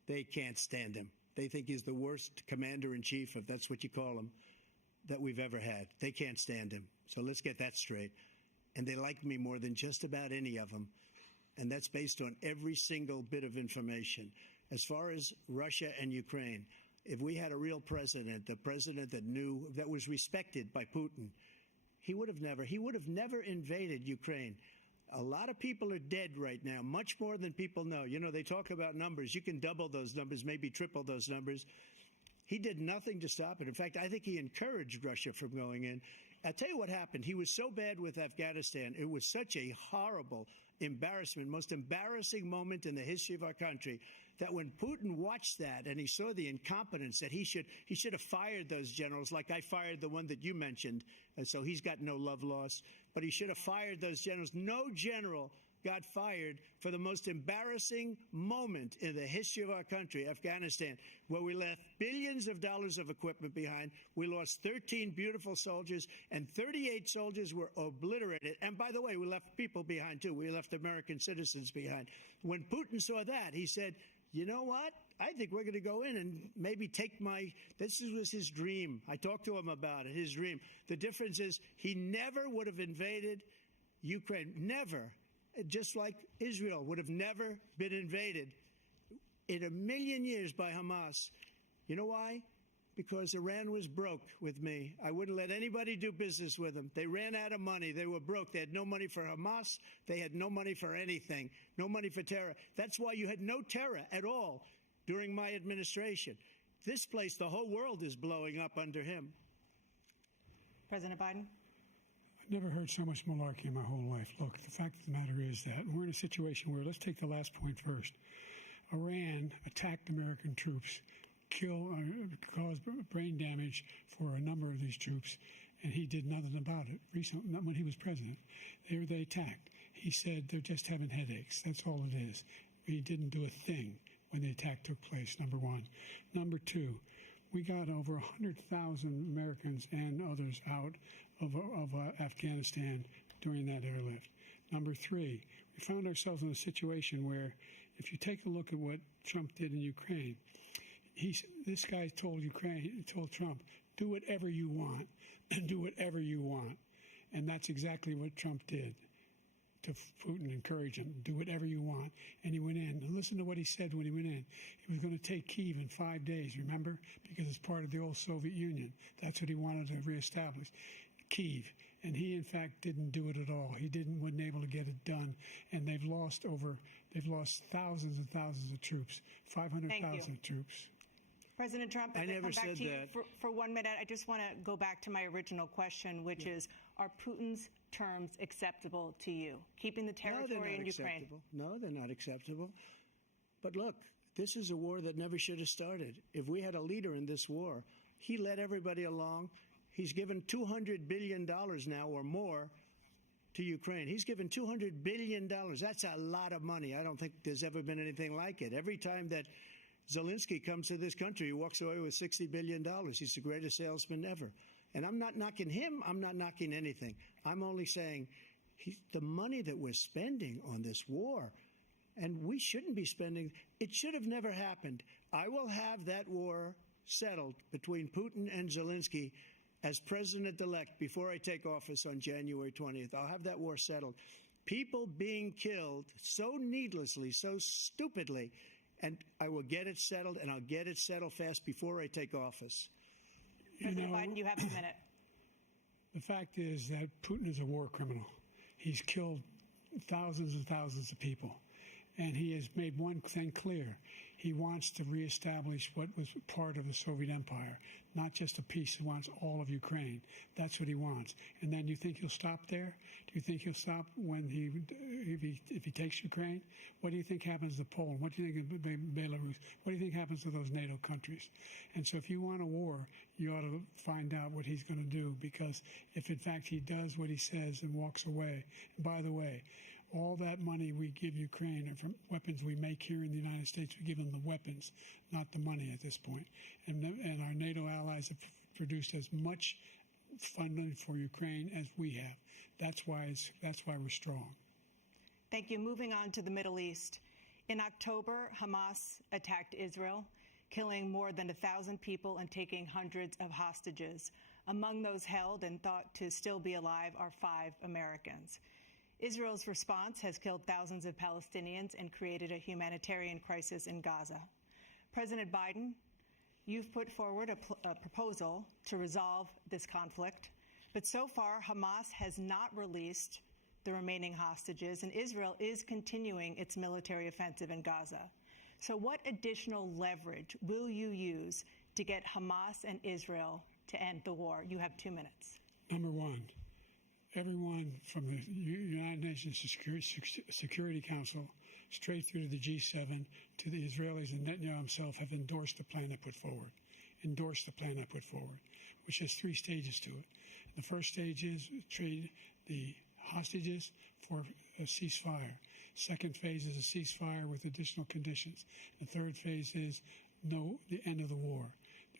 They can't stand him. They think he's the worst commander-in-chief, if that's what you call him, that we've ever had. They can't stand him. So let's get that straight. And they like me more than just about any of them. And that's based on every single bit of information. As far as Russia and Ukraine, if we had a real president, a president that knew, that was respected by Putin, he would have never invaded Ukraine. A lot of people are dead right now, much more than people know. You know, they talk about numbers. You can double those numbers, maybe triple those numbers. He did nothing to stop it. In fact, I think he encouraged Russia from going in. I'll tell you what happened. He was so bad with Afghanistan. It was such a horrible embarrassment, most embarrassing moment in the history of our country, that when Putin watched that and he saw the incompetence, that he should have fired those generals, like I fired the one that you mentioned, and so he's got no love lost, but he should have fired those generals. No general got fired for the most embarrassing moment in the history of our country, Afghanistan, where we left billions of dollars of equipment behind. We lost 13 beautiful soldiers, and 38 soldiers were obliterated. And by the way, we left people behind, too. We left American citizens behind. When Putin saw that, he said, you know what? I think we're going to go in and maybe take this was his dream. I talked to him about it, his dream. The difference is he never would have invaded Ukraine. Never. Just like Israel would have never been invaded in a million years by Hamas. You know why? Because Iran was broke with me. I wouldn't let anybody do business with them. They ran out of money. They were broke. They had no money for Hamas. They had no money for anything. No money for terror. That's why you had no terror at all during my administration. This place, the whole world is blowing up under him. President Biden? I've never heard so much malarkey in my whole life. Look, the fact of the matter is that we're in a situation where, let's take the last point first. Iran attacked American troops, caused brain damage for a number of these troops, and he did nothing about it. Recently, not when he was president, they attacked. He said they're just having headaches. That's all it is. He didn't do a thing when the attack took place, number one. Number two, we got over 100,000 Americans and others out of Afghanistan during that airlift. Number three, we found ourselves in a situation where, if you take a look at what Trump did in Ukraine, this guy told Trump, do whatever you want, do whatever you want. And that's exactly what Trump did to Putin, encourage him, do whatever you want. And he went in. And listen to what he said when he went in. He was going to take Kyiv in 5 days, remember? Because it's part of the old Soviet Union. That's what he wanted to reestablish, Kyiv. And he, in fact, didn't do it at all. He wasn't able to get it done. And they've lost thousands and thousands of troops, 500,000 troops. President Trump, I never said to you that. for 1 minute, I just want to go back to my original question, which is, are Putin's terms acceptable to you? Keeping the territory in Ukraine? No, they're not acceptable. But look, this is a war that never should have started. If we had a leader in this war, he led everybody along. He's given $200 billion now or more to Ukraine. He's given $200 billion. That's a lot of money. I don't think there's ever been anything like it. Every time that Zelensky comes to this country, he walks away with $60 billion. He's the greatest salesman ever. And I'm not knocking him. I'm not knocking anything. I'm only saying the money that we're spending on this war, and we shouldn't be spending, it should have never happened. I will have that war settled between Putin and Zelensky as president-elect before I take office on January 20th. I'll have that war settled. People being killed so needlessly, so stupidly, and I will get it settled, and I'll get it settled fast before I take office. President Biden, you have a minute. The fact is that Putin is a war criminal. He's killed thousands and thousands of people. And he has made one thing clear. He wants to reestablish what was part of the Soviet Empire, not just a piece. He wants all of Ukraine. That's what he wants. And then you think he'll stop there? Do you think he'll stop when if he takes Ukraine? What do you think happens to Poland? What do you think of Belarus? What do you think happens to those NATO countries? And so if you want a war, you ought to find out what he's going to do, because if in fact he does what he says and walks away, and by the way, all that money we give Ukraine are from weapons we make here in the United States. We give them the weapons, not the money at this point. And our NATO allies have produced as much funding for Ukraine as we have. That's why we're strong. Thank you. Moving on to the Middle East. In October, Hamas attacked Israel, killing more than 1,000 people and taking hundreds of hostages. Among those held and thought to still be alive are 5 Americans. Israel's response has killed thousands of Palestinians and created a humanitarian crisis in Gaza. President Biden, you've put forward a proposal to resolve this conflict, but so far Hamas has not released the remaining hostages, and Israel is continuing its military offensive in Gaza. So what additional leverage will you use to get Hamas and Israel to end the war? You have 2 minutes. Number one, everyone from the United Nations Security Council straight through to the G7 to the Israelis and Netanyahu himself have endorsed the plan I put forward. Which has 3 stages to it. The first stage is trade the hostages for a ceasefire. Second phase is a ceasefire with additional conditions. The third phase is the end of the war.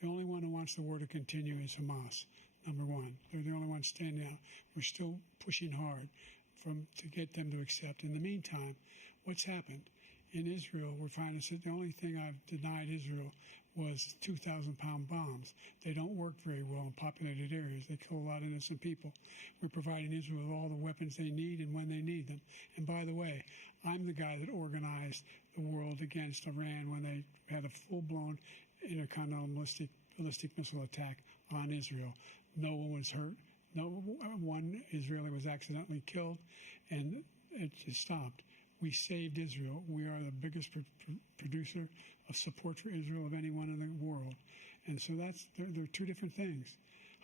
The only one who wants the war to continue is Hamas. Number one, they're the only ones standing out. We're still pushing hard to get them to accept. In the meantime, what's happened? In Israel, we're finding that the only thing I've denied Israel was 2,000-pound bombs. They don't work very well in populated areas. They kill a lot of innocent people. We're providing Israel with all the weapons they need and when they need them. And by the way, I'm the guy that organized the world against Iran when they had a full-blown intercontinental ballistic missile attack on Israel. No one was hurt. No one Israeli was accidentally killed, and it just stopped. We saved Israel. We are the biggest producer of support for Israel of anyone in the world. And so there are 2 different things.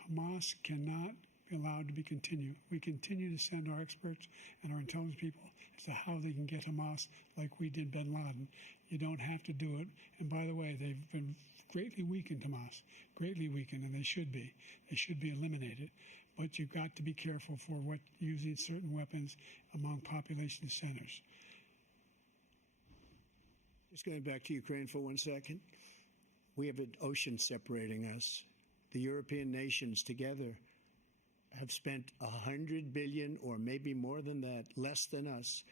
Hamas cannot be allowed to be continued. We continue to send our experts and our intelligence people as to how they can get Hamas like we did bin Laden. You don't have to do it. And by the way, they've been greatly weakened, Hamas, greatly weakened, and they should be. They should be eliminated. But you've got to be careful for using certain weapons among population centers. Just going back to Ukraine for 1 second. We have an ocean separating us. The European nations together have spent $100 billion, or maybe more than that, less than us.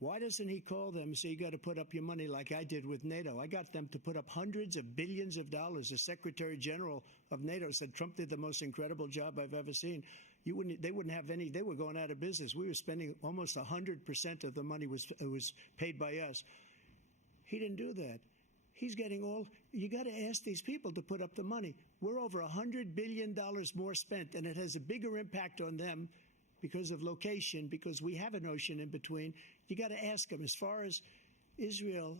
Why doesn't he call them and say, you got to put up your money like I did with NATO? I got them to put up hundreds of billions of dollars. The Secretary General of NATO said Trump did the most incredible job I've ever seen. They wouldn't have any. They were going out of business. We were spending almost 100% of the money was paid by us. He didn't do that. He's getting all. You got to ask these people to put up the money. We're over $100 billion more spent, and it has a bigger impact on them because of location, because we have an ocean in between. You got to ask them. As far as Israel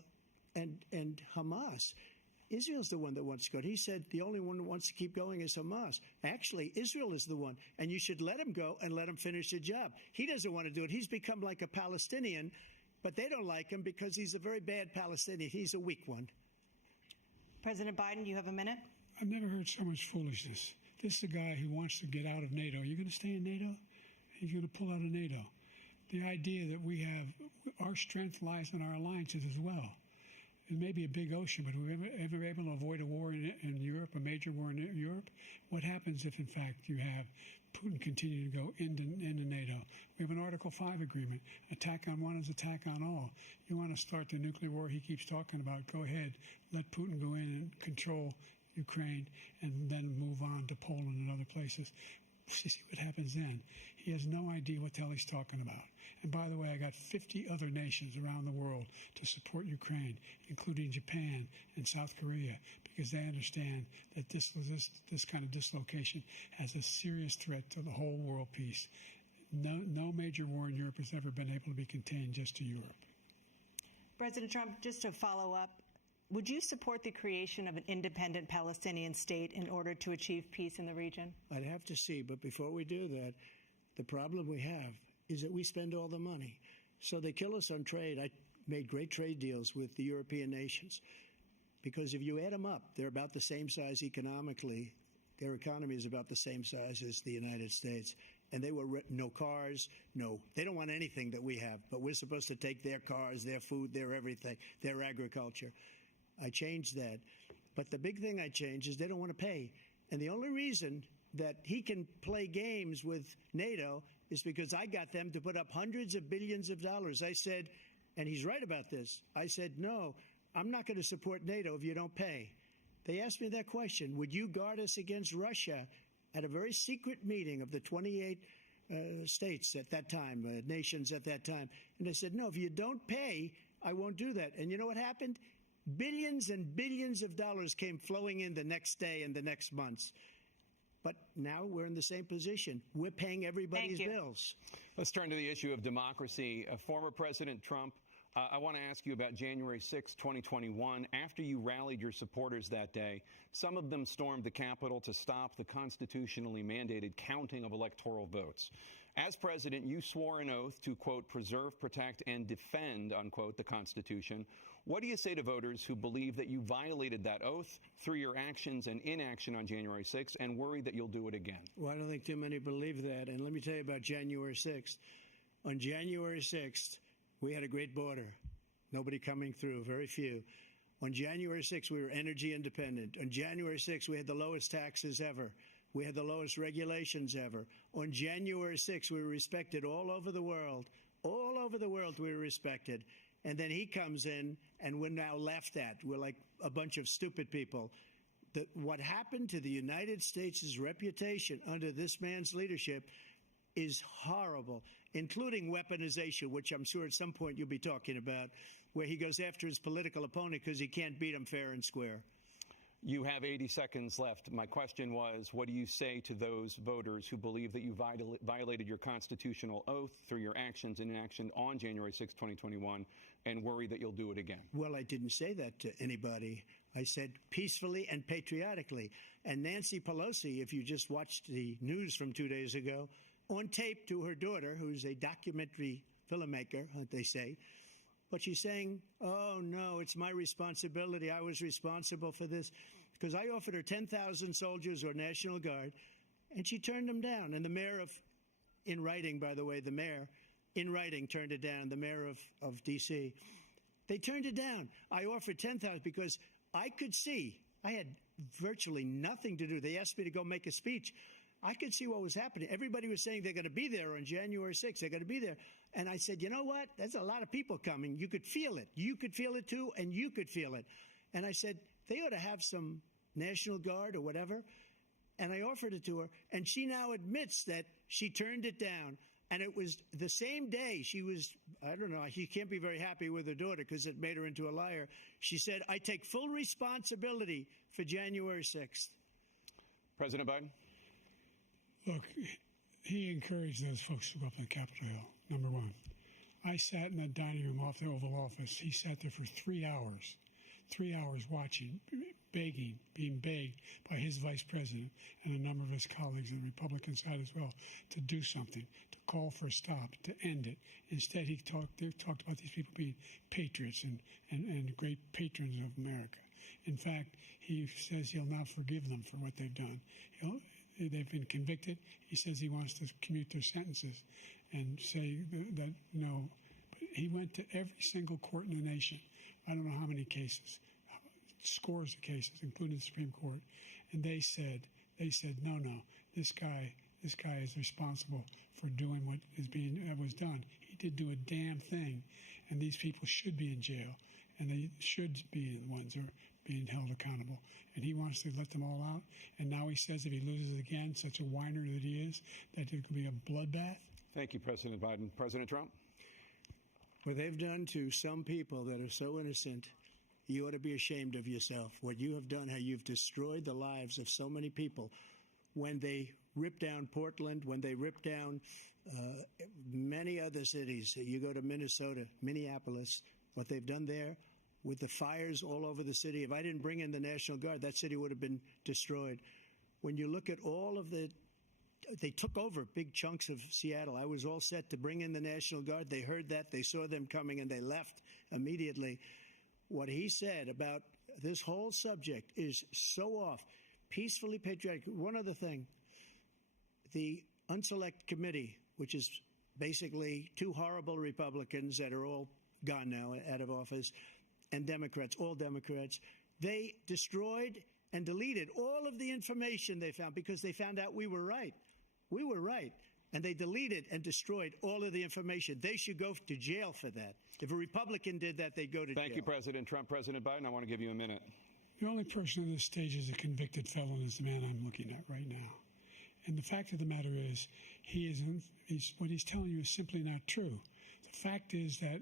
and Hamas, Israel's the one that wants to go. He said the only one who wants to keep going is Hamas. Actually, Israel is the one, and you should let him go and let him finish the job. He doesn't want to do it. He's become like a Palestinian, but they don't like him because he's a very bad Palestinian. He's a weak one. President Biden, you have a minute. I've never heard so much foolishness. This is a guy who wants to get out of NATO. You're going to stay in NATO? He's going to pull out of NATO. The idea that we have, our strength lies in our alliances as well. It may be a big ocean, but are we ever able to avoid a war in Europe, a major war in Europe? What happens if, in fact, you have Putin continue to go into NATO? We have an Article 5 agreement. Attack on one is attack on all. You want to start the nuclear war he keeps talking about, go ahead. Let Putin go in and control Ukraine and then move on to Poland and other places. See what happens then. He has no idea what the hell he's talking about. And by the way, I got 50 other nations around the world to support Ukraine, including Japan and South Korea, because they understand that this kind of dislocation has a serious threat to the whole world peace. No major war in Europe has ever been able to be contained just to Europe. President Trump, just to follow up, would you support the creation of an independent Palestinian state in order to achieve peace in the region? I'd have to see, but before we do that, the problem we have is that we spend all the money. So they kill us on trade. I made great trade deals with the European nations because if you add them up, they're about the same size economically. Their economy is about the same size as the United States. And they were no cars, they don't want anything that we have, but we're supposed to take their cars, their food, their everything, their agriculture. I changed that. But the big thing I changed is they don't want to pay. And the only reason that he can play games with NATO is because I got them to put up hundreds of billions of dollars. I said, and he's right about this, I said, no, I'm not going to support NATO if you don't pay. They asked me that question, would you guard us against Russia at a very secret meeting of the 28 states at that time, nations at that time. And I said, no, if you don't pay, I won't do that. And you know what happened? Billions and billions of dollars came flowing in the next day and the next months. But now we're in the same position. We're paying everybody's bills. Let's turn to the issue of democracy. Former President Trump, I want to ask you about January 6, 2021. After you rallied your supporters that day, some of them stormed the Capitol to stop the constitutionally mandated counting of electoral votes. As president, you swore an oath to, quote, preserve, protect, and defend, unquote, the Constitution. What do you say to voters who believe that you violated that oath through your actions and inaction on January 6th and worry that you'll do it again? Well, I don't think too many believe that. And let me tell you about January 6th. On January 6th, we had a great border. Nobody coming through, very few. On January 6th, we were energy independent. On January 6th, we had the lowest taxes ever. We had the lowest regulations ever. On January 6th, we were respected all over the world. All over the world, we were respected. And then he comes in, and we're now laughed at. We're like a bunch of stupid people. What happened to the United States' reputation under this man's leadership is horrible, including weaponization, which I'm sure at some point you'll be talking about, where he goes after his political opponent because he can't beat him fair and square. You have 80 seconds left. My question was, what do you say to those voters who believe that you violated your constitutional oath through your actions and inaction on January 6, 2021, and worry that you'll do it again? Well, I didn't say that to anybody. I said peacefully and patriotically. And Nancy Pelosi, if you just watched the news from 2 days ago, on tape to her daughter, who's a documentary filmmaker, they say, but she's saying, oh, no, it's my responsibility. I was responsible for this because I offered her 10,000 soldiers or National Guard, and she turned them down. And the mayor in writing, by the way, the mayor in writing turned it down, the mayor of D.C. They turned it down. I offered 10,000 because I could see I had virtually nothing to do. They asked me to go make a speech. I could see what was happening. Everybody was saying they're going to be there on January 6th. They're going to be there. And I said, you know what? There's a lot of people coming. You could feel it. You could feel it, too, and you could feel it. And I said, they ought to have some National Guard or whatever. And I offered it to her. And she now admits that she turned it down. And it was the same day she was, I don't know, she can't be very happy with her daughter because it made her into a liar. She said, I take full responsibility for January 6th. President Biden? Look, he encouraged those folks to go up on Capitol Hill, number one. I sat in the dining room off the Oval Office. He sat there for 3 hours watching, begging, being begged by his vice president and a number of his colleagues on the Republican side as well to do something, to call for a stop, to end it. Instead, they talked about these people being patriots and great patrons of America. In fact, he says he'll now forgive them for what they've done. They've been convicted. He says he wants to commute their sentences and say that no. But he went to every single court in the nation. I don't know how many cases, scores of cases, including the Supreme Court. And they said, no, this guy is responsible for doing what was done. He did do a damn thing. And these people should be in jail. And they should be the ones who are being held accountable. And he wants to let them all out. And now he says if he loses again, such a whiner that he is, that it could be a bloodbath. Thank you, President Biden. President Trump? What they've done to some people that are so innocent, you ought to be ashamed of yourself. What you have done, how you've destroyed the lives of so many people. When they ripped down Portland, when they ripped down many other cities, you go to Minnesota, Minneapolis, what they've done there with the fires all over the city. If I didn't bring in the National Guard, that city would have been destroyed. When you look at all of they took over big chunks of Seattle. I was all set to bring in the National Guard. They heard that. They saw them coming, and they left immediately. What he said about this whole subject is so off. Peacefully patriotic. One other thing. The Unselect Committee, which is basically two horrible Republicans that are all gone now, out of office, and Democrats, all Democrats, they destroyed and deleted all of the information they found because they found out we were right. We were right. And they deleted and destroyed all of the information. They should go to jail for that. If a Republican did that, they'd go to jail. Thank you, President Trump. President Biden, I want to give you a minute. The only person on this stage is a convicted felon is the man I'm looking at right now. And the fact of the matter is, what he's telling you is simply not true. The fact is that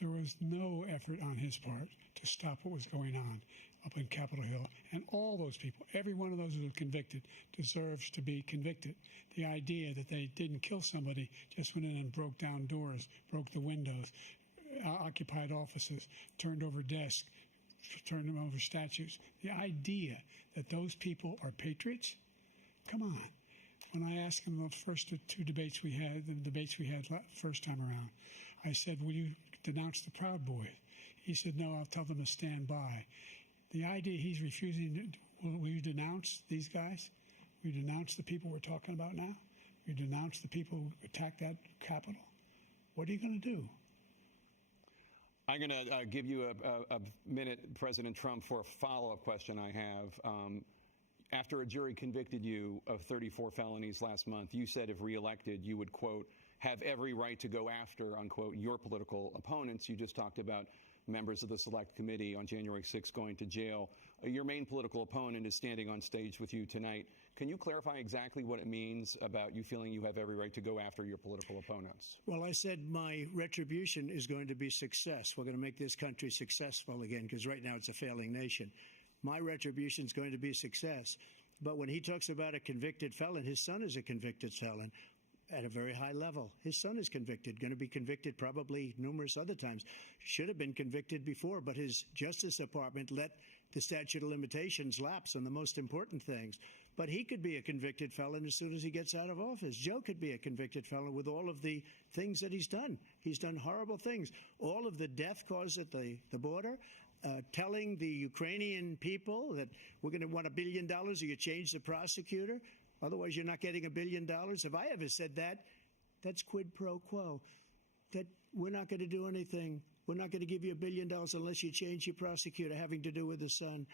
there was no effort on his part to stop what was going on up in Capitol Hill. And all those people, every one of those who are convicted, deserves to be convicted. The idea that they didn't kill somebody, just went in and broke down doors, broke the windows, occupied offices, turned over desks, turned them over statues. The idea that those people are patriots? Come on. When I asked him the first two debates we had, first time around, I said, will you denounce the Proud Boys? He said, no, I'll tell them to stand by. The idea he's refusing, will you denounce these guys? Will you denounce the people we're talking about now? Will you denounce the people who attacked that Capitol? What are you going to do? I'm going to give you a minute, President Trump, for a follow-up question I have. After a jury convicted you of 34 felonies last month, you said if reelected, you would, quote, have every right to go after, unquote, your political opponents. You just talked about members of the Select Committee on January 6th going to jail. Your main political opponent is standing on stage with you tonight. Can you clarify exactly what it means about you feeling you have every right to go after your political opponents? Well, I said my retribution is going to be success. We're going to make this country successful again, because right now it's a failing nation. My retribution is going to be success. But when he talks about a convicted felon, his son is a convicted felon at a very high level. His son is convicted, going to be convicted probably numerous other times. Should have been convicted before, but his Justice Department let the statute of limitations lapse on the most important things. But he could be a convicted felon as soon as he gets out of office. Joe could be a convicted felon with all of the things that he's done. He's done horrible things. All of the death caused at the border, telling the Ukrainian people that we're going to want $1 billion or you change the prosecutor. Otherwise, you're not getting $1 billion. If I ever said that, that's quid pro quo. That we're not going to do anything. We're not going to give you $1 billion unless you change your prosecutor, having to do with the son.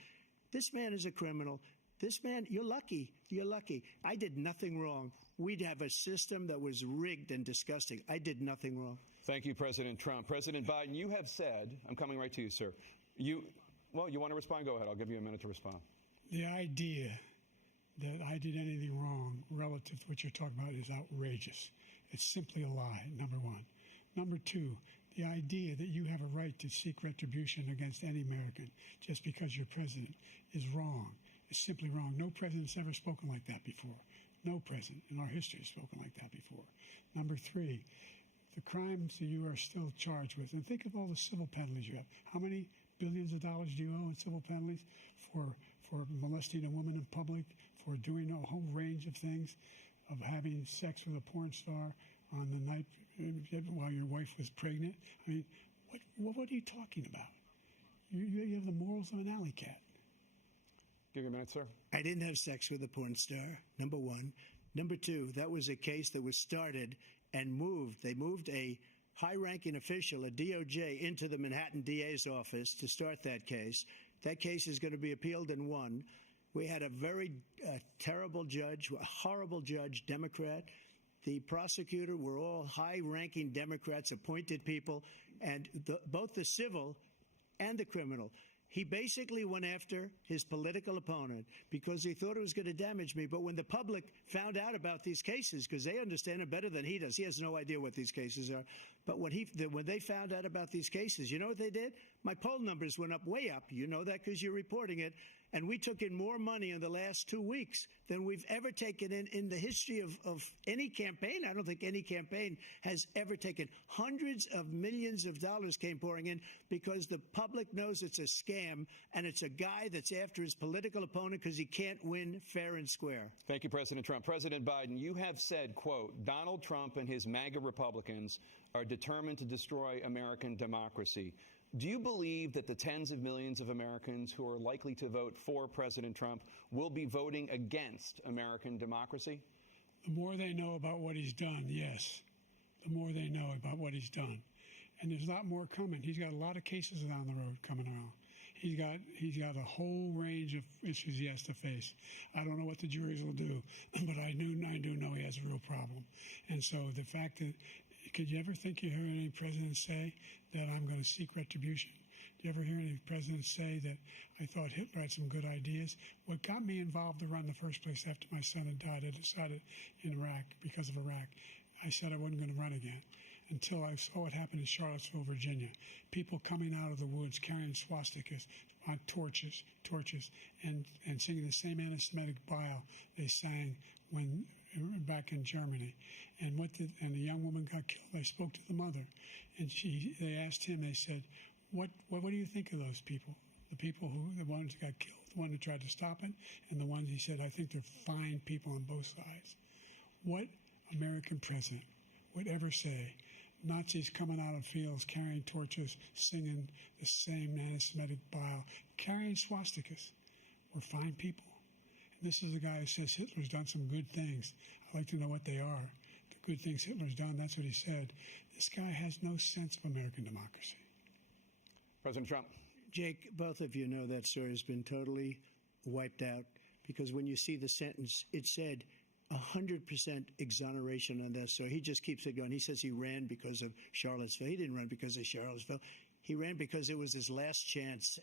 This man is a criminal. This man, you're lucky. You're lucky. I did nothing wrong. We'd have a system that was rigged and disgusting. I did nothing wrong. Thank you, President Trump. President Biden, you have said, I'm coming right to you, sir. You want to respond? Go ahead. I'll give you a minute to respond. The idea that I did anything wrong relative to what you're talking about is outrageous. It's simply a lie, number one. Number two, the idea that you have a right to seek retribution against any American just because you're president is wrong. It's simply wrong. No president's ever spoken like that before. No president in our history has spoken like that before. Number three, the crimes that you are still charged with, and think of all the civil penalties you have. How many billions of dollars do you owe in civil penalties for molesting a woman in public, for doing a whole range of things, of having sex with a porn star on the night while your wife was pregnant? I mean, what are you talking about? You have the morals of an alley cat. Give you a minute, sir. I didn't have sex with a porn star, number one. Number two, that was a case that was started and moved. They moved a high-ranking official, a DOJ, into the Manhattan DA's office to start that case. That case is going to be appealed and won. We had a very terrible judge, a horrible judge, Democrat. The prosecutor were all high-ranking Democrats, appointed people, and both the civil and the criminal. He basically went after his political opponent because he thought it was going to damage me. But when the public found out about these cases, because they understand it better than he does, he has no idea what these cases are. But when they found out about these cases, you know what they did? My poll numbers went up, way up. You know that because you're reporting it. And we took in more money in the last 2 weeks than we've ever taken in the history of any campaign. I don't think any campaign has ever taken. Hundreds of millions of dollars came pouring in because the public knows it's a scam, and it's a guy that's after his political opponent because he can't win fair and square. Thank you, President Trump. President Biden, you have said, quote, Donald Trump and his MAGA Republicans are determined to destroy American democracy. Do you believe that the tens of millions of Americans who are likely to vote for President Trump will be voting against American democracy? The more they know about what he's done, yes. The more they know about what he's done. And there's a lot more coming. He's got a lot of cases down the road coming around. He's got a whole range of issues he has to face. I don't know what the juries will do, but I do know he has a real problem. And so the fact that, could you ever think you heard any president say that I'm going to seek retribution? Do you ever hear any president say that I thought Hitler had some good ideas? What got me involved to run in the first place after my son had died, I decided in Iraq, because of Iraq, I said I wasn't going to run again until I saw what happened in Charlottesville, Virginia. People coming out of the woods carrying swastikas on torches, and singing the same anti-Semitic bile they sang when back in Germany. And the young woman got killed. I spoke to the mother, and they asked him, they said, what do you think of those people? The ones who got killed, the one who tried to stop it, and the ones he said, I think they're fine people on both sides. What American president would ever say Nazis coming out of fields carrying torches, singing the same anti-Semitic bile, carrying swastikas were fine people? And this is a guy who says Hitler's done some good things. I'd like to know what they are. The good things Hitler's done, that's what he said. This guy has no sense of American democracy. President Trump. Jake, both of you know that story has been totally wiped out because when you see the sentence, it said 100% exoneration on that. So he just keeps it going. He says he ran because of Charlottesville. He didn't run because of Charlottesville. He ran because it was his last chance.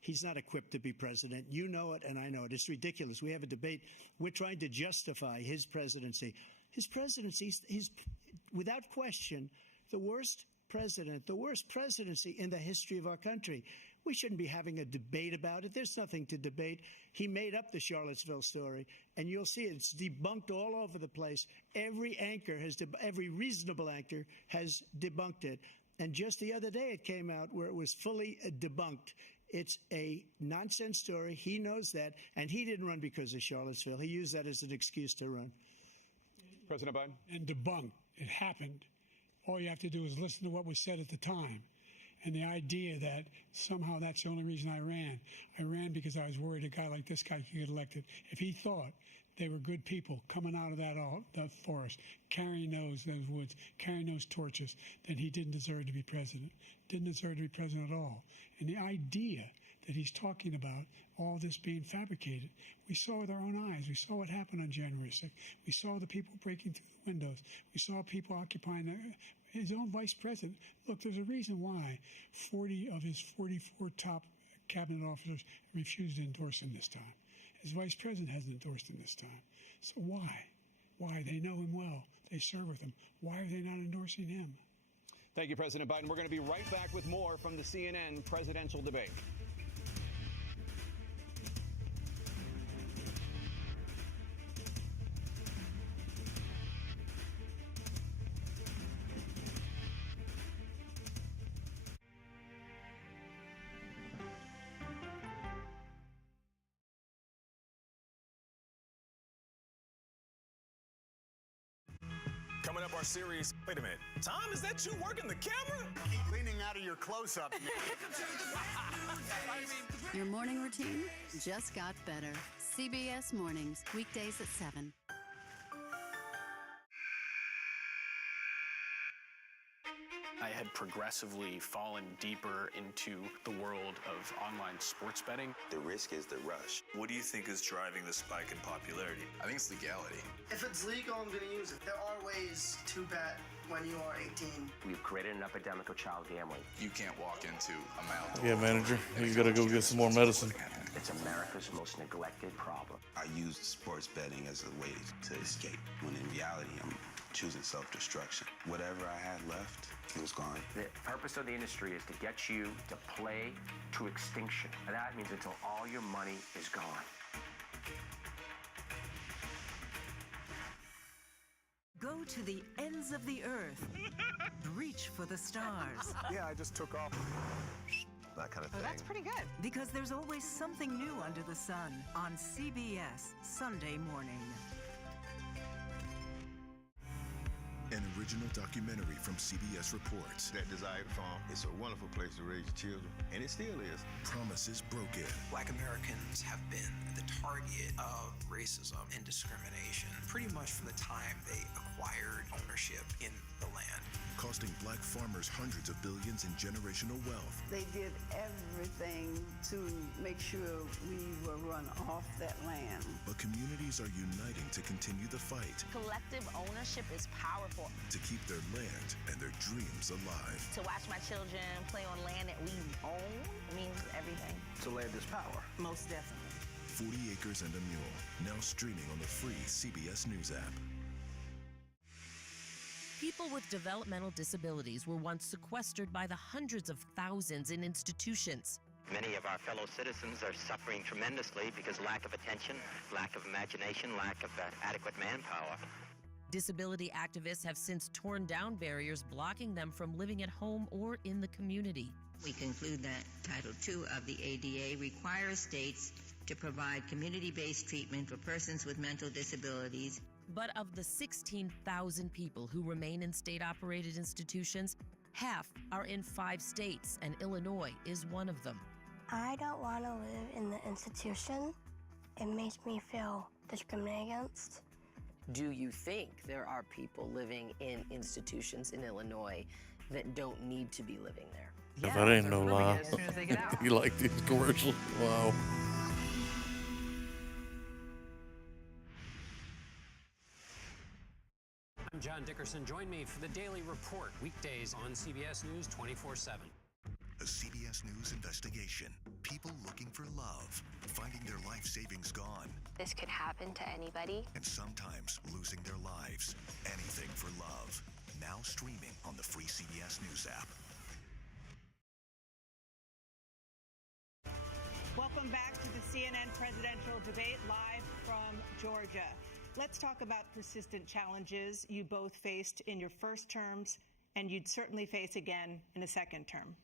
He's not equipped to be president. You know it, and I know it. It's ridiculous. We have a debate. We're trying to justify his presidency. His presidency is, without question, the worst president, the worst presidency in the history of our country. We shouldn't be having a debate about it. There's nothing to debate. He made up the Charlottesville story, and you'll see it's debunked all over the place. Every reasonable anchor has debunked it. And just the other day it came out where it was fully debunked. It's a nonsense story. He knows that, and he didn't run because of Charlottesville. He used that as an excuse to run. President Biden. And debunked. It happened. All you have to do is listen to what was said at the time. And the idea that somehow that's the only reason I ran because I was worried a guy like this guy could get elected. If he thought they were good people coming out of that forest, carrying those woods, carrying those torches, then he didn't deserve to be president. Didn't deserve to be president at all. And the idea that he's talking about all this being fabricated, we saw with our own eyes. We saw what happened on January 6th. We saw the people breaking through the windows. We saw people occupying his own vice president. Look, there's a reason why 40 of his 44 top cabinet officers refused to endorse him this time. His vice president hasn't endorsed him this time. So why? Why? They know him well. They serve with him. Why are they not endorsing him? Thank you, President Biden. We're going to be right back with more from the CNN presidential debate. Coming up, our series. Wait a minute. Tom, is that you working the camera? Keep leaning out of your close-up. Your morning routine just got better. CBS Mornings, weekdays at 7. I had progressively fallen deeper into the world of online sports betting. The risk is the rush. What do you think is driving the spike in popularity? I think it's legality. If it's legal, I'm going to use it. There are ways to bet when you are 18. We've created an epidemic of child gambling. You can't walk into a mouth. Yeah, manager, you gotta go get some more medicine. It's America's most neglected problem. I use sports betting as a way to escape, when in reality, I'm choosing self-destruction. Whatever I had left, it was gone. The purpose of the industry is to get you to play to extinction. And that means until all your money is gone. Go to the ends of the earth. Reach for the stars. Yeah, I just took off. That kind of thing. Oh, that's pretty good. Because there's always something new under the sun on CBS Sunday morning. An original documentary from CBS reports that Desire Farm is a wonderful place to raise your children, and it still is. Promises broken. Black Americans have been the target of racism and discrimination pretty much from the time they acquired ownership in the land. Costing black farmers hundreds of billions in generational wealth. They did everything to make sure we were run off that land. But communities are uniting to continue the fight. Collective ownership is powerful. To keep their land and their dreams alive. To watch my children play on land that we own means everything. So land is power. Most definitely. 40 Acres and a Mule, now streaming on the free CBS News app. People with developmental disabilities were once sequestered by the hundreds of thousands in institutions. Many of our fellow citizens are suffering tremendously because lack of attention, lack of imagination, lack of adequate manpower. Disability activists have since torn down barriers blocking them from living at home or in the community. We conclude that Title II of the ADA requires states to provide community-based treatment for persons with mental disabilities. But of the 16,000 people who remain in state-operated institutions, half are in 5 states, and Illinois is one of them. I don't want to live in the institution. It makes me feel discriminated against. Do you think there are people living in institutions in Illinois that don't need to be living there? If that ain't no lie. As soon as they get out. You like these commercials? Wow. I'm John Dickerson. Join me for the Daily Report, weekdays on CBS News 24/7. A CBS News investigation. People looking for love, finding their life savings gone. This could happen to anybody. And sometimes losing their lives. Anything for love. Now streaming on the free CBS News app. Welcome back to the CNN presidential debate live from Georgia. Let's talk about persistent challenges you both faced in your first terms and you'd certainly face again in a second term.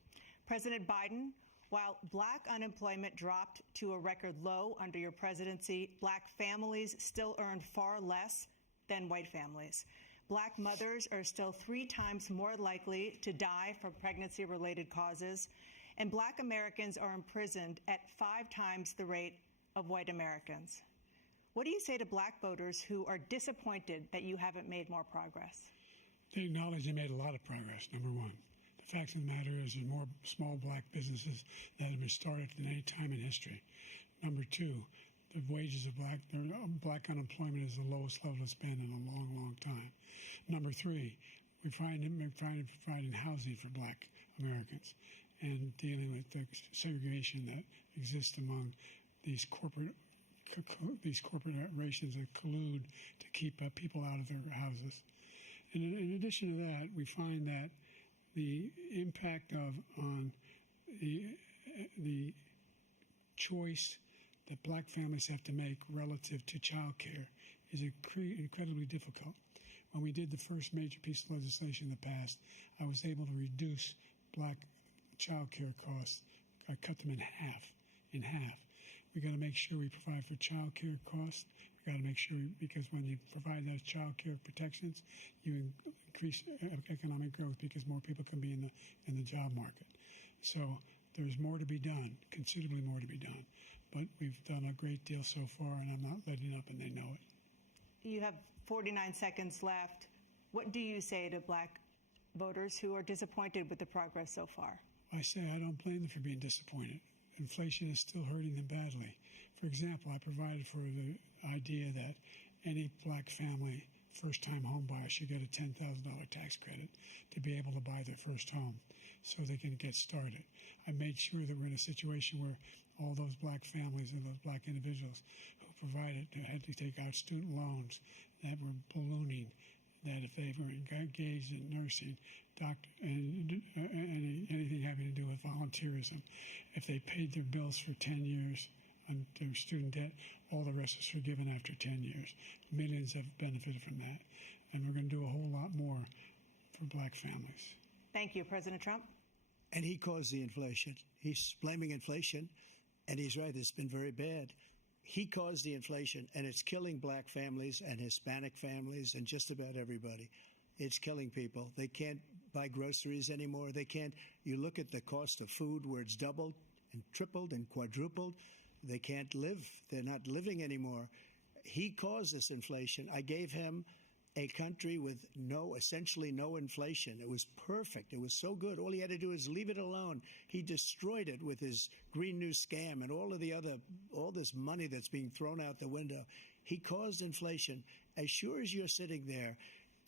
President Biden, while black unemployment dropped to a record low under your presidency, black families still earned far less than white families. Black mothers are still 3 times more likely to die from pregnancy-related causes, and black Americans are imprisoned at 5 times the rate of white Americans. What do you say to black voters who are disappointed that you haven't made more progress? They acknowledge they made a lot of progress, number one. The fact of the matter is there's more small black businesses that have been started than any time in history. Number two, the wages of black unemployment is the lowest level it's been in a long, long time. Number three, we're providing housing for black Americans and dealing with the segregation that exists among these corporations that collude to keep people out of their houses. And in addition to that, we find that the impact on the choice that black families have to make relative to child care is incredibly difficult. When we did the first major piece of legislation in the past, I was able to reduce black child care costs. I cut them in half. We got to make sure we provide for child care costs. We got to make sure, because when you provide those child care protections, you increase economic growth because more people can be in the job market. So there's more to be done, considerably more to be done. But we've done a great deal so far, and I'm not letting up, and they know it. You have 49 seconds left. What do you say to black voters who are disappointed with the progress so far? I say I don't blame them for being disappointed. Inflation is still hurting them badly. For example, I provided for the idea that any black family first-time home buyer should get a $10,000 tax credit to be able to buy their first home so they can get started. I made sure that we're in a situation where all those black families and those black individuals who had to take out student loans that were ballooning, that if they were engaged in nursing, doctor, and anything having to do with volunteerism, if they paid their bills for 10 years on their student debt, all the rest is forgiven after 10 years. Millions have benefited from that. And we're going to do a whole lot more for black families. Thank you, President Trump. And he caused the inflation. He's blaming inflation, and he's right, it's been very bad. He caused the inflation, and it's killing black families and Hispanic families and just about everybody. It's killing people. They can't buy groceries anymore. They can't. You look at the cost of food where it's doubled and tripled and quadrupled. They can't live. They're not living anymore. He caused this inflation. I gave him a country with essentially no inflation. It was perfect. It was so good. All he had to do is leave it alone. He destroyed it with his Green New Scam and all this money that's being thrown out the window. He caused inflation. As sure as you're sitting there,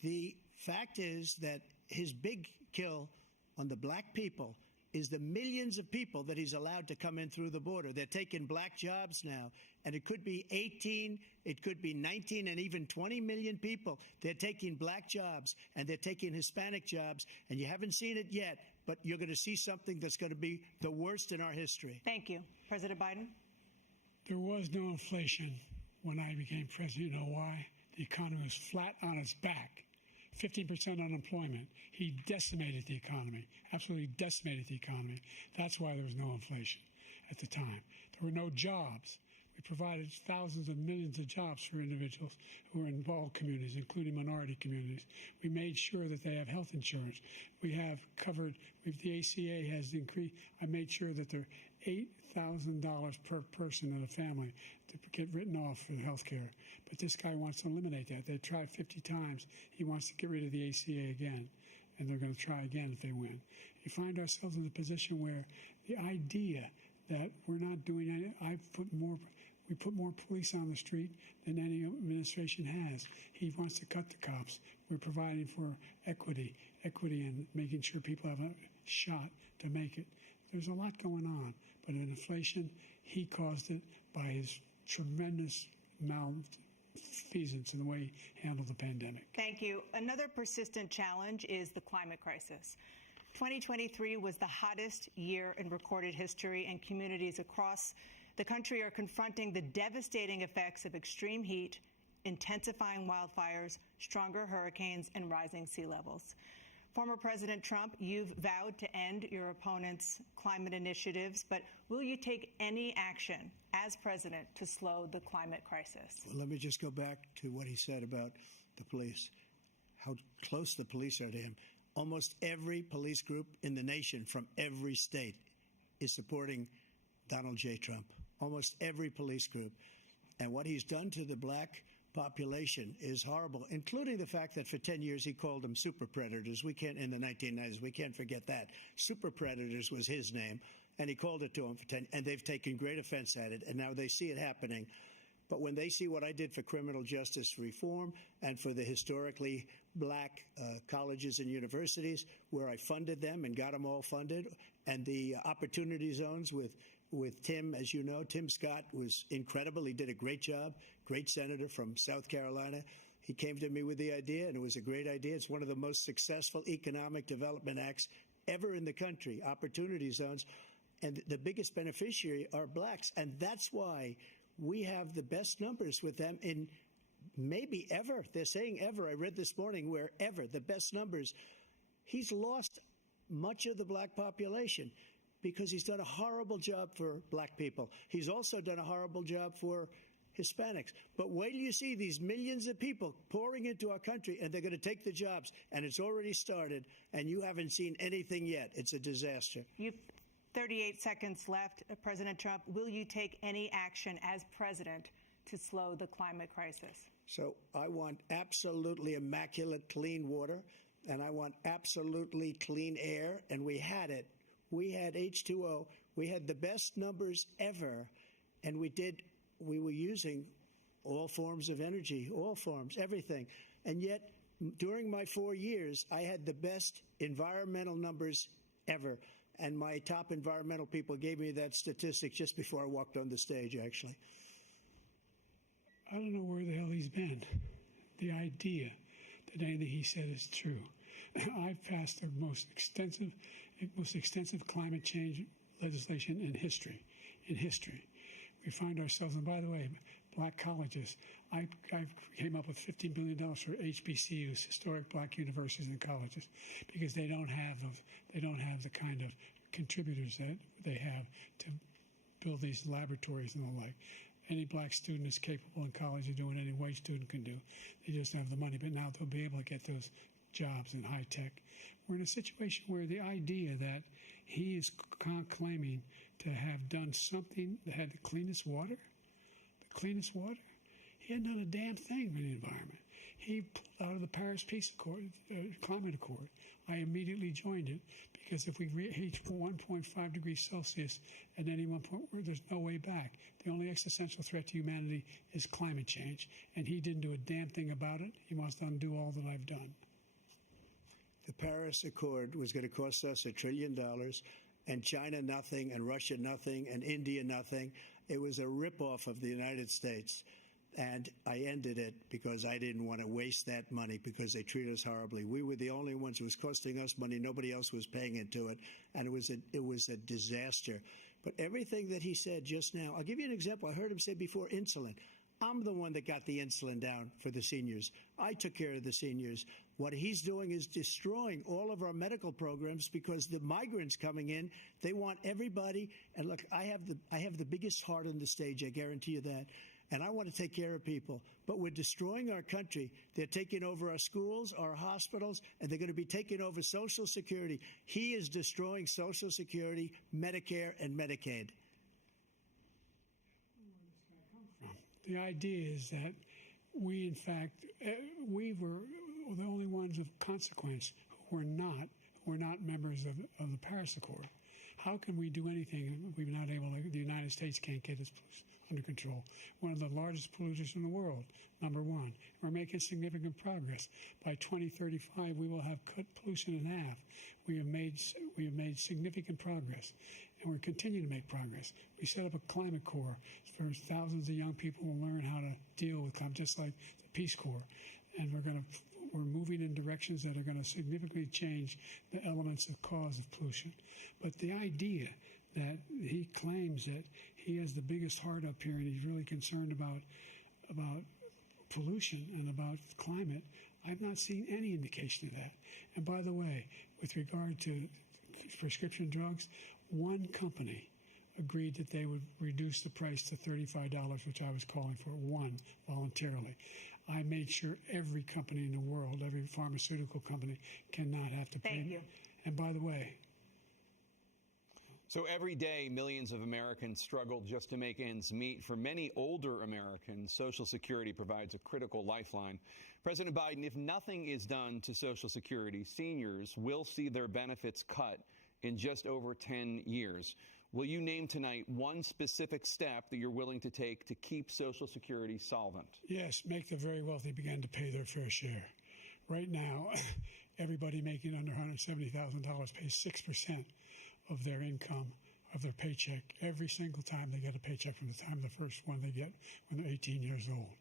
the fact is that his big kill on the black people is the millions of people that he's allowed to come in through the border. They're taking black jobs now, and it could be 18, it could be 19, and even 20 million people. They're taking black jobs, and they're taking Hispanic jobs, and you haven't seen it yet, but you're going to see something that's going to be the worst in our history. Thank you. President Biden? There was no inflation when I became president. You know why? The economy was flat on its back. 15% unemployment. He decimated the economy, absolutely decimated the economy. That's why there was no inflation at the time. There were no jobs. We provided thousands of millions of jobs for individuals who are in all communities, including minority communities. We made sure that they have health insurance. We have covered, the ACA has increased. I made sure that they're $8,000 per person in a family to get written off for health care. But this guy wants to eliminate that. They tried 50 times. He wants to get rid of the ACA again, and they're going to try again if they win. You find ourselves in a position where the idea that we're not doing any, we put more police on the street than any administration has. He wants to cut the cops. We're providing for equity and making sure people have a shot to make it. There's a lot going on, but in inflation, he caused it by his tremendous malfeasance in the way he handled the pandemic. Thank you. Another persistent challenge is the climate crisis. 2023 was the hottest year in recorded history, and communities across the country are confronting the devastating effects of extreme heat, intensifying wildfires, stronger hurricanes, and rising sea levels. Former President Trump, you've vowed to end your opponent's climate initiatives, but will you take any action as president to slow the climate crisis? Well, let me just go back to what he said about the police, how close the police are to him. Almost every police group in the nation from every state is supporting Donald J. Trump. Almost every police group. And what he's done to the black population is horrible, including the fact that for 10 years he called them super predators. We can't, in the 1990s, we can't forget that. Super predators was his name, and he called it to them for 10, and they've taken great offense at it, and now they see it happening. But when they see what I did for criminal justice reform and for the historically black colleges and universities, where I funded them and got them all funded, and the opportunity zones with Tim, as you know, Tim Scott was incredible. He did a great job, great senator from South Carolina. He came to me with the idea, and it was a great idea. It's one of the most successful economic development acts ever in the country, opportunity zones. And the biggest beneficiary are blacks. And that's why we have the best numbers with them in maybe ever. They're saying ever. I read this morning where ever, the best numbers. He's lost much of the black population because he's done a horrible job for black people. He's also done a horrible job for Hispanics. But wait till you see these millions of people pouring into our country, and they're going to take the jobs, and it's already started, and you haven't seen anything yet. It's a disaster. You've 38 seconds left. President Trump, will you take any action as president to slow the climate crisis? So I want absolutely immaculate clean water, and I want absolutely clean air, and we had it. We had H2O. We had the best numbers ever, and we were using all forms of energy, all forms, everything. And yet, during my 4 years, I had the best environmental numbers ever. And my top environmental people gave me that statistic just before I walked on the stage, actually. I don't know where the hell he's been. The idea that anything he said is true. I've passed the most extensive climate change legislation in history. We find ourselves, and by the way, black colleges. I came up with $15 billion for HBCUs, historic black universities and colleges, because they don't have the kind of contributors that they have to build these laboratories and the like. Any black student is capable in college of doing any white student can do. They just don't have the money. But now they'll be able to get those jobs in high tech. We're in a situation where the idea that he is claiming to have done something that had the cleanest water, he hadn't done a damn thing for the environment. He pulled out of the Paris Peace Accord, Climate Accord. I immediately joined it because if we reach 1.5 degrees Celsius at any one point, there's no way back. The only existential threat to humanity is climate change, and he didn't do a damn thing about it. He must undo all that I've done. The Paris Accord was going to cost us $1 trillion, and China nothing, and Russia nothing, and India nothing. It was a ripoff of the United States. And I ended it because I didn't want to waste that money because they treat us horribly. We were the only ones. It was costing us money. Nobody else was paying into it. And it was a disaster. But everything that he said just now, I'll give you an example. I heard him say before insulin. I'm the one that got the insulin down for the seniors. I took care of the seniors. What he's doing is destroying all of our medical programs because the migrants coming in, they want everybody. And look, I have the biggest heart on the stage. I guarantee you that. And I want to take care of people. But we're destroying our country. They're taking over our schools, our hospitals, and they're going to be taking over Social Security. He is destroying Social Security, Medicare, and Medicaid. The idea is that we, in fact, we were the only ones of consequence who were not members of the Paris Accord. How can we do anything if we're not able to, the United States can't get its under control? One of the largest polluters in the world, number one. We're making significant progress. By 2035, we will have cut pollution in half. We have made significant progress, and we're continuing to make progress. We set up a climate corps for thousands of young people to learn how to deal with climate, just like the Peace Corps. And we're moving in directions that are going to significantly change the elements that cause of pollution. But the idea that he claims that he has the biggest heart up here and he's really concerned about pollution and about climate, I've not seen any indication of that. And by the way, with regard to prescription drugs, one company agreed that they would reduce the price to $35, which I was calling for, one, voluntarily. I made sure every company in the world, every pharmaceutical company, cannot have to pay. Thank you. And by the way, so every day, millions of Americans struggle just to make ends meet. For many older Americans, Social Security provides a critical lifeline. President Biden, if nothing is done to Social Security, seniors will see their benefits cut in just over 10 years. Will you name tonight one specific step that you're willing to take to keep Social Security solvent? Yes, make the very wealthy begin to pay their fair share. Right now, everybody making under $170,000 pays 6% of their income, of their paycheck, every single time they get a paycheck from the time the first one they get when they're 18 years old.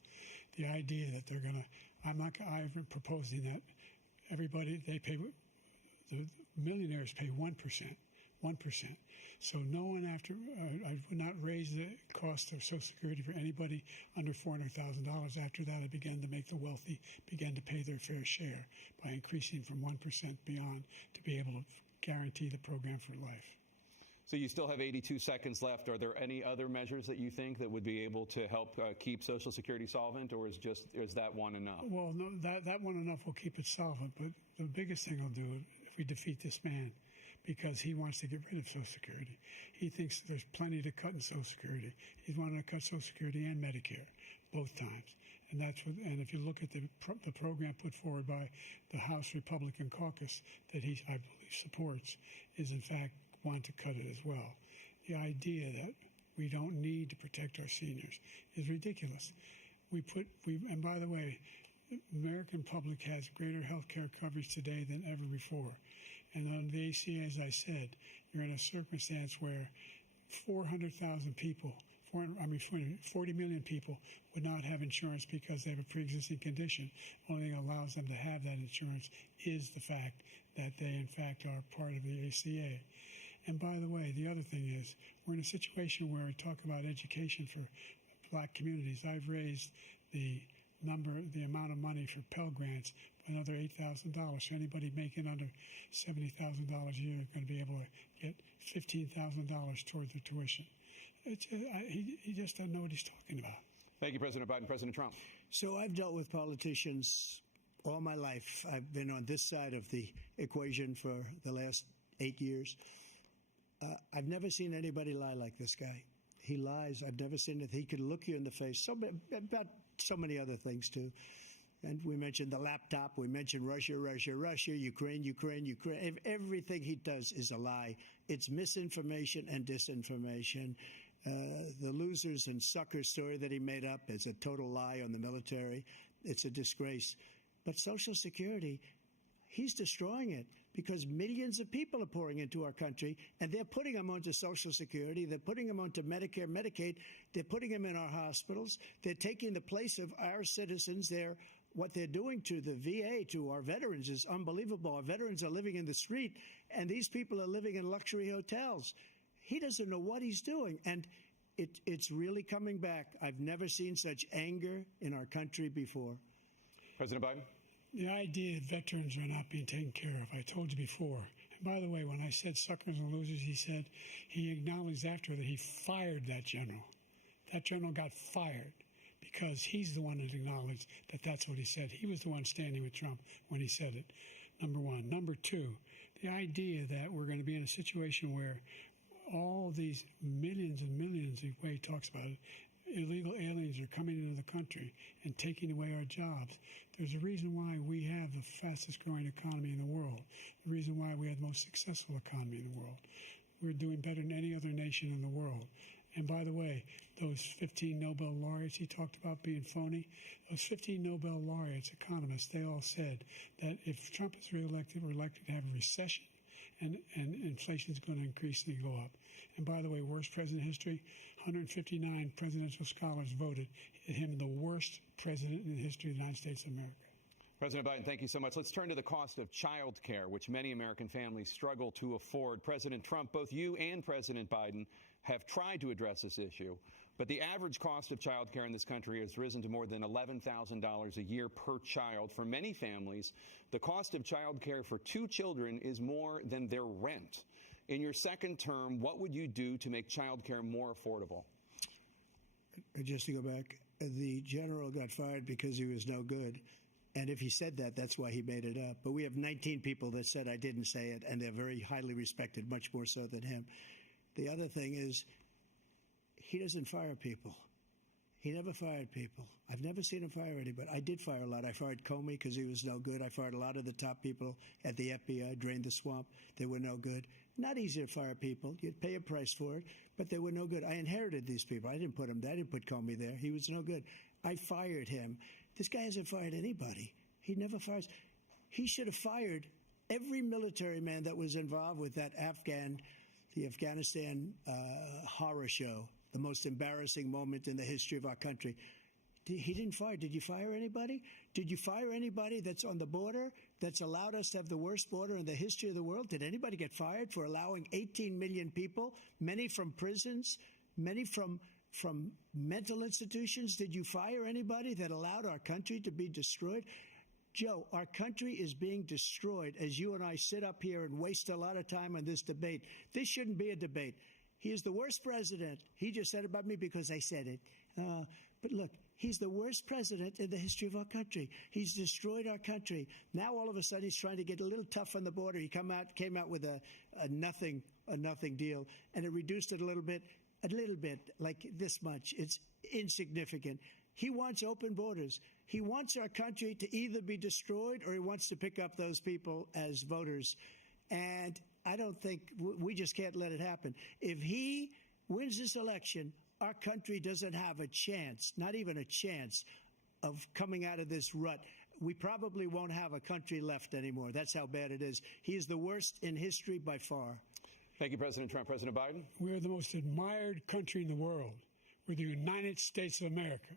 The idea that they're going to, I've been proposing that everybody, the millionaires pay 1%. So no one I would not raise the cost of Social Security for anybody under $400,000. After that, I began to make the wealthy begin to pay their fair share by increasing from 1% beyond to be able to guarantee the program for life. So you still have 82 seconds left. Are there any other measures that you think that would be able to help keep Social Security solvent, or is that one enough? Well, no, that one enough will keep it solvent. But the biggest thing I'll do if we defeat this man, because he wants to get rid of Social Security. He thinks there's plenty to cut in Social Security. He's wanted to cut Social Security and Medicare both times. And and if you look at the program put forward by the House Republican caucus that I believe supports, is in fact want to cut it as well. The idea that we don't need to protect our seniors is ridiculous. And by the way, the American public has greater health care coverage today than ever before. And on the ACA, as I said, you're in a circumstance where 400,000 people 40 million people would not have insurance because they have a pre-existing condition. Only thing that allows them to have that insurance is the fact that they, in fact, are part of the ACA. And by the way, the other thing is, we're in a situation where we talk about education for black communities. I've raised the amount of money for Pell Grants by another $8,000. So anybody making under $70,000 a year is going to be able to get $15,000 toward their tuition. He just doesn't know what he's talking about. Thank you, President Biden. President Trump. So I've dealt with politicians all my life. I've been on this side of the equation for the last 8 years. I've never seen anybody lie like this guy. He lies. I've never seen it. He could look you in the face. About so many other things, too. And we mentioned the laptop. We mentioned Russia, Ukraine. Everything he does is a lie. It's misinformation and disinformation. The losers and suckers story that he made up is a total lie on the military. It's a disgrace. But Social Security, he's destroying it because millions of people are pouring into our country, and they're putting them onto Social Security. They're putting them onto Medicare, Medicaid. They're putting them in our hospitals. They're taking the place of our citizens. What they're doing to the VA, to our veterans, is unbelievable. Our veterans are living in the street, and these people are living in luxury hotels. He doesn't know what he's doing, and it's really coming back. I've never seen such anger in our country before. President Biden? The idea that veterans are not being taken care of, I told you before. And by the way, when I said suckers and losers, he acknowledged after that he fired that general. That general got fired because he's the one that acknowledged that that's what he said. He was the one standing with Trump when he said it, number one. Number two, the idea that we're going to be in a situation where all these millions and millions, the way he talks about it, illegal aliens are coming into the country and taking away our jobs. There's a reason why we have the fastest growing economy in the world, the reason why we have the most successful economy in the world. We're doing better than any other nation in the world. And by the way, those 15 Nobel laureates he talked about being phony, those 15 Nobel laureates, economists, they all said that if Trump is reelected, we're likely to have a recession and inflation is going to increasingly go up. And by the way, worst president in history, 159 presidential scholars voted him the worst president in the history of the United States of America. President Biden, thank you so much. Let's turn to the cost of child care, which many American families struggle to afford. President Trump, both you and President Biden have tried to address this issue, but the average cost of child care in this country has risen to more than $11,000 a year per child. For many families, the cost of child care for 2 children is more than their rent. In your second term, what would you do to make child care more affordable? Just to go back, the general got fired because he was no good. And if he said that, that's why he made it up. But we have 19 people that said I didn't say it, and they're very highly respected, much more so than him. The other thing is, he doesn't fire people. He never fired people. I've never seen him fire anybody. I did fire a lot. I fired Comey because he was no good. I fired a lot of the top people at the FBI, drained the swamp. They were no good. Not easy to fire people. You'd pay a price for it, but they were no good. I inherited these people. I didn't put them there. I didn't put Comey there. He was no good. I fired him. This guy hasn't fired anybody. He never fires. He should have fired every military man that was involved with that the Afghanistan horror show, the most embarrassing moment in the history of our country. He didn't fire. Did you fire anybody? Did you fire anybody that's on the border that's allowed us to have the worst border in the history of the world? Did anybody get fired for allowing 18 million people, many from prisons, many from mental institutions? Did you fire anybody that allowed our country to be destroyed? Joe, our country is being destroyed as you and I sit up here and waste a lot of time on this debate. This shouldn't be a debate. He is the worst president. He just said about me because I said it. But look, he's the worst president in the history of our country. He's destroyed our country. Now all of a sudden he's trying to get a little tough on the border. He came out with a nothing deal, and it reduced it a little bit, like this much. It's insignificant. He wants open borders. He wants our country to either be destroyed or he wants to pick up those people as voters. And I don't think we just can't let it happen. If he wins this election, our country doesn't have a chance, not even a chance, of coming out of this rut. We probably won't have a country left anymore. That's how bad it is. He is the worst in history by far. Thank you, President Trump. President Biden? We are the most admired country in the world. We're the United States of America.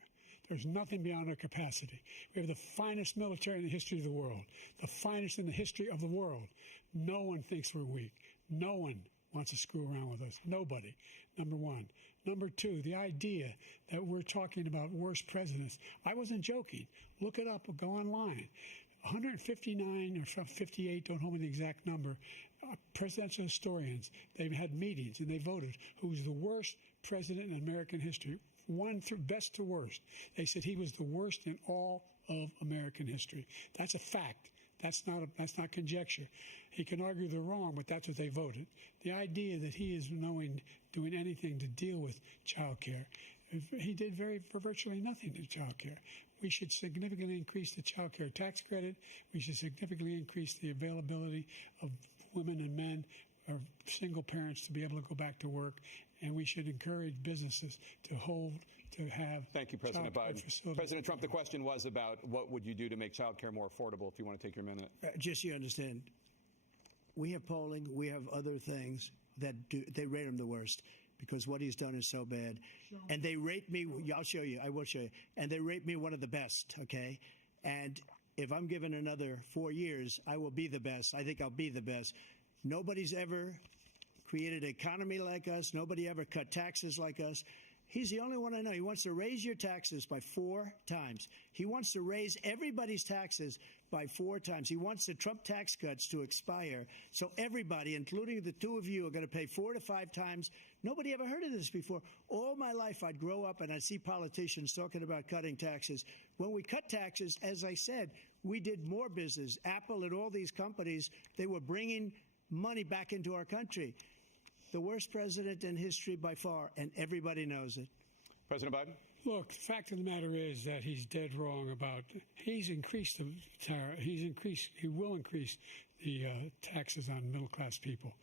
There's nothing beyond our capacity. We have the finest military in the history of the world, the finest in the history of the world. No one thinks we're weak. No one wants to screw around with us. Nobody, number one. Number two, the idea that we're talking about worst presidents. I wasn't joking. Look it up or go online. 159 or 58, don't hold me the exact number, presidential historians, they've had meetings and they voted who's the worst president in American history. One through best to worst. They said he was the worst in all of American history. That's a fact. That's not conjecture. He can argue they're wrong, but that's what they voted. The idea that he is doing anything to deal with child care, he did virtually nothing to child care. We should significantly increase the child care tax credit. We should significantly increase the availability of women and men or single parents to be able to go back to work. And we should encourage businesses to have. Thank you, President Biden. President Trump, the question was about what would you do to make child care more affordable, if you want to take your minute. Just so you understand, we have polling, we have other things that they rate him the worst because what he's done is so bad. And they rate me, I'll show you, I will show you, and they rate me one of the best, okay? And if I'm given another 4 years, I will be the best. I think I'll be the best. Nobody's ever created an economy like us. Nobody ever cut taxes like us. He's the only one I know. He wants to raise your taxes by 4 times. He wants to raise everybody's taxes by 4 times. He wants the Trump tax cuts to expire. So everybody, including the two of you, are going to pay 4 to 5 times. Nobody ever heard of this before. All my life, I'd grow up and I'd see politicians talking about cutting taxes. When we cut taxes, as I said, we did more business. Apple and all these companies, they were bringing money back into our country. The worst president in history by far, and everybody knows it. President Biden? Look, the fact of the matter is that he's dead wrong about, he's increased the tariff, he will increase the taxes on middle-class people.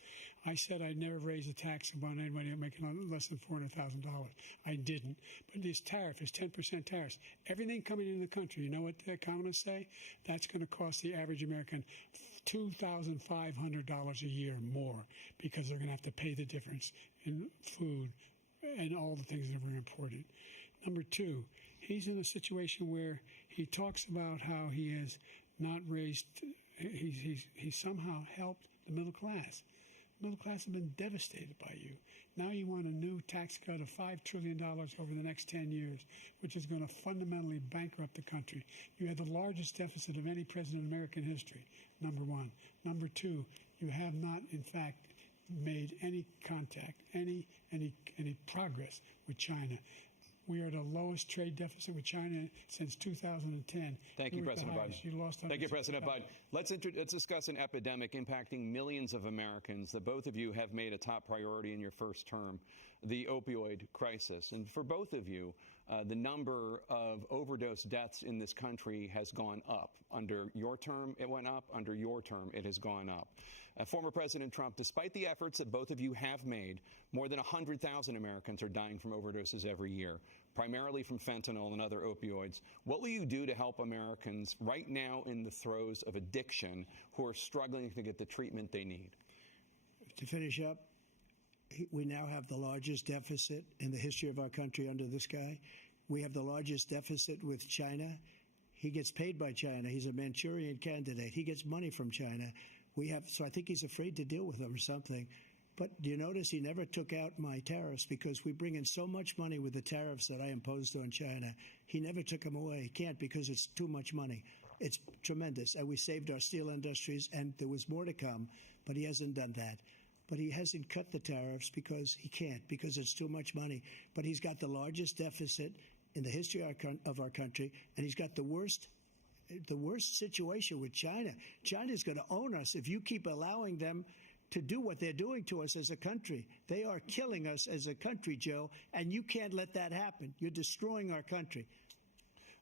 I said I'd never raise a tax on anybody making less than $400,000. I didn't. But this tariff is 10% tariffs. Everything coming into the country, you know what the economists say? That's going to cost the average American $2,500 a year more because they're going to have to pay the difference in food and all the things that were imported. Number two, he's in a situation where he talks about how he has not raised, he's somehow helped the middle class. The middle class have been devastated by you. Now you want a new tax cut of $5 trillion over the next 10 years, which is going to fundamentally bankrupt the country. You had the largest deficit of any president in American history, number one. Number two, you have not, in fact, made any contact, any progress with China. We are the lowest trade deficit with China since 2010. Thank you, President Biden. Thank you, President Biden. Let's discuss an epidemic impacting millions of Americans that both of you have made a top priority in your first term, the opioid crisis. And for both of you, the number of overdose deaths in this country has gone up. Under your term, it went up. Under your term, it has gone up. Former President Trump, despite the efforts that both of you have made, more than 100,000 Americans are dying from overdoses every year, primarily from fentanyl and other opioids. What will you do to help Americans right now in the throes of addiction who are struggling to get the treatment they need? To finish up, we now have the largest deficit in the history of our country under this guy. We have the largest deficit with China. He gets paid by China. He's a Manchurian candidate. He gets money from China. So I think he's afraid to deal with them or something. But do you notice he never took out my tariffs because we bring in so much money with the tariffs that I imposed on China. He never took them away. He can't because it's too much money. It's tremendous. And we saved our steel industries, and there was more to come, but he hasn't done that. But he hasn't cut the tariffs because he can't, because it's too much money. But he's got the largest deficit in the history of our country, and he's got the worst situation with China. China's going to own us if you keep allowing them to do what they're doing to us as a country. They are killing us as a country, Joe, and you can't let that happen. You're destroying our country.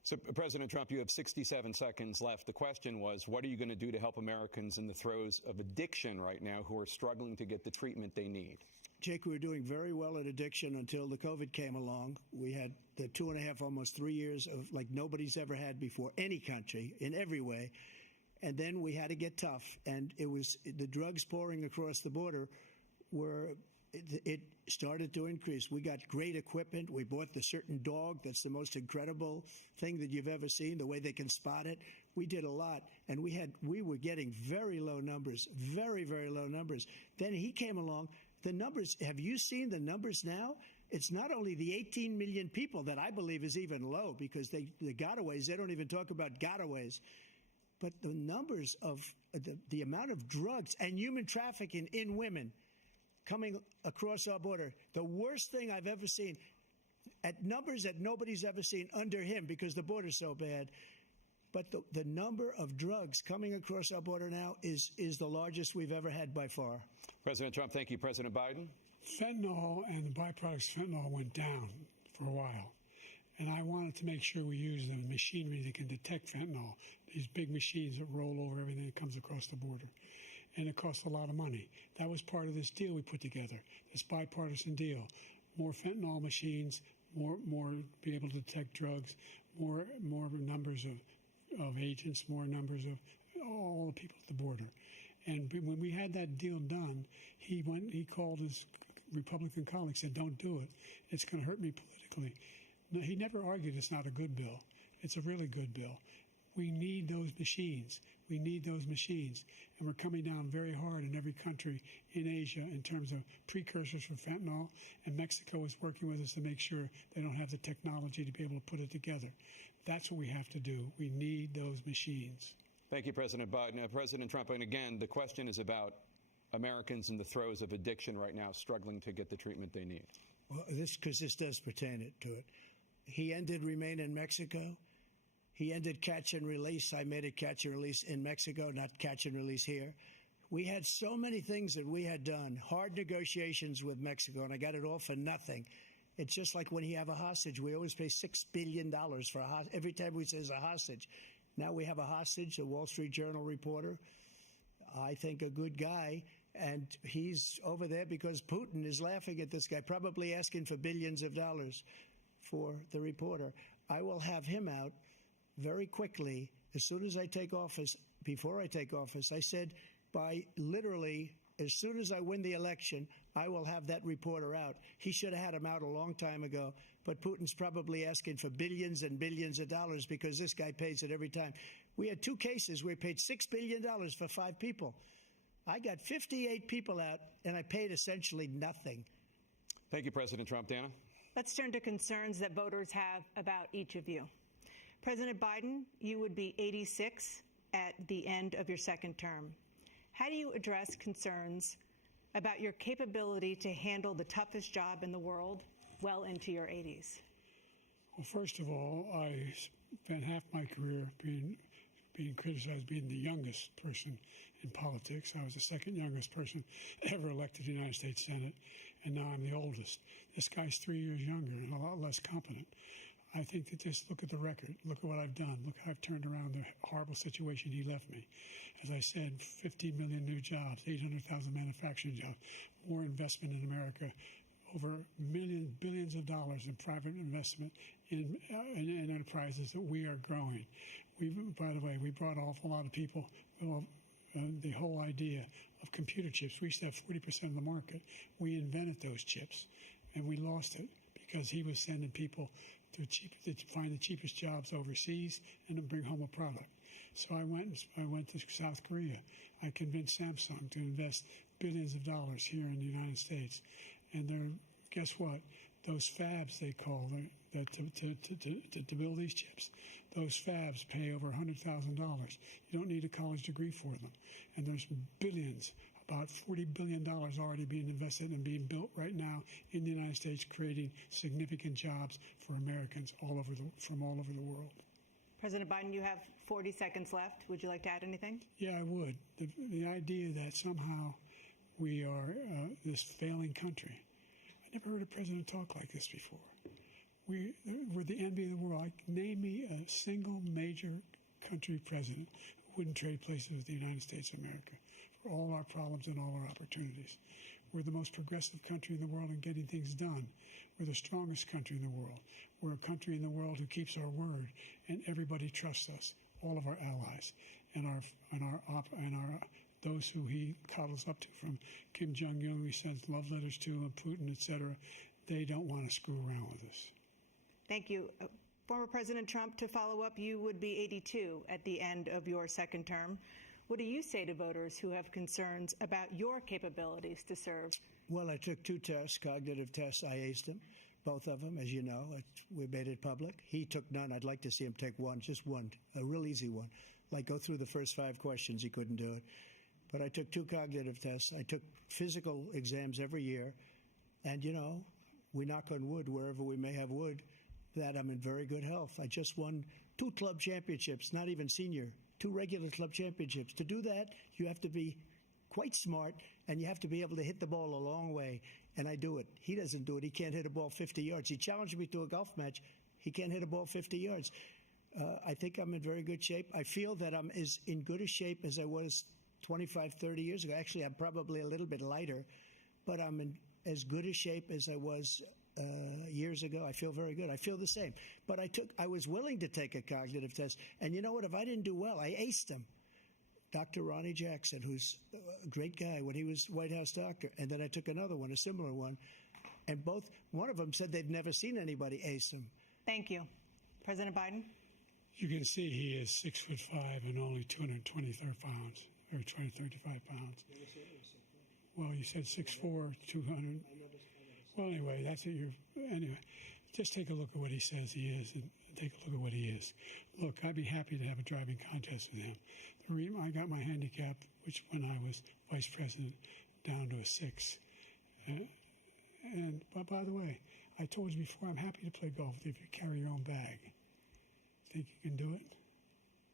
So, President Trump, you have 67 seconds left. The question was, what are you going to do to help Americans in the throes of addiction right now who are struggling to get the treatment they need? Jake, we were doing very well at addiction until the COVID came along. We had the 2.5, almost 3 years of like nobody's ever had before, any country, in every way. And then we had to get tough. And it was the drugs pouring across the border were it started to increase. We got great equipment. We bought the certain dog that's the most incredible thing that you've ever seen, the way they can spot it. We did a lot, and we were getting very low numbers, very, very low numbers. Then he came along. The numbers, have you seen the numbers now? It's not only the 18 million people that I believe is even low, because the gotaways, they don't even talk about gotaways. But the numbers of the amount of drugs and human trafficking in women coming across our border, the worst thing I've ever seen, at numbers that nobody's ever seen under him because the border's so bad. But the number of drugs coming across our border now is the largest we've ever had by far. President Trump, thank you. President Biden? Fentanyl and the byproducts of fentanyl went down for a while. And I wanted to make sure we use the machinery that can detect fentanyl, these big machines that roll over everything that comes across the border. And it costs a lot of money. That was part of this deal we put together, this bipartisan deal. More fentanyl machines, more be able to detect drugs, more numbers of agents, more numbers of all the people at the border. And when we had that deal done, he called his Republican colleagues, said, "Don't do it. It's going to hurt me politically." No, he never argued it's not a good bill. It's a really good bill. We need those machines. We need those machines. And we're coming down very hard in every country in Asia in terms of precursors for fentanyl. And Mexico is working with us to make sure they don't have the technology to be able to put it together. That's what we have to do. We need those machines. Thank you, President Biden. President Trump, and again, the question is about Americans in the throes of addiction right now, struggling to get the treatment they need. Well, because this does pertain to it. He ended Remain in Mexico. He ended catch and release. I made it catch and release in Mexico, not catch and release here. We had so many things that we had done, hard negotiations with Mexico, and I got it all for nothing. It's just like when you have a hostage. We always pay $6 billion for a hostage. Every time we say it's a hostage. Now we have a hostage, a Wall Street Journal reporter, I think a good guy, and he's over there because Putin is laughing at this guy, probably asking for billions of dollars for the reporter. I will have him out very quickly as soon as I take office. Before I take office, I said by literally as soon as I win the election, I will have that reporter out. He should have had him out a long time ago, but Putin's probably asking for billions and billions of dollars because this guy pays it every time. We had 2 cases where we paid $6 billion for 5 people. I got 58 people out, and I paid essentially nothing. Thank you, President Trump. Dana? Let's turn to concerns that voters have about each of you. President Biden, you would be 86 at the end of your second term. How do you address concerns about your capability to handle the toughest job in the world well into your 80s? Well, first of all, I spent half my career being criticized being the youngest person in politics. I was the second youngest person ever elected to the United States Senate, and now I'm the oldest. This guy's 3 years younger and a lot less competent. I think that just look at the record. Look at what I've done. Look how I've turned around the horrible situation he left me. As I said, 15 million new jobs, 800,000 manufacturing jobs, more investment in America, over billions of dollars in private investment in enterprises that we are growing. By the way, we brought an awful lot of people. The whole idea of computer chips, we used to have 40% of the market. We invented those chips, and we lost it because he was sending people to find the cheapest jobs overseas and to bring home a product. So I went to South Korea. I convinced Samsung to invest billions of dollars here in the United States. And guess what? Those fabs, they call to build these chips, those fabs pay over $100,000. You don't need a college degree for them. And there's billions, about $40 billion already being invested and being built right now in the United States, creating significant jobs for Americans from all over the world. President Biden, you have 40 seconds left. Would you like to add anything? Yeah, I would. The idea that somehow we are this failing country. I never heard a president talk like this before. We're the envy of the world. Name me a single major country president who wouldn't trade places with the United States of America for all our problems and all our opportunities. We're the most progressive country in the world in getting things done. We're the strongest country in the world. We're a country in the world who keeps our word, and everybody trusts us, all of our allies, and those who he coddles up to, from Kim Jong-un, he sends love letters to, and Putin, etc., they don't want to screw around with us. Thank you. Former President Trump, to follow up, you would be 82 at the end of your second term. What do you say to voters who have concerns about your capabilities to serve? Well, I took 2 tests, cognitive tests. I aced them, both of them, as you know. We made it public. He took none. I'd like to see him take one, just one, a real easy one. Like go through the first 5 questions. He couldn't do it. But I took 2 cognitive tests. I took physical exams every year. And, you know, we knock on wood wherever we may have wood, that I'm in very good health. I just won 2 club championships, not even senior, 2 regular club championships. To do that, you have to be quite smart, and you have to be able to hit the ball a long way, and I do it. He doesn't do it. He can't hit a ball 50 yards. He challenged me to a golf match. He can't hit a ball 50 yards. I think I'm in very good shape. I feel that I'm as in good a shape as I was 25, 30 years ago. Actually, I'm probably a little bit lighter, but I'm in as good a shape as I was years ago. I feel very good. I feel the same. But I was willing to take a cognitive test. And you know what? If I didn't do well, I aced him. Dr. Ronnie Jackson, who's a great guy when he was White House doctor. And then I took another one, a similar one. And one of them said they'd never seen anybody ace him. Thank you. President Biden? You can see he is 6'5" and only 223 pounds, or 235 pounds. Well, you said 6'4", 200. Well, anyway, that's it. Anyway, just take a look at what he says he is, and take a look at what he is. Look, I'd be happy to have a driving contest with him. The reason I got my handicap, which when I was vice president, down to a 6. But by the way, I told you before, I'm happy to play golf if you carry your own bag. Think you can do it?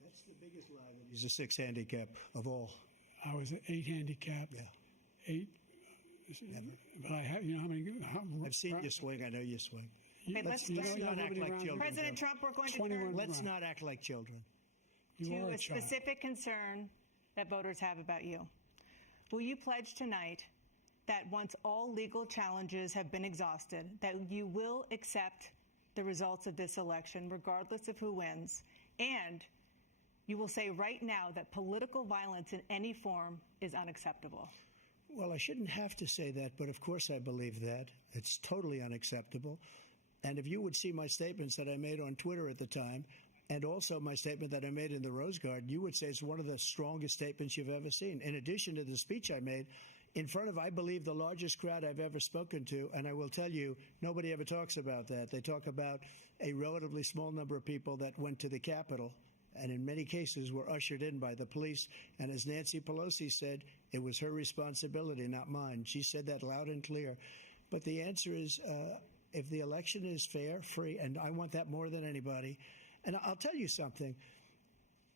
That's the biggest lie. He's a 6 handicap of all. I was an 8 handicap. Yeah. 8. Never. But I have, you know how many? I've seen you swing. I know you swing. Okay, Let's not act like children. President Trump, we're going to turn Let's not act like children. to a specific concern that voters have about you. Will you pledge tonight that once all legal challenges have been exhausted, that you will accept the results of this election, regardless of who wins, and you will say right now that political violence in any form is unacceptable? Well, I shouldn't have to say that, but of course I believe that. It's totally unacceptable. And if you would see my statements that I made on Twitter at the time, and also my statement that I made in the Rose Garden, you would say it's one of the strongest statements you've ever seen. In addition to the speech I made in front of, I believe, the largest crowd I've ever spoken to, and I will tell you, nobody ever talks about that. They talk about a relatively small number of people that went to the Capitol, and in many cases were ushered in by the police. And as Nancy Pelosi said, it was her responsibility, not mine. She said that loud and clear. But the answer is, if the election is fair, free, and I want that more than anybody. And I'll tell you something.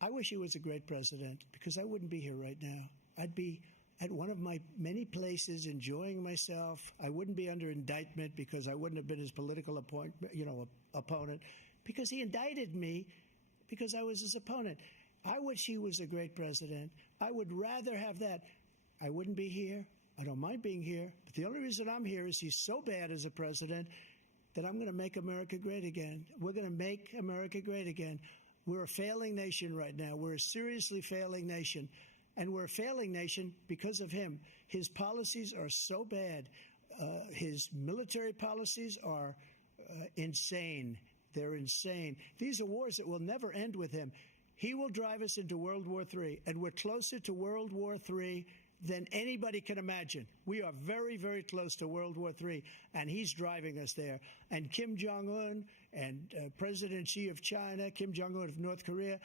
I wish he was a great president, because I wouldn't be here right now. I'd be at one of my many places enjoying myself. I wouldn't be under indictment because I wouldn't have been his political opponent, because he indicted me because I was his opponent. I wish he was a great president. I would rather have that. I wouldn't be here. I don't mind being here. But the only reason I'm here is he's so bad as a president that I'm going to make America great again. We're going to make America great again. We're a failing nation right now. We're a seriously failing nation. And we're a failing nation because of him. His policies are so bad. His military policies are insane. They're insane. These are wars that will never end with him. He will drive us into World War III, and we're closer to World War III than anybody can imagine. We are very, very close to World War III, and he's driving us there. And Kim Jong-un and President Xi of China, Kim Jong-un of North Korea,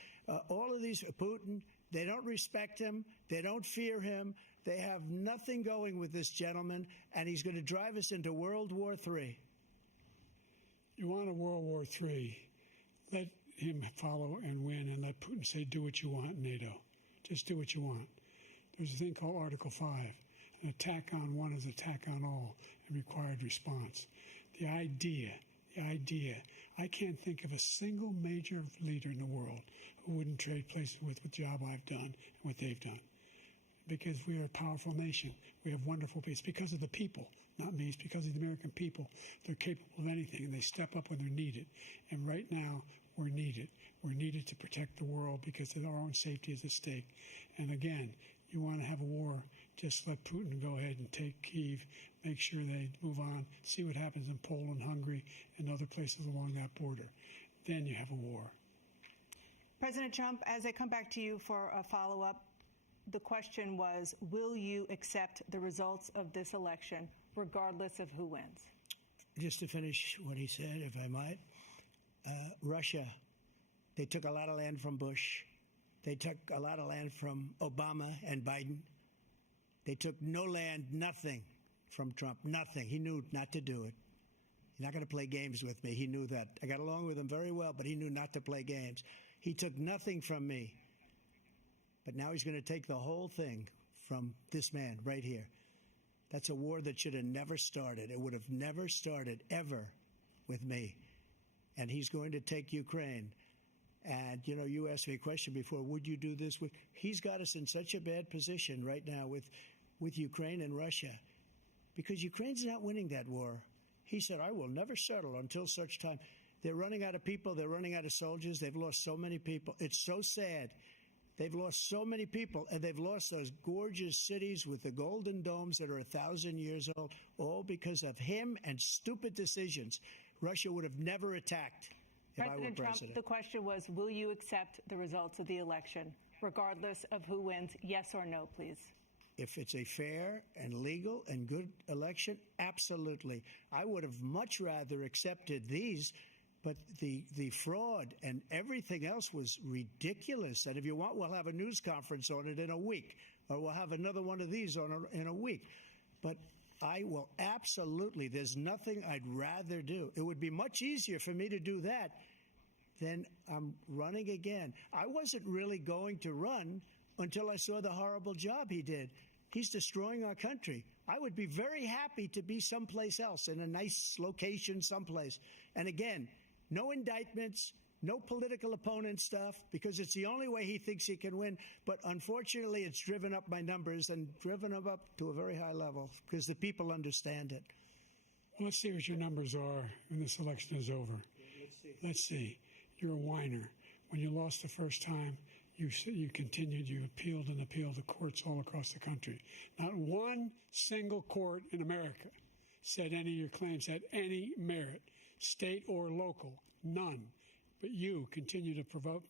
all of these, Putin, they don't respect him. They don't fear him. They have nothing going with this gentleman, and he's going to drive us into World War III. You want a World War III, let him follow and win, and let Putin say, do what you want, NATO. Just do what you want. There's a thing called Article 5. An attack on one is an attack on all, and required response. The idea, I can't think of a single major leader in the world who wouldn't trade places with the job I've done and what they've done. Because we are a powerful nation. We have wonderful people. It's because of the people, not me. It's because of the American people. They're capable of anything, and they step up when they're needed. And right now, we're needed. We're needed to protect the world because our own safety is at stake. And again, You want to have a war, just let Putin go ahead and take Kyiv, make sure they move on, see what happens in Poland, Hungary, and other places along that border. Then you have a war. President Trump, as I come back to you for a follow-up, the question was, will you accept the results of this election, regardless of who wins? Just to finish what he said, if I might, Russia, they took a lot of land from Bush. They took a lot of land from Obama and Biden. They took no land, nothing from Trump, nothing. He knew not to do it. He's not going to play games with me. He knew that. I got along with him very well, but he knew not to play games. He took nothing from me. But now he's going to take the whole thing from this man right here. That's a war that should have never started. It would have never started ever with me. And he's going to take Ukraine. And, you know, you asked me a question before, would you do this? He's got us in such a bad position right now with Ukraine and Russia because Ukraine's not winning that war. He said, I will never settle until such time. They're running out of people. They're running out of soldiers. They've lost so many people. It's so sad. They've lost so many people, and they've lost those gorgeous cities with the golden domes that are 1,000 years old, all because of him and stupid decisions. Russia would have never attacked if I were President Trump, president. the question was, will you accept the results of the election, regardless of who wins? Yes or no, please. If it's a fair and legal and good election, absolutely. I would have much rather accepted these, but the fraud and everything else was ridiculous. And if you want, we'll have a news conference on it in a week, or we'll have another one of these in a week. But I will absolutely, there's nothing I'd rather do. It would be much easier for me to do that than I'm running again. I wasn't really going to run until I saw the horrible job he did. He's destroying our country. I would be very happy to be someplace else, in a nice location someplace. And again, no indictments, no political opponent stuff, because it's the only way he thinks he can win. But unfortunately, it's driven up my numbers and driven them up to a very high level because the people understand it. Well, let's see what your numbers are when this election is over. Let's see. You're a whiner. When you lost the first time, you continued, you appealed and appealed to courts all across the country. Not one single court in America said any of your claims had any merit, state or local, none. But you continue to provoke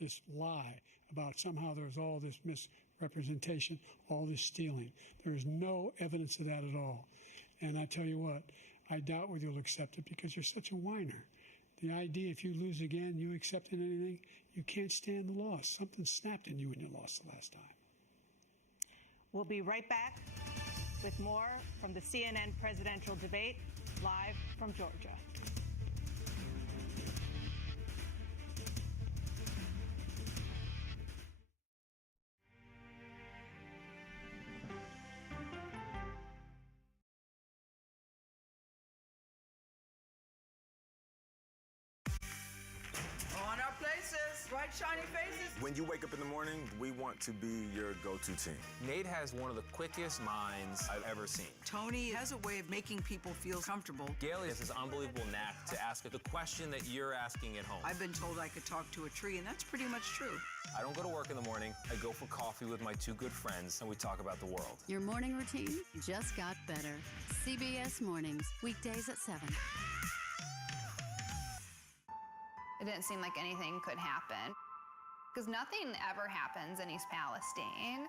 this lie about somehow there's all this misrepresentation, all this stealing. There is no evidence of that at all. And I tell you what, I doubt whether you'll accept it because you're such a whiner. The idea, if you lose again, you accepting anything, you can't stand the loss. Something snapped in you when you lost the last time. We'll be right back with more from the CNN presidential debate, live from Georgia. Bright, shiny faces. When you wake up in the morning, we want to be your go-to team. Nate has one of the quickest minds I've ever seen. Tony has a way of making people feel comfortable. Gail has this unbelievable knack to ask the question that you're asking at home. I've been told I could talk to a tree, and that's pretty much true. I don't go to work in the morning. I go for coffee with my two good friends, and we talk about the world. Your morning routine just got better. CBS Mornings, weekdays at 7. It didn't seem like anything could happen because nothing ever happens in East Palestine,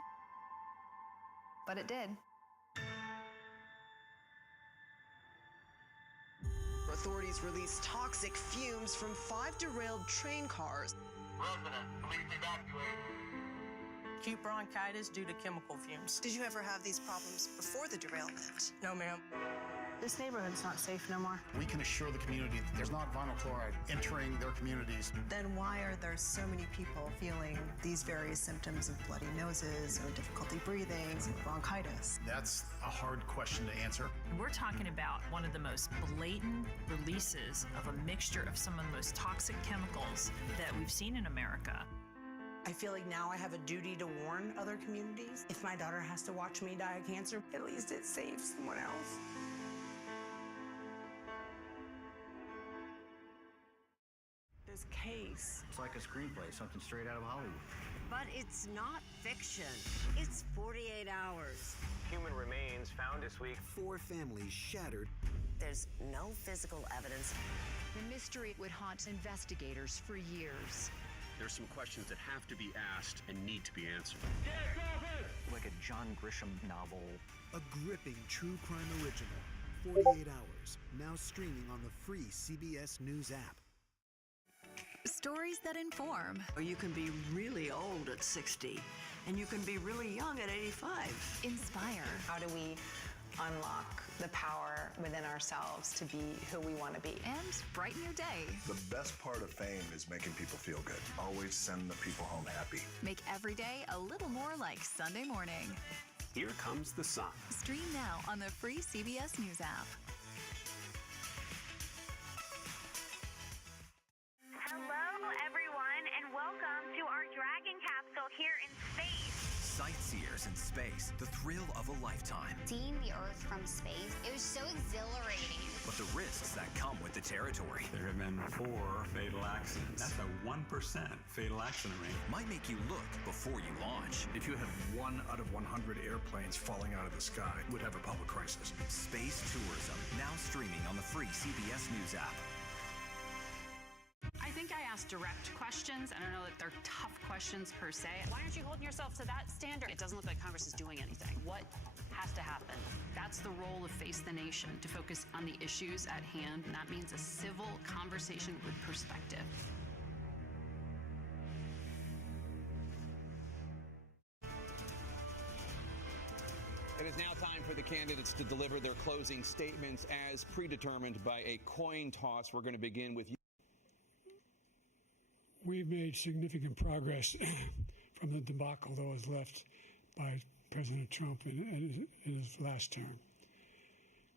but it did. Authorities released toxic fumes from 5 derailed train cars. Resident, please evacuate. Acute bronchitis due to chemical fumes. Did you ever have these problems before the derailment? No, ma'am. This neighborhood's not safe no more. We can assure the community that there's not vinyl chloride entering their communities. Then why are there so many people feeling these various symptoms of bloody noses or difficulty breathing, bronchitis? That's a hard question to answer. We're talking about one of the most blatant releases of a mixture of some of the most toxic chemicals that we've seen in America. I feel like now I have a duty to warn other communities. If my daughter has to watch me die of cancer, at least it saves someone else. This case. It's like a screenplay, something straight out of Hollywood. But it's not fiction. It's 48 hours. Human remains found this week. 4 families shattered. There's no physical evidence. The mystery would haunt investigators for years. There's some questions that have to be asked and need to be answered. Like a John Grisham novel. A gripping true crime original. 48 hours. Now streaming on the free CBS News app. Stories that inform. You can be really old at 60, and you can be really young at 85. Inspire. How do we unlock the power within ourselves to be who we want to be? And brighten your day. The best part of fame is making people feel good. Always send the people home happy. Make every day a little more like Sunday morning. Here comes the sun. Stream now on the free CBS News app. Hello, everyone, and welcome to our Dragon capsule here in space. Sightseers in space, the thrill of a lifetime. Seeing the Earth from space, it was so exhilarating. But the risks that come with the territory. There have been 4 fatal accidents. That's a 1% fatal accident rate. Might make you look before you launch. If you had 1 out of 100 airplanes falling out of the sky, we'd have a public crisis. Space tourism, now streaming on the free CBS News app. I think I asked direct questions. I don't know that they're tough questions per se. Why aren't you holding yourself to that standard? It doesn't look like Congress is doing anything. What has to happen? That's the role of Face the Nation, to focus on the issues at hand, and that means a civil conversation with perspective. It is now time for the candidates to deliver their closing statements as predetermined by a coin toss. We're going to begin with you. We've made significant progress from the debacle that was left by President Trump in his last term.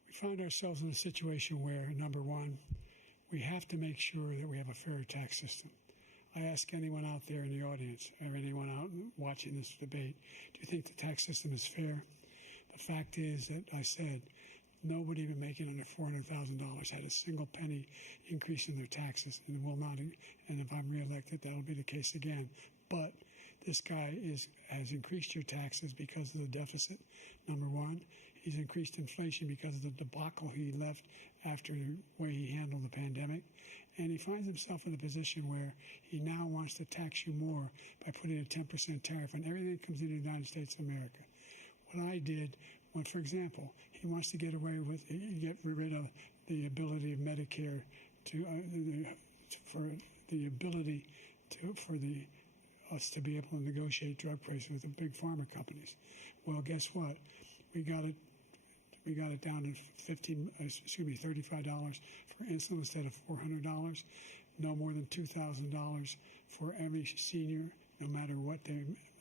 We find ourselves in a situation where, number one, we have to make sure that we have a fair tax system. I ask anyone out there in the audience, or anyone out watching this debate, do you think the tax system is fair? The fact is that I said nobody even making under $400,000 had a single penny increase in their taxes, and will not. And if I'm reelected, that'll be the case again. But this guy has increased your taxes because of the deficit. Number one, he's increased inflation because of the debacle he left after the way he handled the pandemic. And he finds himself in a position where he now wants to tax you more by putting a 10% tariff on everything that comes into the United States of America. What I did, when, for example, he wants to get rid of the ability of Medicare for us to be able to negotiate drug prices with the big pharma companies. Well, guess what? We got it down to $35 for insulin instead of $400. No more than $2,000 for every senior, no matter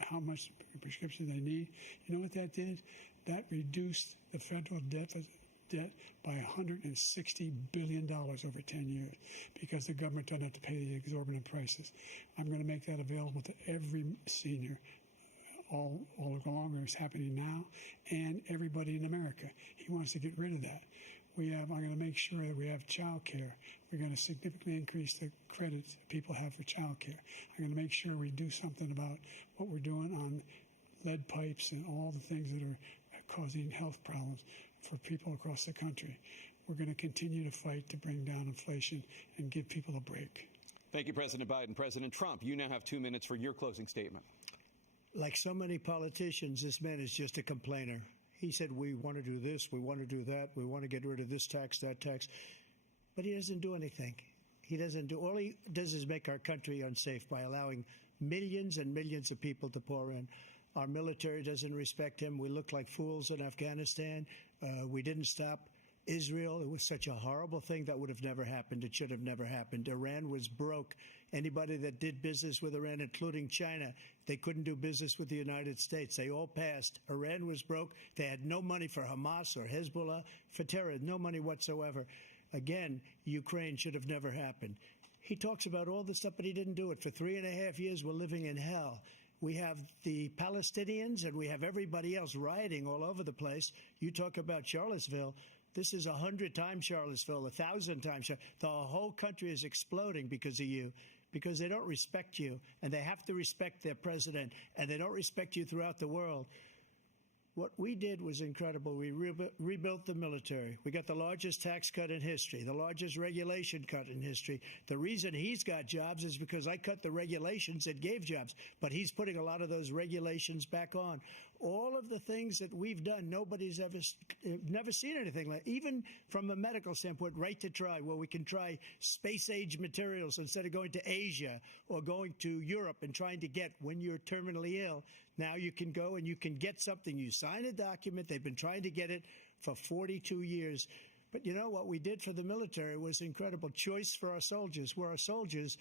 how much prescription they need. You know what that did? That reduced the federal debt by $160 billion over 10 years because the government doesn't have to pay the exorbitant prices. I'm going to make that available to every senior all along, or it's happening now, and everybody in America. He wants to get rid of that. I'm going to make sure that we have child care. We're going to significantly increase the credits people have for child care. I'm going to make sure we do something about what we're doing on lead pipes and all the things that are causing health problems for people across the country. We're going to continue to fight to bring down inflation and give people a break. Thank you, President Biden. President Trump, you now have 2 minutes for your closing statement. Like so many politicians, this man is just a complainer. He said, we want to do this, we want to do that, we want to get rid of this tax, that tax. But he doesn't do anything. All he does is make our country unsafe by allowing millions and millions of people to pour in. Our military doesn't respect him. We look like fools in Afghanistan. We didn't stop Israel. It was such a horrible thing that would have never happened. It should have never happened. Iran was broke. Anybody that did business with Iran, including China, they couldn't do business with the United States. They all passed. Iran was broke. They had no money for Hamas or Hezbollah, for terror, no money whatsoever. Again, Ukraine should have never happened. He talks about all this stuff, but he didn't do it. For 3.5 years, we're living in hell. We have the Palestinians and we have everybody else rioting all over the place. You talk about Charlottesville. This is 100 times Charlottesville, 1,000 times. The whole country is exploding because of you. because they don't respect you, and they have to respect their president, and they don't respect you throughout the world. What we did was incredible. We rebuilt the military. We got the largest tax cut in history, the largest regulation cut in history. The reason he's got jobs is because I cut the regulations that gave jobs, but he's putting a lot of those regulations back on. All of the things that we've done, nobody's never seen anything like. Even from a medical standpoint, right to try, where we can try space-age materials instead of going to Asia or going to Europe and trying to get when you're terminally ill. Now you can go and you can get something. You sign a document. They've been trying to get it for 42 years. But you know what we did for the military was incredible. Choice for our soldiers, where our soldiers,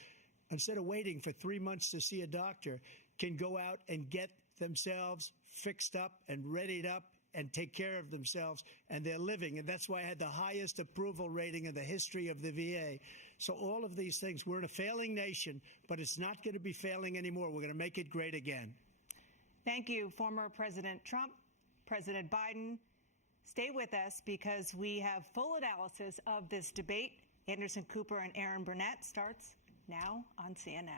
instead of waiting for 3 months to see a doctor, can go out and get themselves fixed up and readied up and take care of themselves, and they're living. And that's why I had the highest approval rating in the history of the VA. So all of these things, we're in a failing nation, but it's not going to be failing anymore. We're going to make it great again. Thank you, former President Trump, President Biden. Stay with us because we have full analysis of this debate. Anderson Cooper and Aaron Burnett starts now on CNN.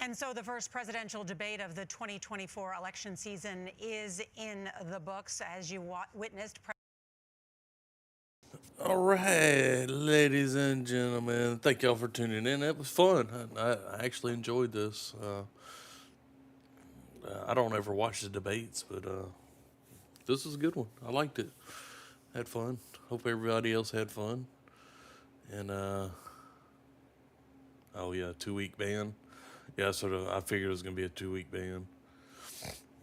And so the first presidential debate of the 2024 election season is in the books, as you witnessed. All right, ladies and gentlemen, thank y'all for tuning in. It was fun. I actually enjoyed this. I don't ever watch the debates, but this was a good one. I liked it. Had fun. Hope everybody else had fun. And, oh yeah, 2-week ban. Yeah, I figured it was going to be a 2-week ban.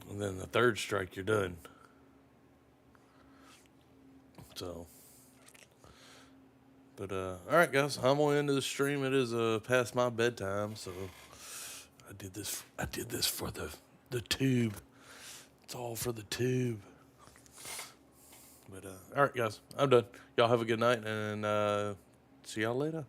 And then the third strike, you're done. So, but, all right, guys, I'm going to end the stream. It is past my bedtime, so I did this for the tube. It's all for the tube. But, all right, guys, I'm done. Y'all have a good night, and see y'all later.